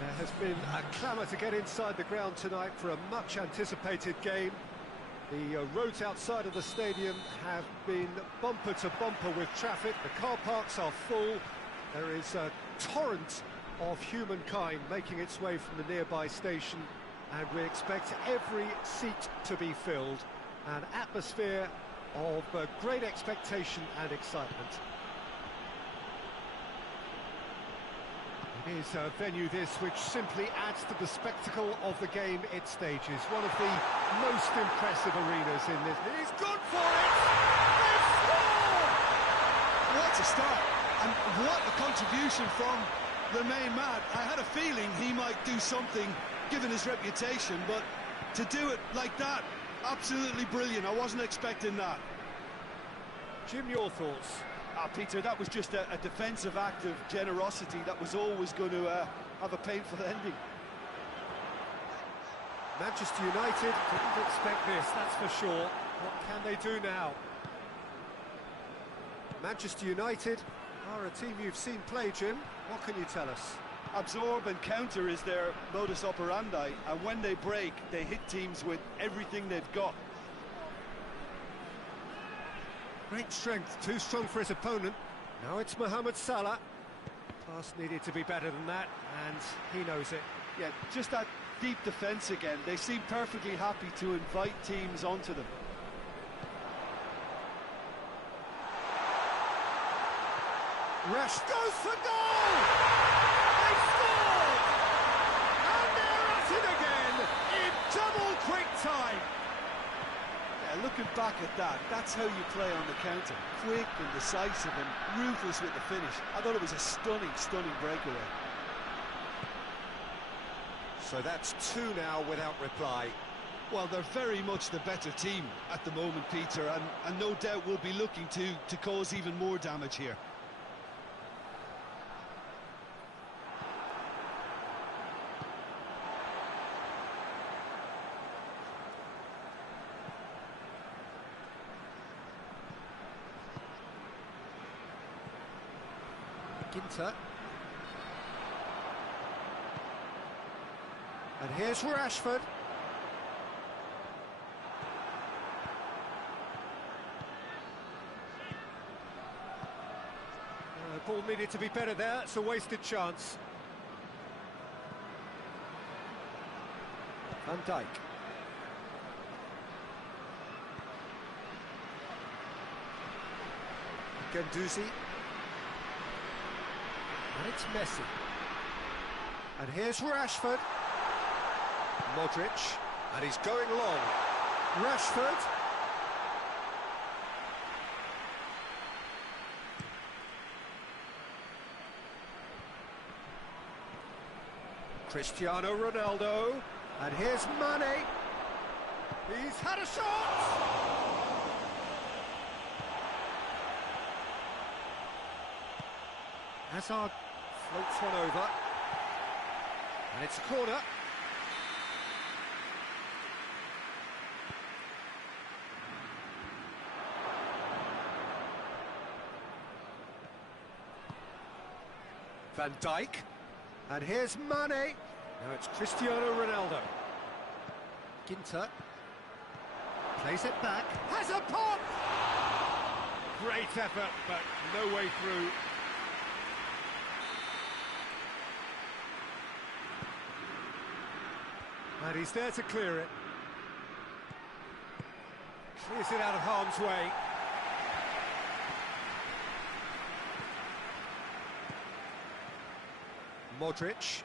There has been a clamour to get inside the ground tonight for a much anticipated game. The roads outside of the stadium have been bumper to bumper with traffic. The car parks are full. There is a torrent of humankind making its way from the nearby station, and we expect every seat to be filled. An atmosphere of great expectation and excitement. It is a venue this which simply adds to the spectacle of the game it stages. One of the most impressive arenas in this. He's gone for it! They score! What a start, and what a contribution from the main man. I had a feeling he might do something given his reputation, but to do it like that, absolutely brilliant. I wasn't expecting that. Jim, your thoughts? Peter, that was just a defensive act of generosity that was always going to have a painful ending. Manchester United didn't expect this, that's for sure. What can they do now? Manchester United are a team you've seen play, Jim. What can you tell us? Absorb and counter is their modus operandi, and when they break, they hit teams with everything they've got. Great strength, too strong for his opponent. Now it's Mohamed Salah. Pass needed to be better than that, and he knows it. Yeah, just that deep defence again. They seem perfectly happy to invite teams onto them. Rash goes for goal! They scored! And they're at it again in double quick time. Yeah, looking back at that, that's how you play on the counter. Quick and decisive and ruthless with the finish. I thought it was a stunning, stunning breakaway. So that's two now without reply. Well, they're very much the better team at the moment, Peter, and no doubt will be looking to cause even more damage here. Ginter. And here's Rashford. Ball needed to be better there, it's a wasted chance. Van Dijk. Guendouzi. And it's Messi. And here's Rashford. Modric. And he's going long. Rashford. Cristiano Ronaldo. And here's Mane. He's had a shot! Hazard floats one over, and it's a corner. Van Dijk, and here's Mane. Now it's Cristiano Ronaldo. Ginter plays it back, has a pop! Great effort, but no way through. And he's there to clear it. Clears it out of harm's way. Modric.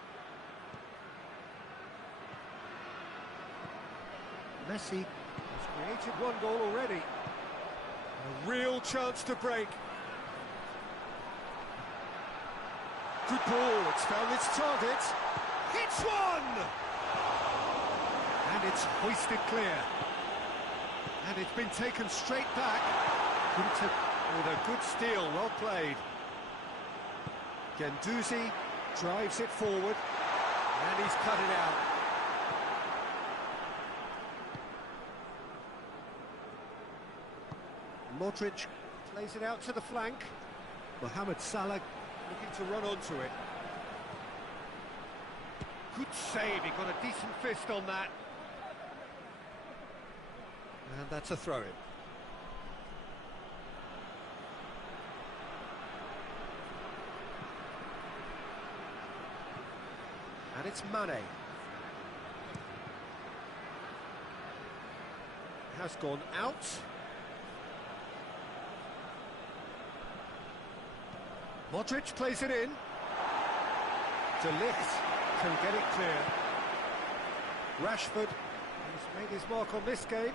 Messi has created one goal already. A real chance to break. Good ball, it's found its target. Hits one! And it's hoisted clear. And it's been taken straight back. With a good steal, well played. Guendouzi drives it forward. And he's cut it out. Modric plays it out to the flank. Mohamed Salah looking to run onto it. Good save, he got a decent fist on that. And that's a throw-in. And it's Mane. Has gone out. Modric plays it in. De Ligt can get it clear. Rashford has made his mark on this game.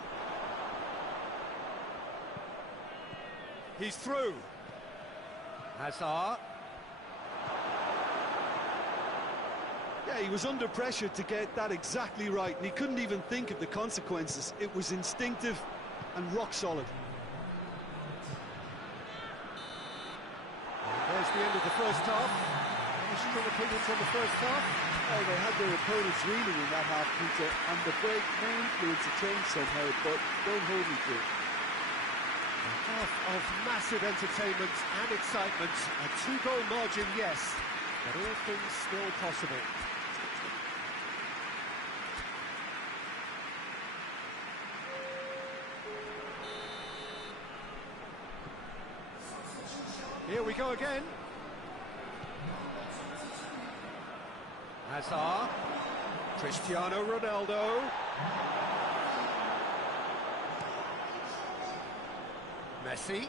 He's through. Hazard. Yeah, he was under pressure to get that exactly right, and he couldn't even think of the consequences. It was instinctive and rock solid. And there's the end of the first half. Any strong opinions on the first half? Oh, they had their opponents reeling in that half, Peter, and the break may influence a change somehow, but don't hold me to it. A half of massive entertainment and excitement. A two-goal margin, yes, but all things still possible. Here we go again. Hazard. Cristiano Ronaldo. Messi.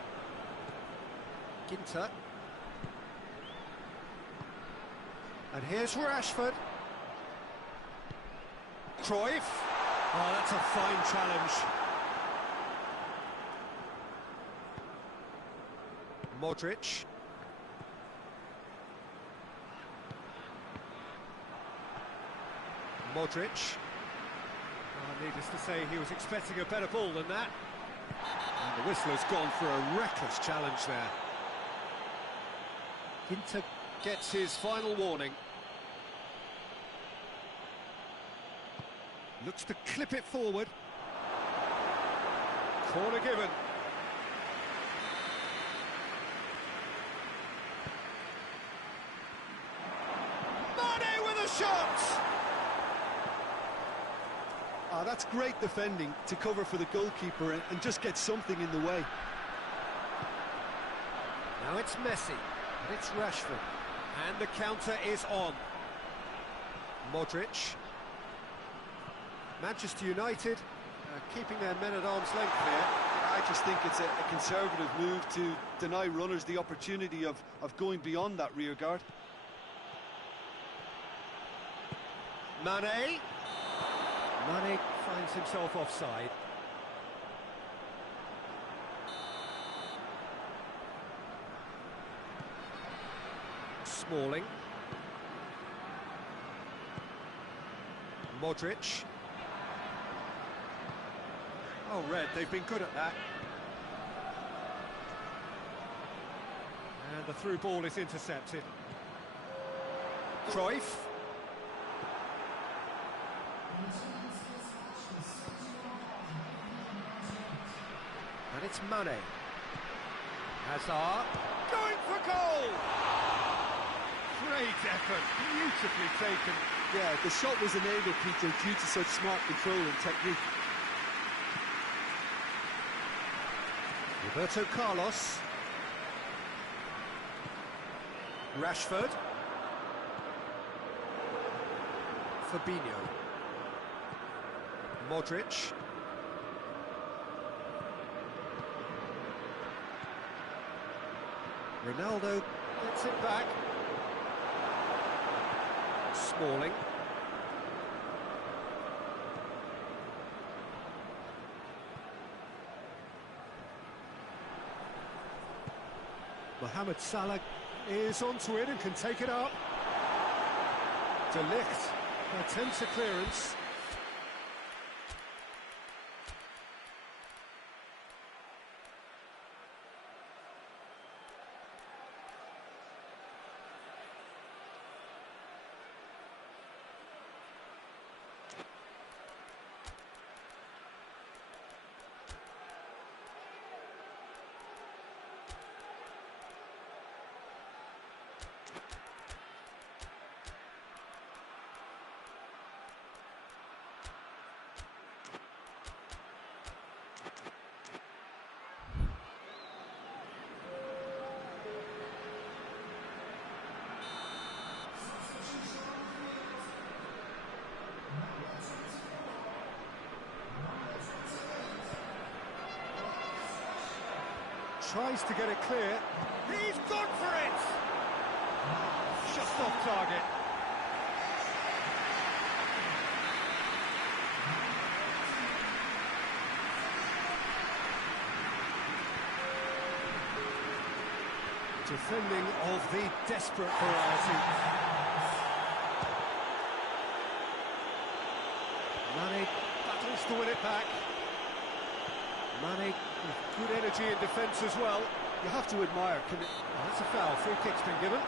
Ginter. And here's Rashford. Cruyff. Oh, that's a fine challenge. Modric. Modric. Oh, needless to say, he was expecting a better ball than that. And the whistler's gone for a reckless challenge there. Ginter gets his final warning. Looks to clip it forward. Corner given. Mane with a shot! Ah, that's great defending to cover for the goalkeeper and just get something in the way. Now it's Messi, and it's Rashford, and the counter is on. Modric. Manchester United keeping their men at arm's length here. I just think it's a conservative move to deny runners the opportunity of going beyond that rear guard. Mane. Mane finds himself offside. Smalling. Modric. Oh, red, they've been good at that. And the through ball is intercepted. Cruyff. And it's Mane. Hazard. Going for goal! Great effort, beautifully taken. Yeah, the shot was enabled, Peter, due to such smart control and technique. Roberto Carlos. Rashford. Fabinho. Modric. Ronaldo gets it back. Smalling. Mohamed Salah is onto it and can take it up. De Ligt attempts a clearance. tries to get it clear. He's gone for it! Just off target. Defending of the desperate variety. Mane battles to win it back. Mane with good energy in defence as well. You have to admire. Oh, that's a foul. Free kick's been given.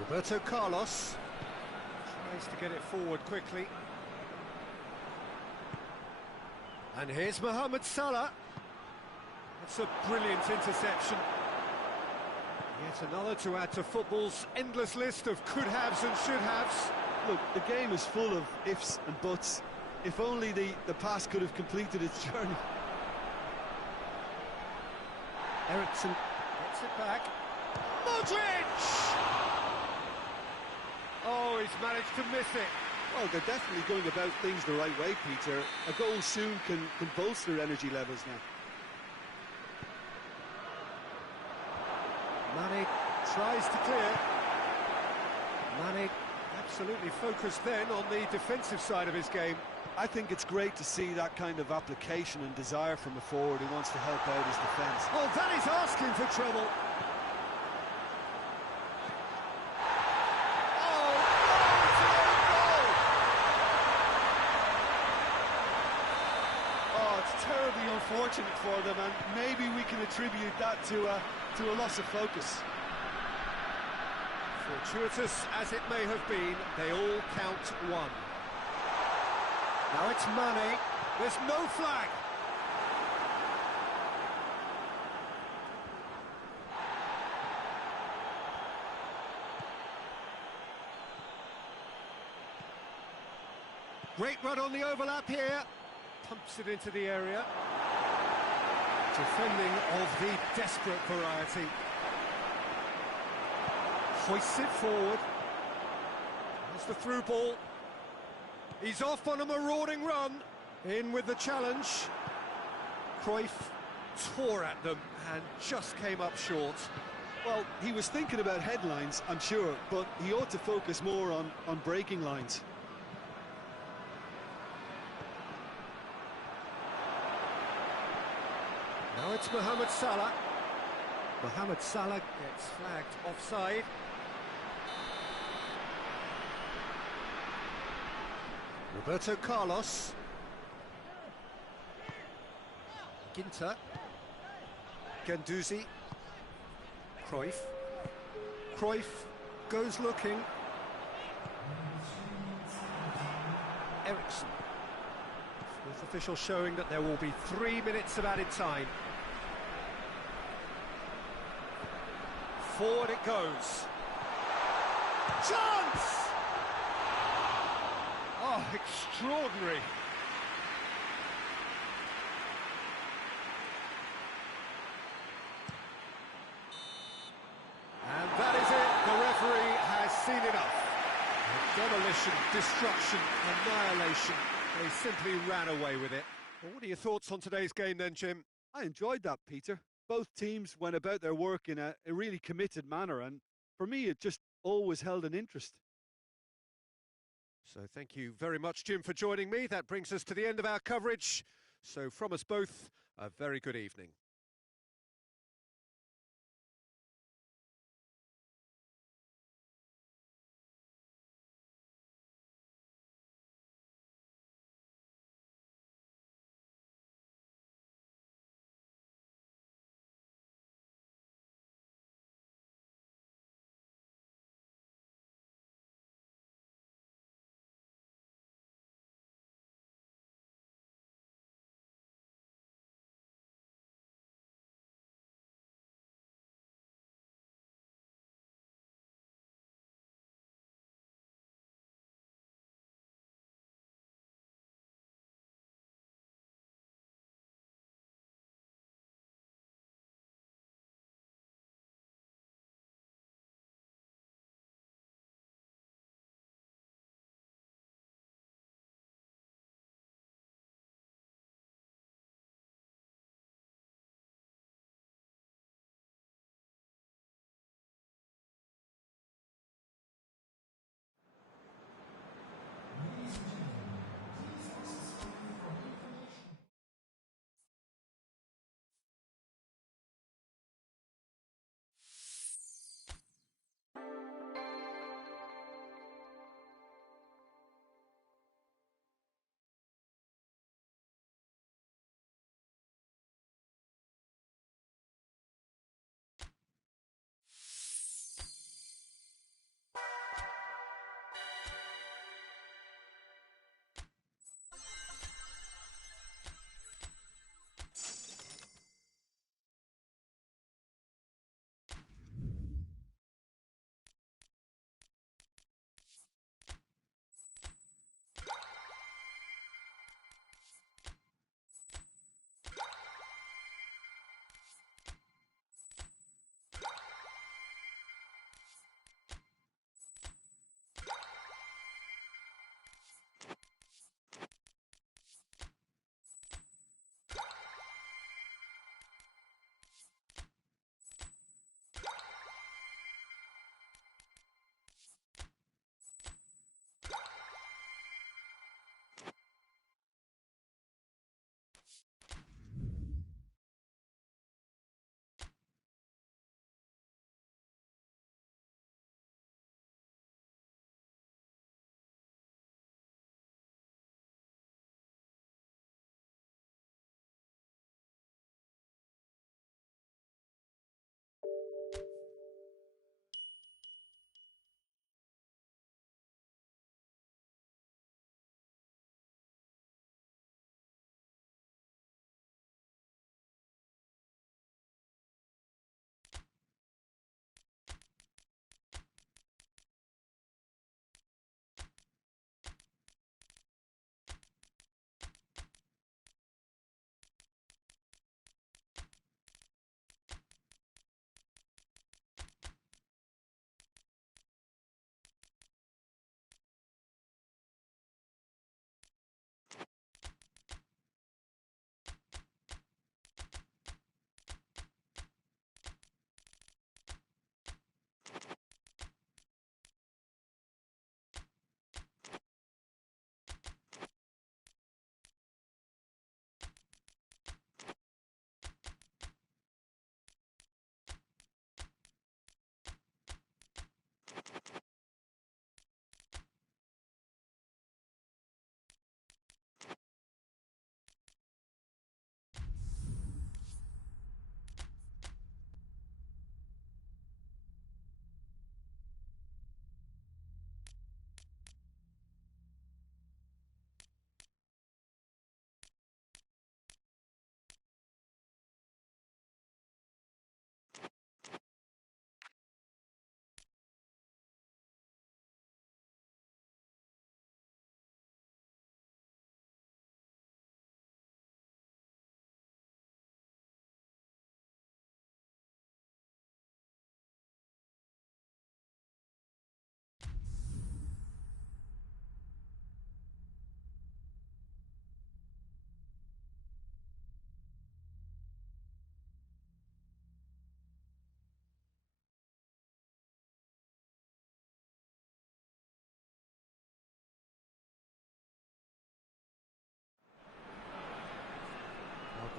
Roberto Carlos tries to get it forward quickly. And here's Mohamed Salah. That's a brilliant interception. Yet another to add to football's endless list of could-haves and should-haves. Look, the game is full of ifs and buts. If only the pass could have completed its journey. Eriksen gets it back. Modric! Oh, he's managed to miss it. Well, they're definitely going about things the right way, Peter. A goal soon can bolster energy levels now. Mane tries to clear. Mane absolutely focused then on the defensive side of his game. I think it's great to see that kind of application and desire from a forward who wants to help out his defence. Oh, that is asking for trouble. Terribly unfortunate for them, and maybe we can attribute that to a loss of focus. Fortuitous as it may have been, they all count one. Now it's Mane. There's no flag. Great run on the overlap here. Pumps it into the area. Defending of the desperate variety. Hoists it forward. That's the through ball. He's off on a marauding run. In with the challenge. Cruyff tore at them and just came up short. Well, he was thinking about headlines, I'm sure, but he ought to focus more on breaking lines. Now it's Mohamed Salah. Mohamed Salah gets flagged offside. Roberto Carlos. Ginter. Guendouzi. Cruyff. Cruyff goes looking. Eriksen. With official showing that there will be 3 minutes of added time. Forward it goes. Chance! Oh, extraordinary. And that is it. The referee has seen enough. Demolition, destruction, annihilation. They simply ran away with it. Well, what are your thoughts on today's game then, Jim? I enjoyed that, Peter. Both teams went about their work in a really committed manner, and for me it just always held an interest. So thank you very much, Jim, for joining me. That brings us to the end of our coverage. So from us both, a very good evening.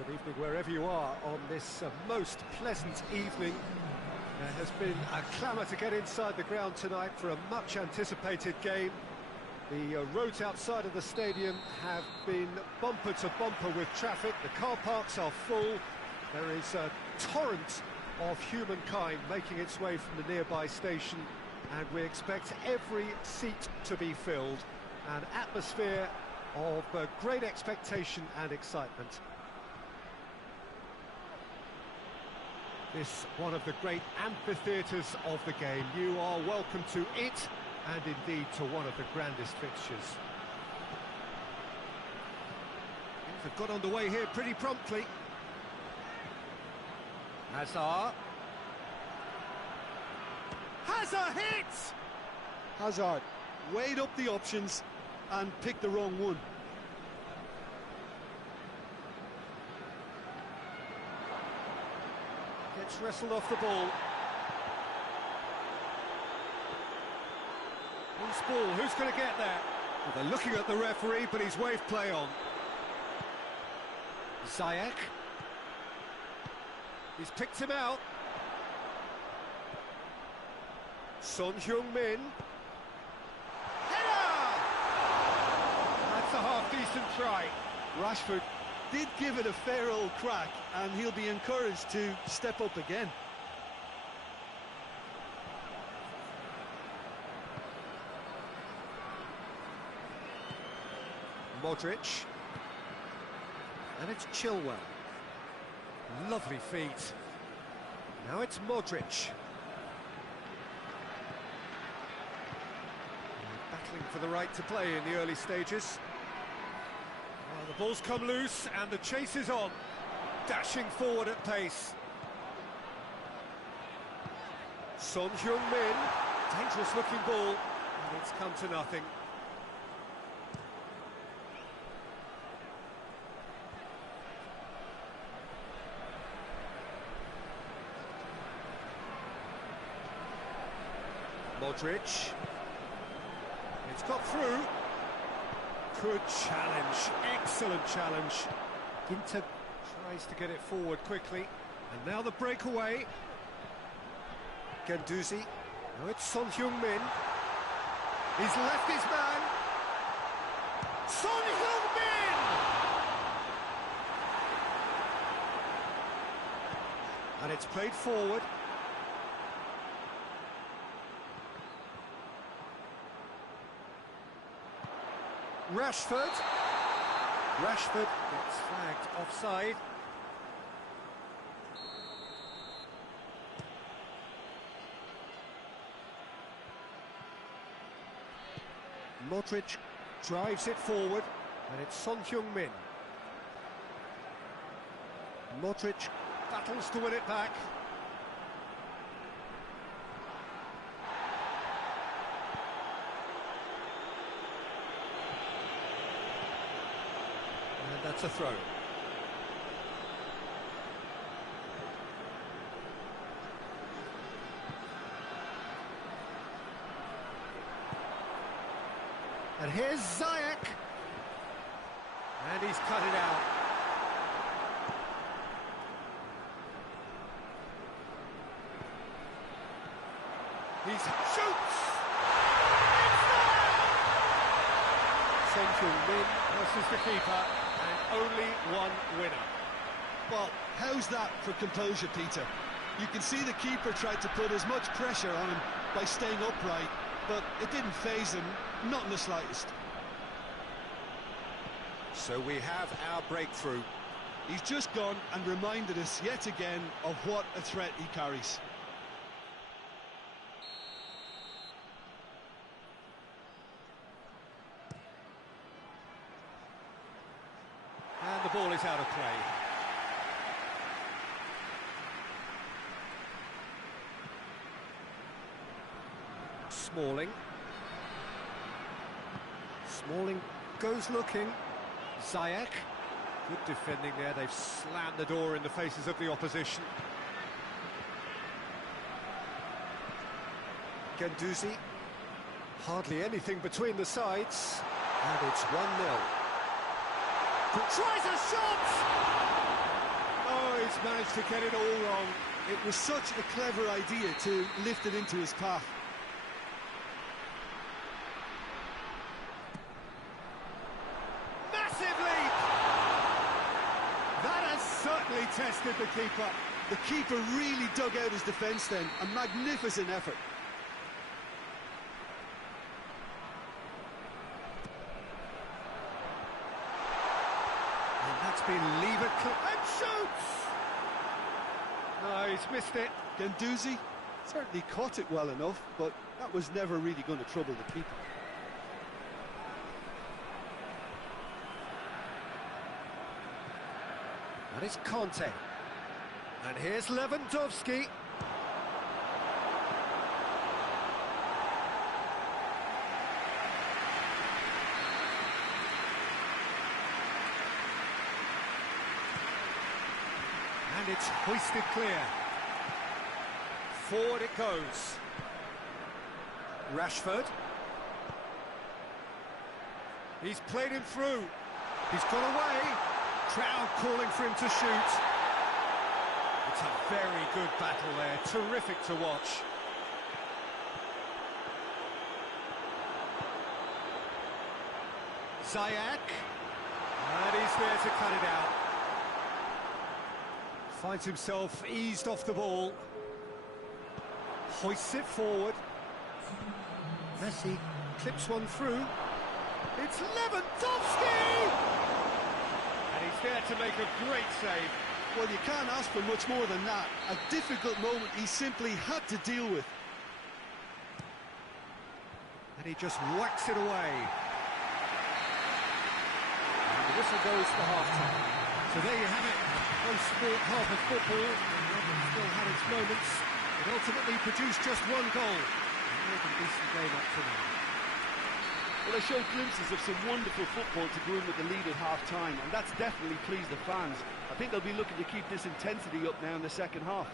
Good evening wherever you are on this most pleasant evening. There has been a clamour to get inside the ground tonight for a much anticipated game. The roads outside of the stadium have been bumper to bumper with traffic. The car parks are full. There is a torrent of humankind making its way from the nearby station, and we expect every seat to be filled. An atmosphere of great expectation and excitement. This one of the great amphitheatres of the game. You are welcome to it, and indeed to one of the grandest fixtures. Things have got underway here pretty promptly. Hazard. Hazard hits! Hazard weighed up the options and picked the wrong one. Gets wrestled off the ball. Loose ball, who's going to get there? Well, they're looking at the referee, but he's waved play on. Ziyech. He's picked him out. Son Heung-min. Header! That's a half-decent try. Rashford did give it a fair old crack, and he'll be encouraged to step up again. Modric. And it's Chilwell. Lovely feet. Now it's Modric. Battling for the right to play in the early stages. Well, the ball's come loose and the chase is on. Dashing forward at pace. Son Heung-min. Dangerous looking ball. And it's come to nothing. Modric. It's got through. Good challenge, excellent challenge. Ginter tries to get it forward quickly. And now the breakaway. Guendouzi. Now it's Son Heung-min. He's left his man. Son Heung-min! And it's played forward. Rashford gets flagged offside. Modric drives it forward, and it's Son Heung-min. Modric battles to win it back. That's a throw. And here's Ziyech. And he's cut it out. He shoots! Son Heung-min versus the keeper. And only one winner. Well, how's that for composure, Peter? You can see the keeper tried to put as much pressure on him by staying upright, but it didn't faze him, not in the slightest. So we have our breakthrough. He's just gone and reminded us yet again of what a threat he carries. And the ball is out of play. Smalling. Smalling goes looking. Ziyech. Good defending there. They've slammed the door in the faces of the opposition. Guendouzi. Hardly anything between the sides. And it's 1-0. Tries a shot! Oh, he's managed to get it all wrong. It was such a clever idea to lift it into his path. Massive leap! That has certainly tested the keeper. The keeper really dug out his defence then. A magnificent effort. And that's been levered and shoots! No, he's missed it. Guendouzi certainly caught it well enough, but that was never really going to trouble the keeper. And it's Conte. And here's Lewandowski. And it's hoisted clear. Forward it goes. Rashford. He's played him through. He's got away. Crowd calling for him to shoot. It's a very good battle there. Terrific to watch. Ziyech. And he's there to cut it out. Finds himself eased off the ball. Hoists it forward. Messi clips one through. It's Lewandowski! And he's there to make a great save. Well, you can't ask for much more than that. A difficult moment he simply had to deal with. And he just whacks it away. And the whistle goes for half-time. So there you have it. Close sport, half of football. London still had its moments. It ultimately produced just one goal. A decent game up to now. Well, they showed glimpses of some wonderful football to go in with the lead at half-time, and that's definitely pleased the fans. I think they'll be looking to keep this intensity up now in the second half.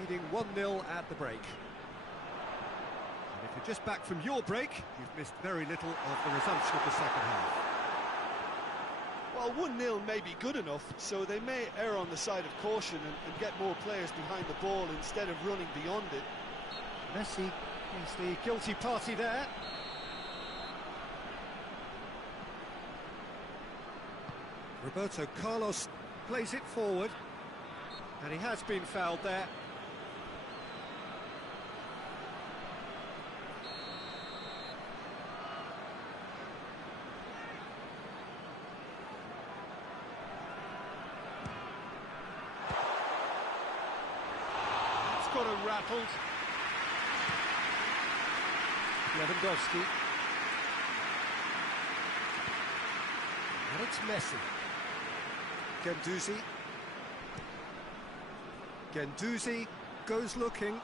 Leading 1-0 at the break. And if you're just back from your break, you've missed very little of the resumption of the second half. Well, 1-0 may be good enough, so they may err on the side of caution and get more players behind the ball instead of running beyond it. Messi is the guilty party there. Roberto Carlos plays it forward, and he has been fouled there. It's got him rattled. Lewandowski. And it's Messi. Guendouzi. Guendouzi goes looking.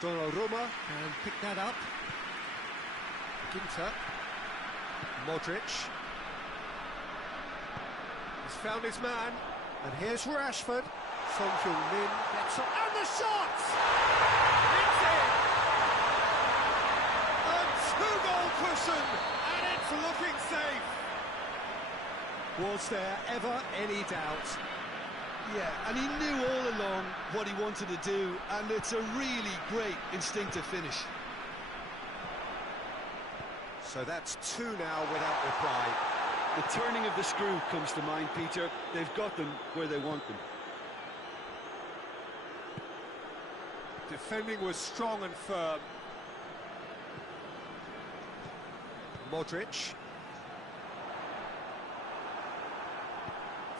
Donnarumma can pick that up. Ginter. Modric. He's found his man. And here's Rashford. Son Heung-min gets up. And the shot! It's in! A two-goal cushion! And it's looking safe! Was there ever any doubt? Yeah, and he knew all along what he wanted to do, and it's a really great instinctive finish. So that's two now without reply. The turning of the screw comes to mind, Peter. They've got them where they want them. Defending was strong and firm. Modric.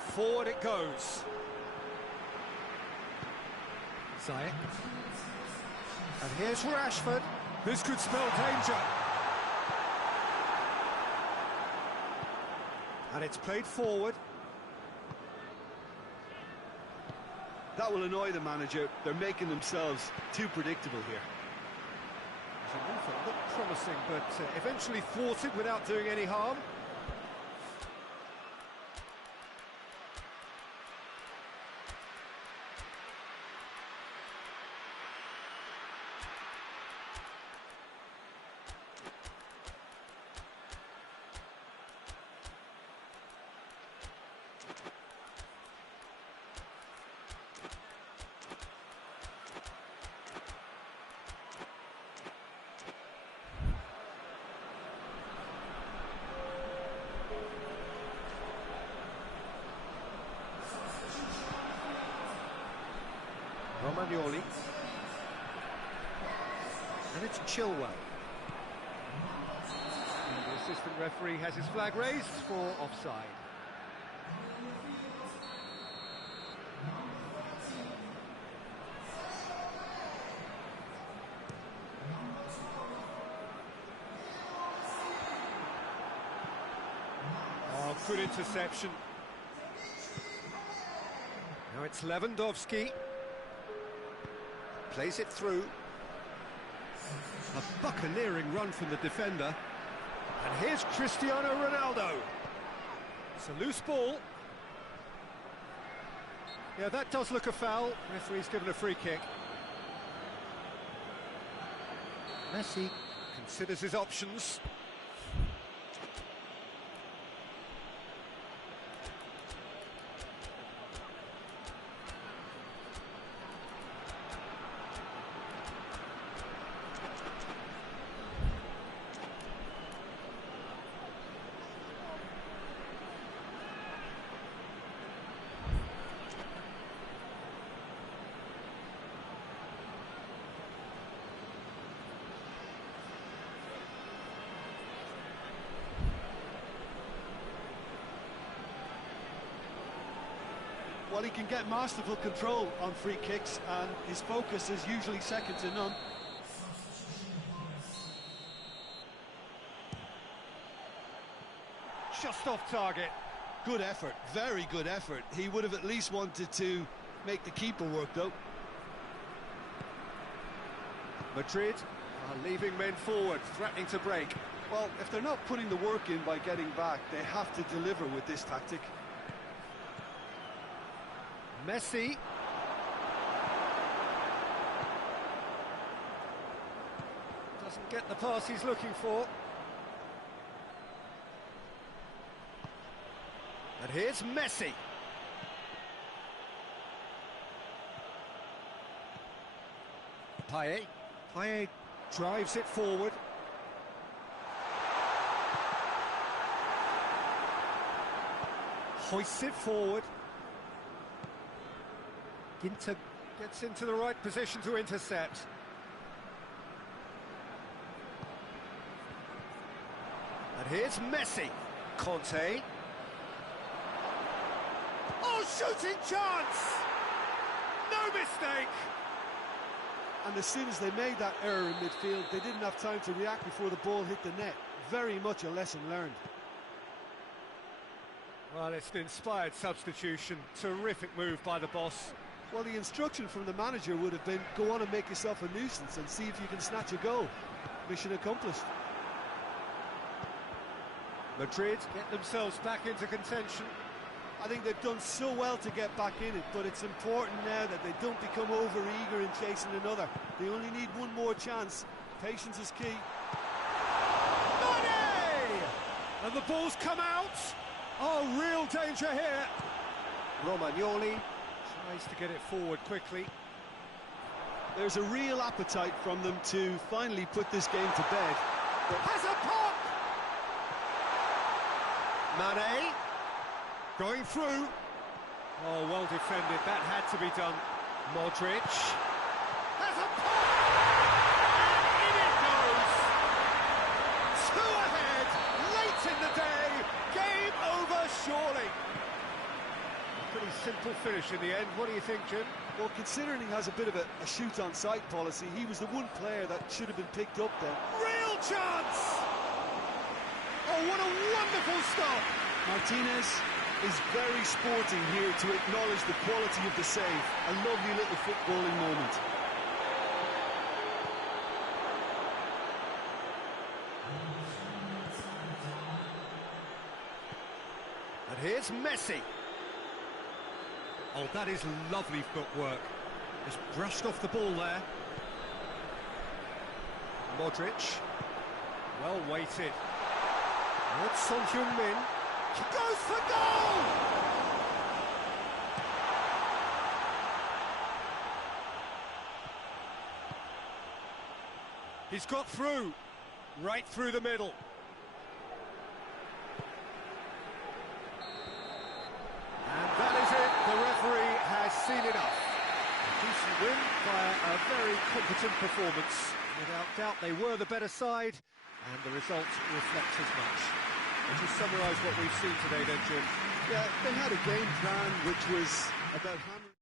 Forward it goes. Ziyech. And here's Rashford. This could spell danger. And it's played forward. That will annoy the manager. They're making themselves too predictable here. It was a move that looked promising, but eventually thwarted without doing any harm. Romagnoli. And it's Chilwell. And the assistant referee has his flag raised for offside. Oh, good interception. Now it's Lewandowski. Plays it through. A buccaneering run from the defender. And here's Cristiano Ronaldo. It's a loose ball. Yeah, that does look a foul. Referee's given a free kick. Messi considers his options. Well, he can get masterful control on free kicks, and his focus is usually second to none. Just off target. Good effort, very good effort. He would have at least wanted to make the keeper work, though. Madrid are leaving men forward, threatening to break. Well, if they're not putting the work in by getting back, they have to deliver with this tactic. Messi. Doesn't get the pass he's looking for. And here's Messi. Payet drives it forward. Hoists it forward. Ginter gets into the right position to intercept. And here's Messi. Conte. Oh, shooting chance! No mistake! And as soon as they made that error in midfield, they didn't have time to react before the ball hit the net. Very much a lesson learned. Well, it's an inspired substitution. Terrific move by the boss. Well, the instruction from the manager would have been, go on and make yourself a nuisance and see if you can snatch a goal. Mission accomplished. Madrid get themselves back into contention. I think they've done so well to get back in it, but it's important now that they don't become over-eager in chasing another. They only need one more chance. Patience is key. Money! And the ball's come out. Oh, real danger here. Romagnoli tries to get it forward quickly. There's a real appetite from them to finally put this game to bed. Has a pop! Mane going through. Oh, well defended. That had to be done. Modric has a pop! And in it goes! Two ahead, late in the day. Game over, surely. Pretty simple finish in the end. What do you think, Jim? Well, considering he has a bit of a shoot-on-sight policy, he was the one player that should have been picked up then. Real chance! Oh, what a wonderful stop! Martinez is very sporting here to acknowledge the quality of the save. A lovely little footballing moment. And here's Messi. Oh, that is lovely footwork. Just brushed off the ball there. Modric. Well weighted. It's Son Heung-min. Goes for goal! He's got through. Right through the middle. And that is it. The referee has seen enough. A decent win. performance. Without doubt, they were the better side, and the result reflects as much. Just summarise what we've seen today then, Jim. Yeah, they had a game plan which was about hammering...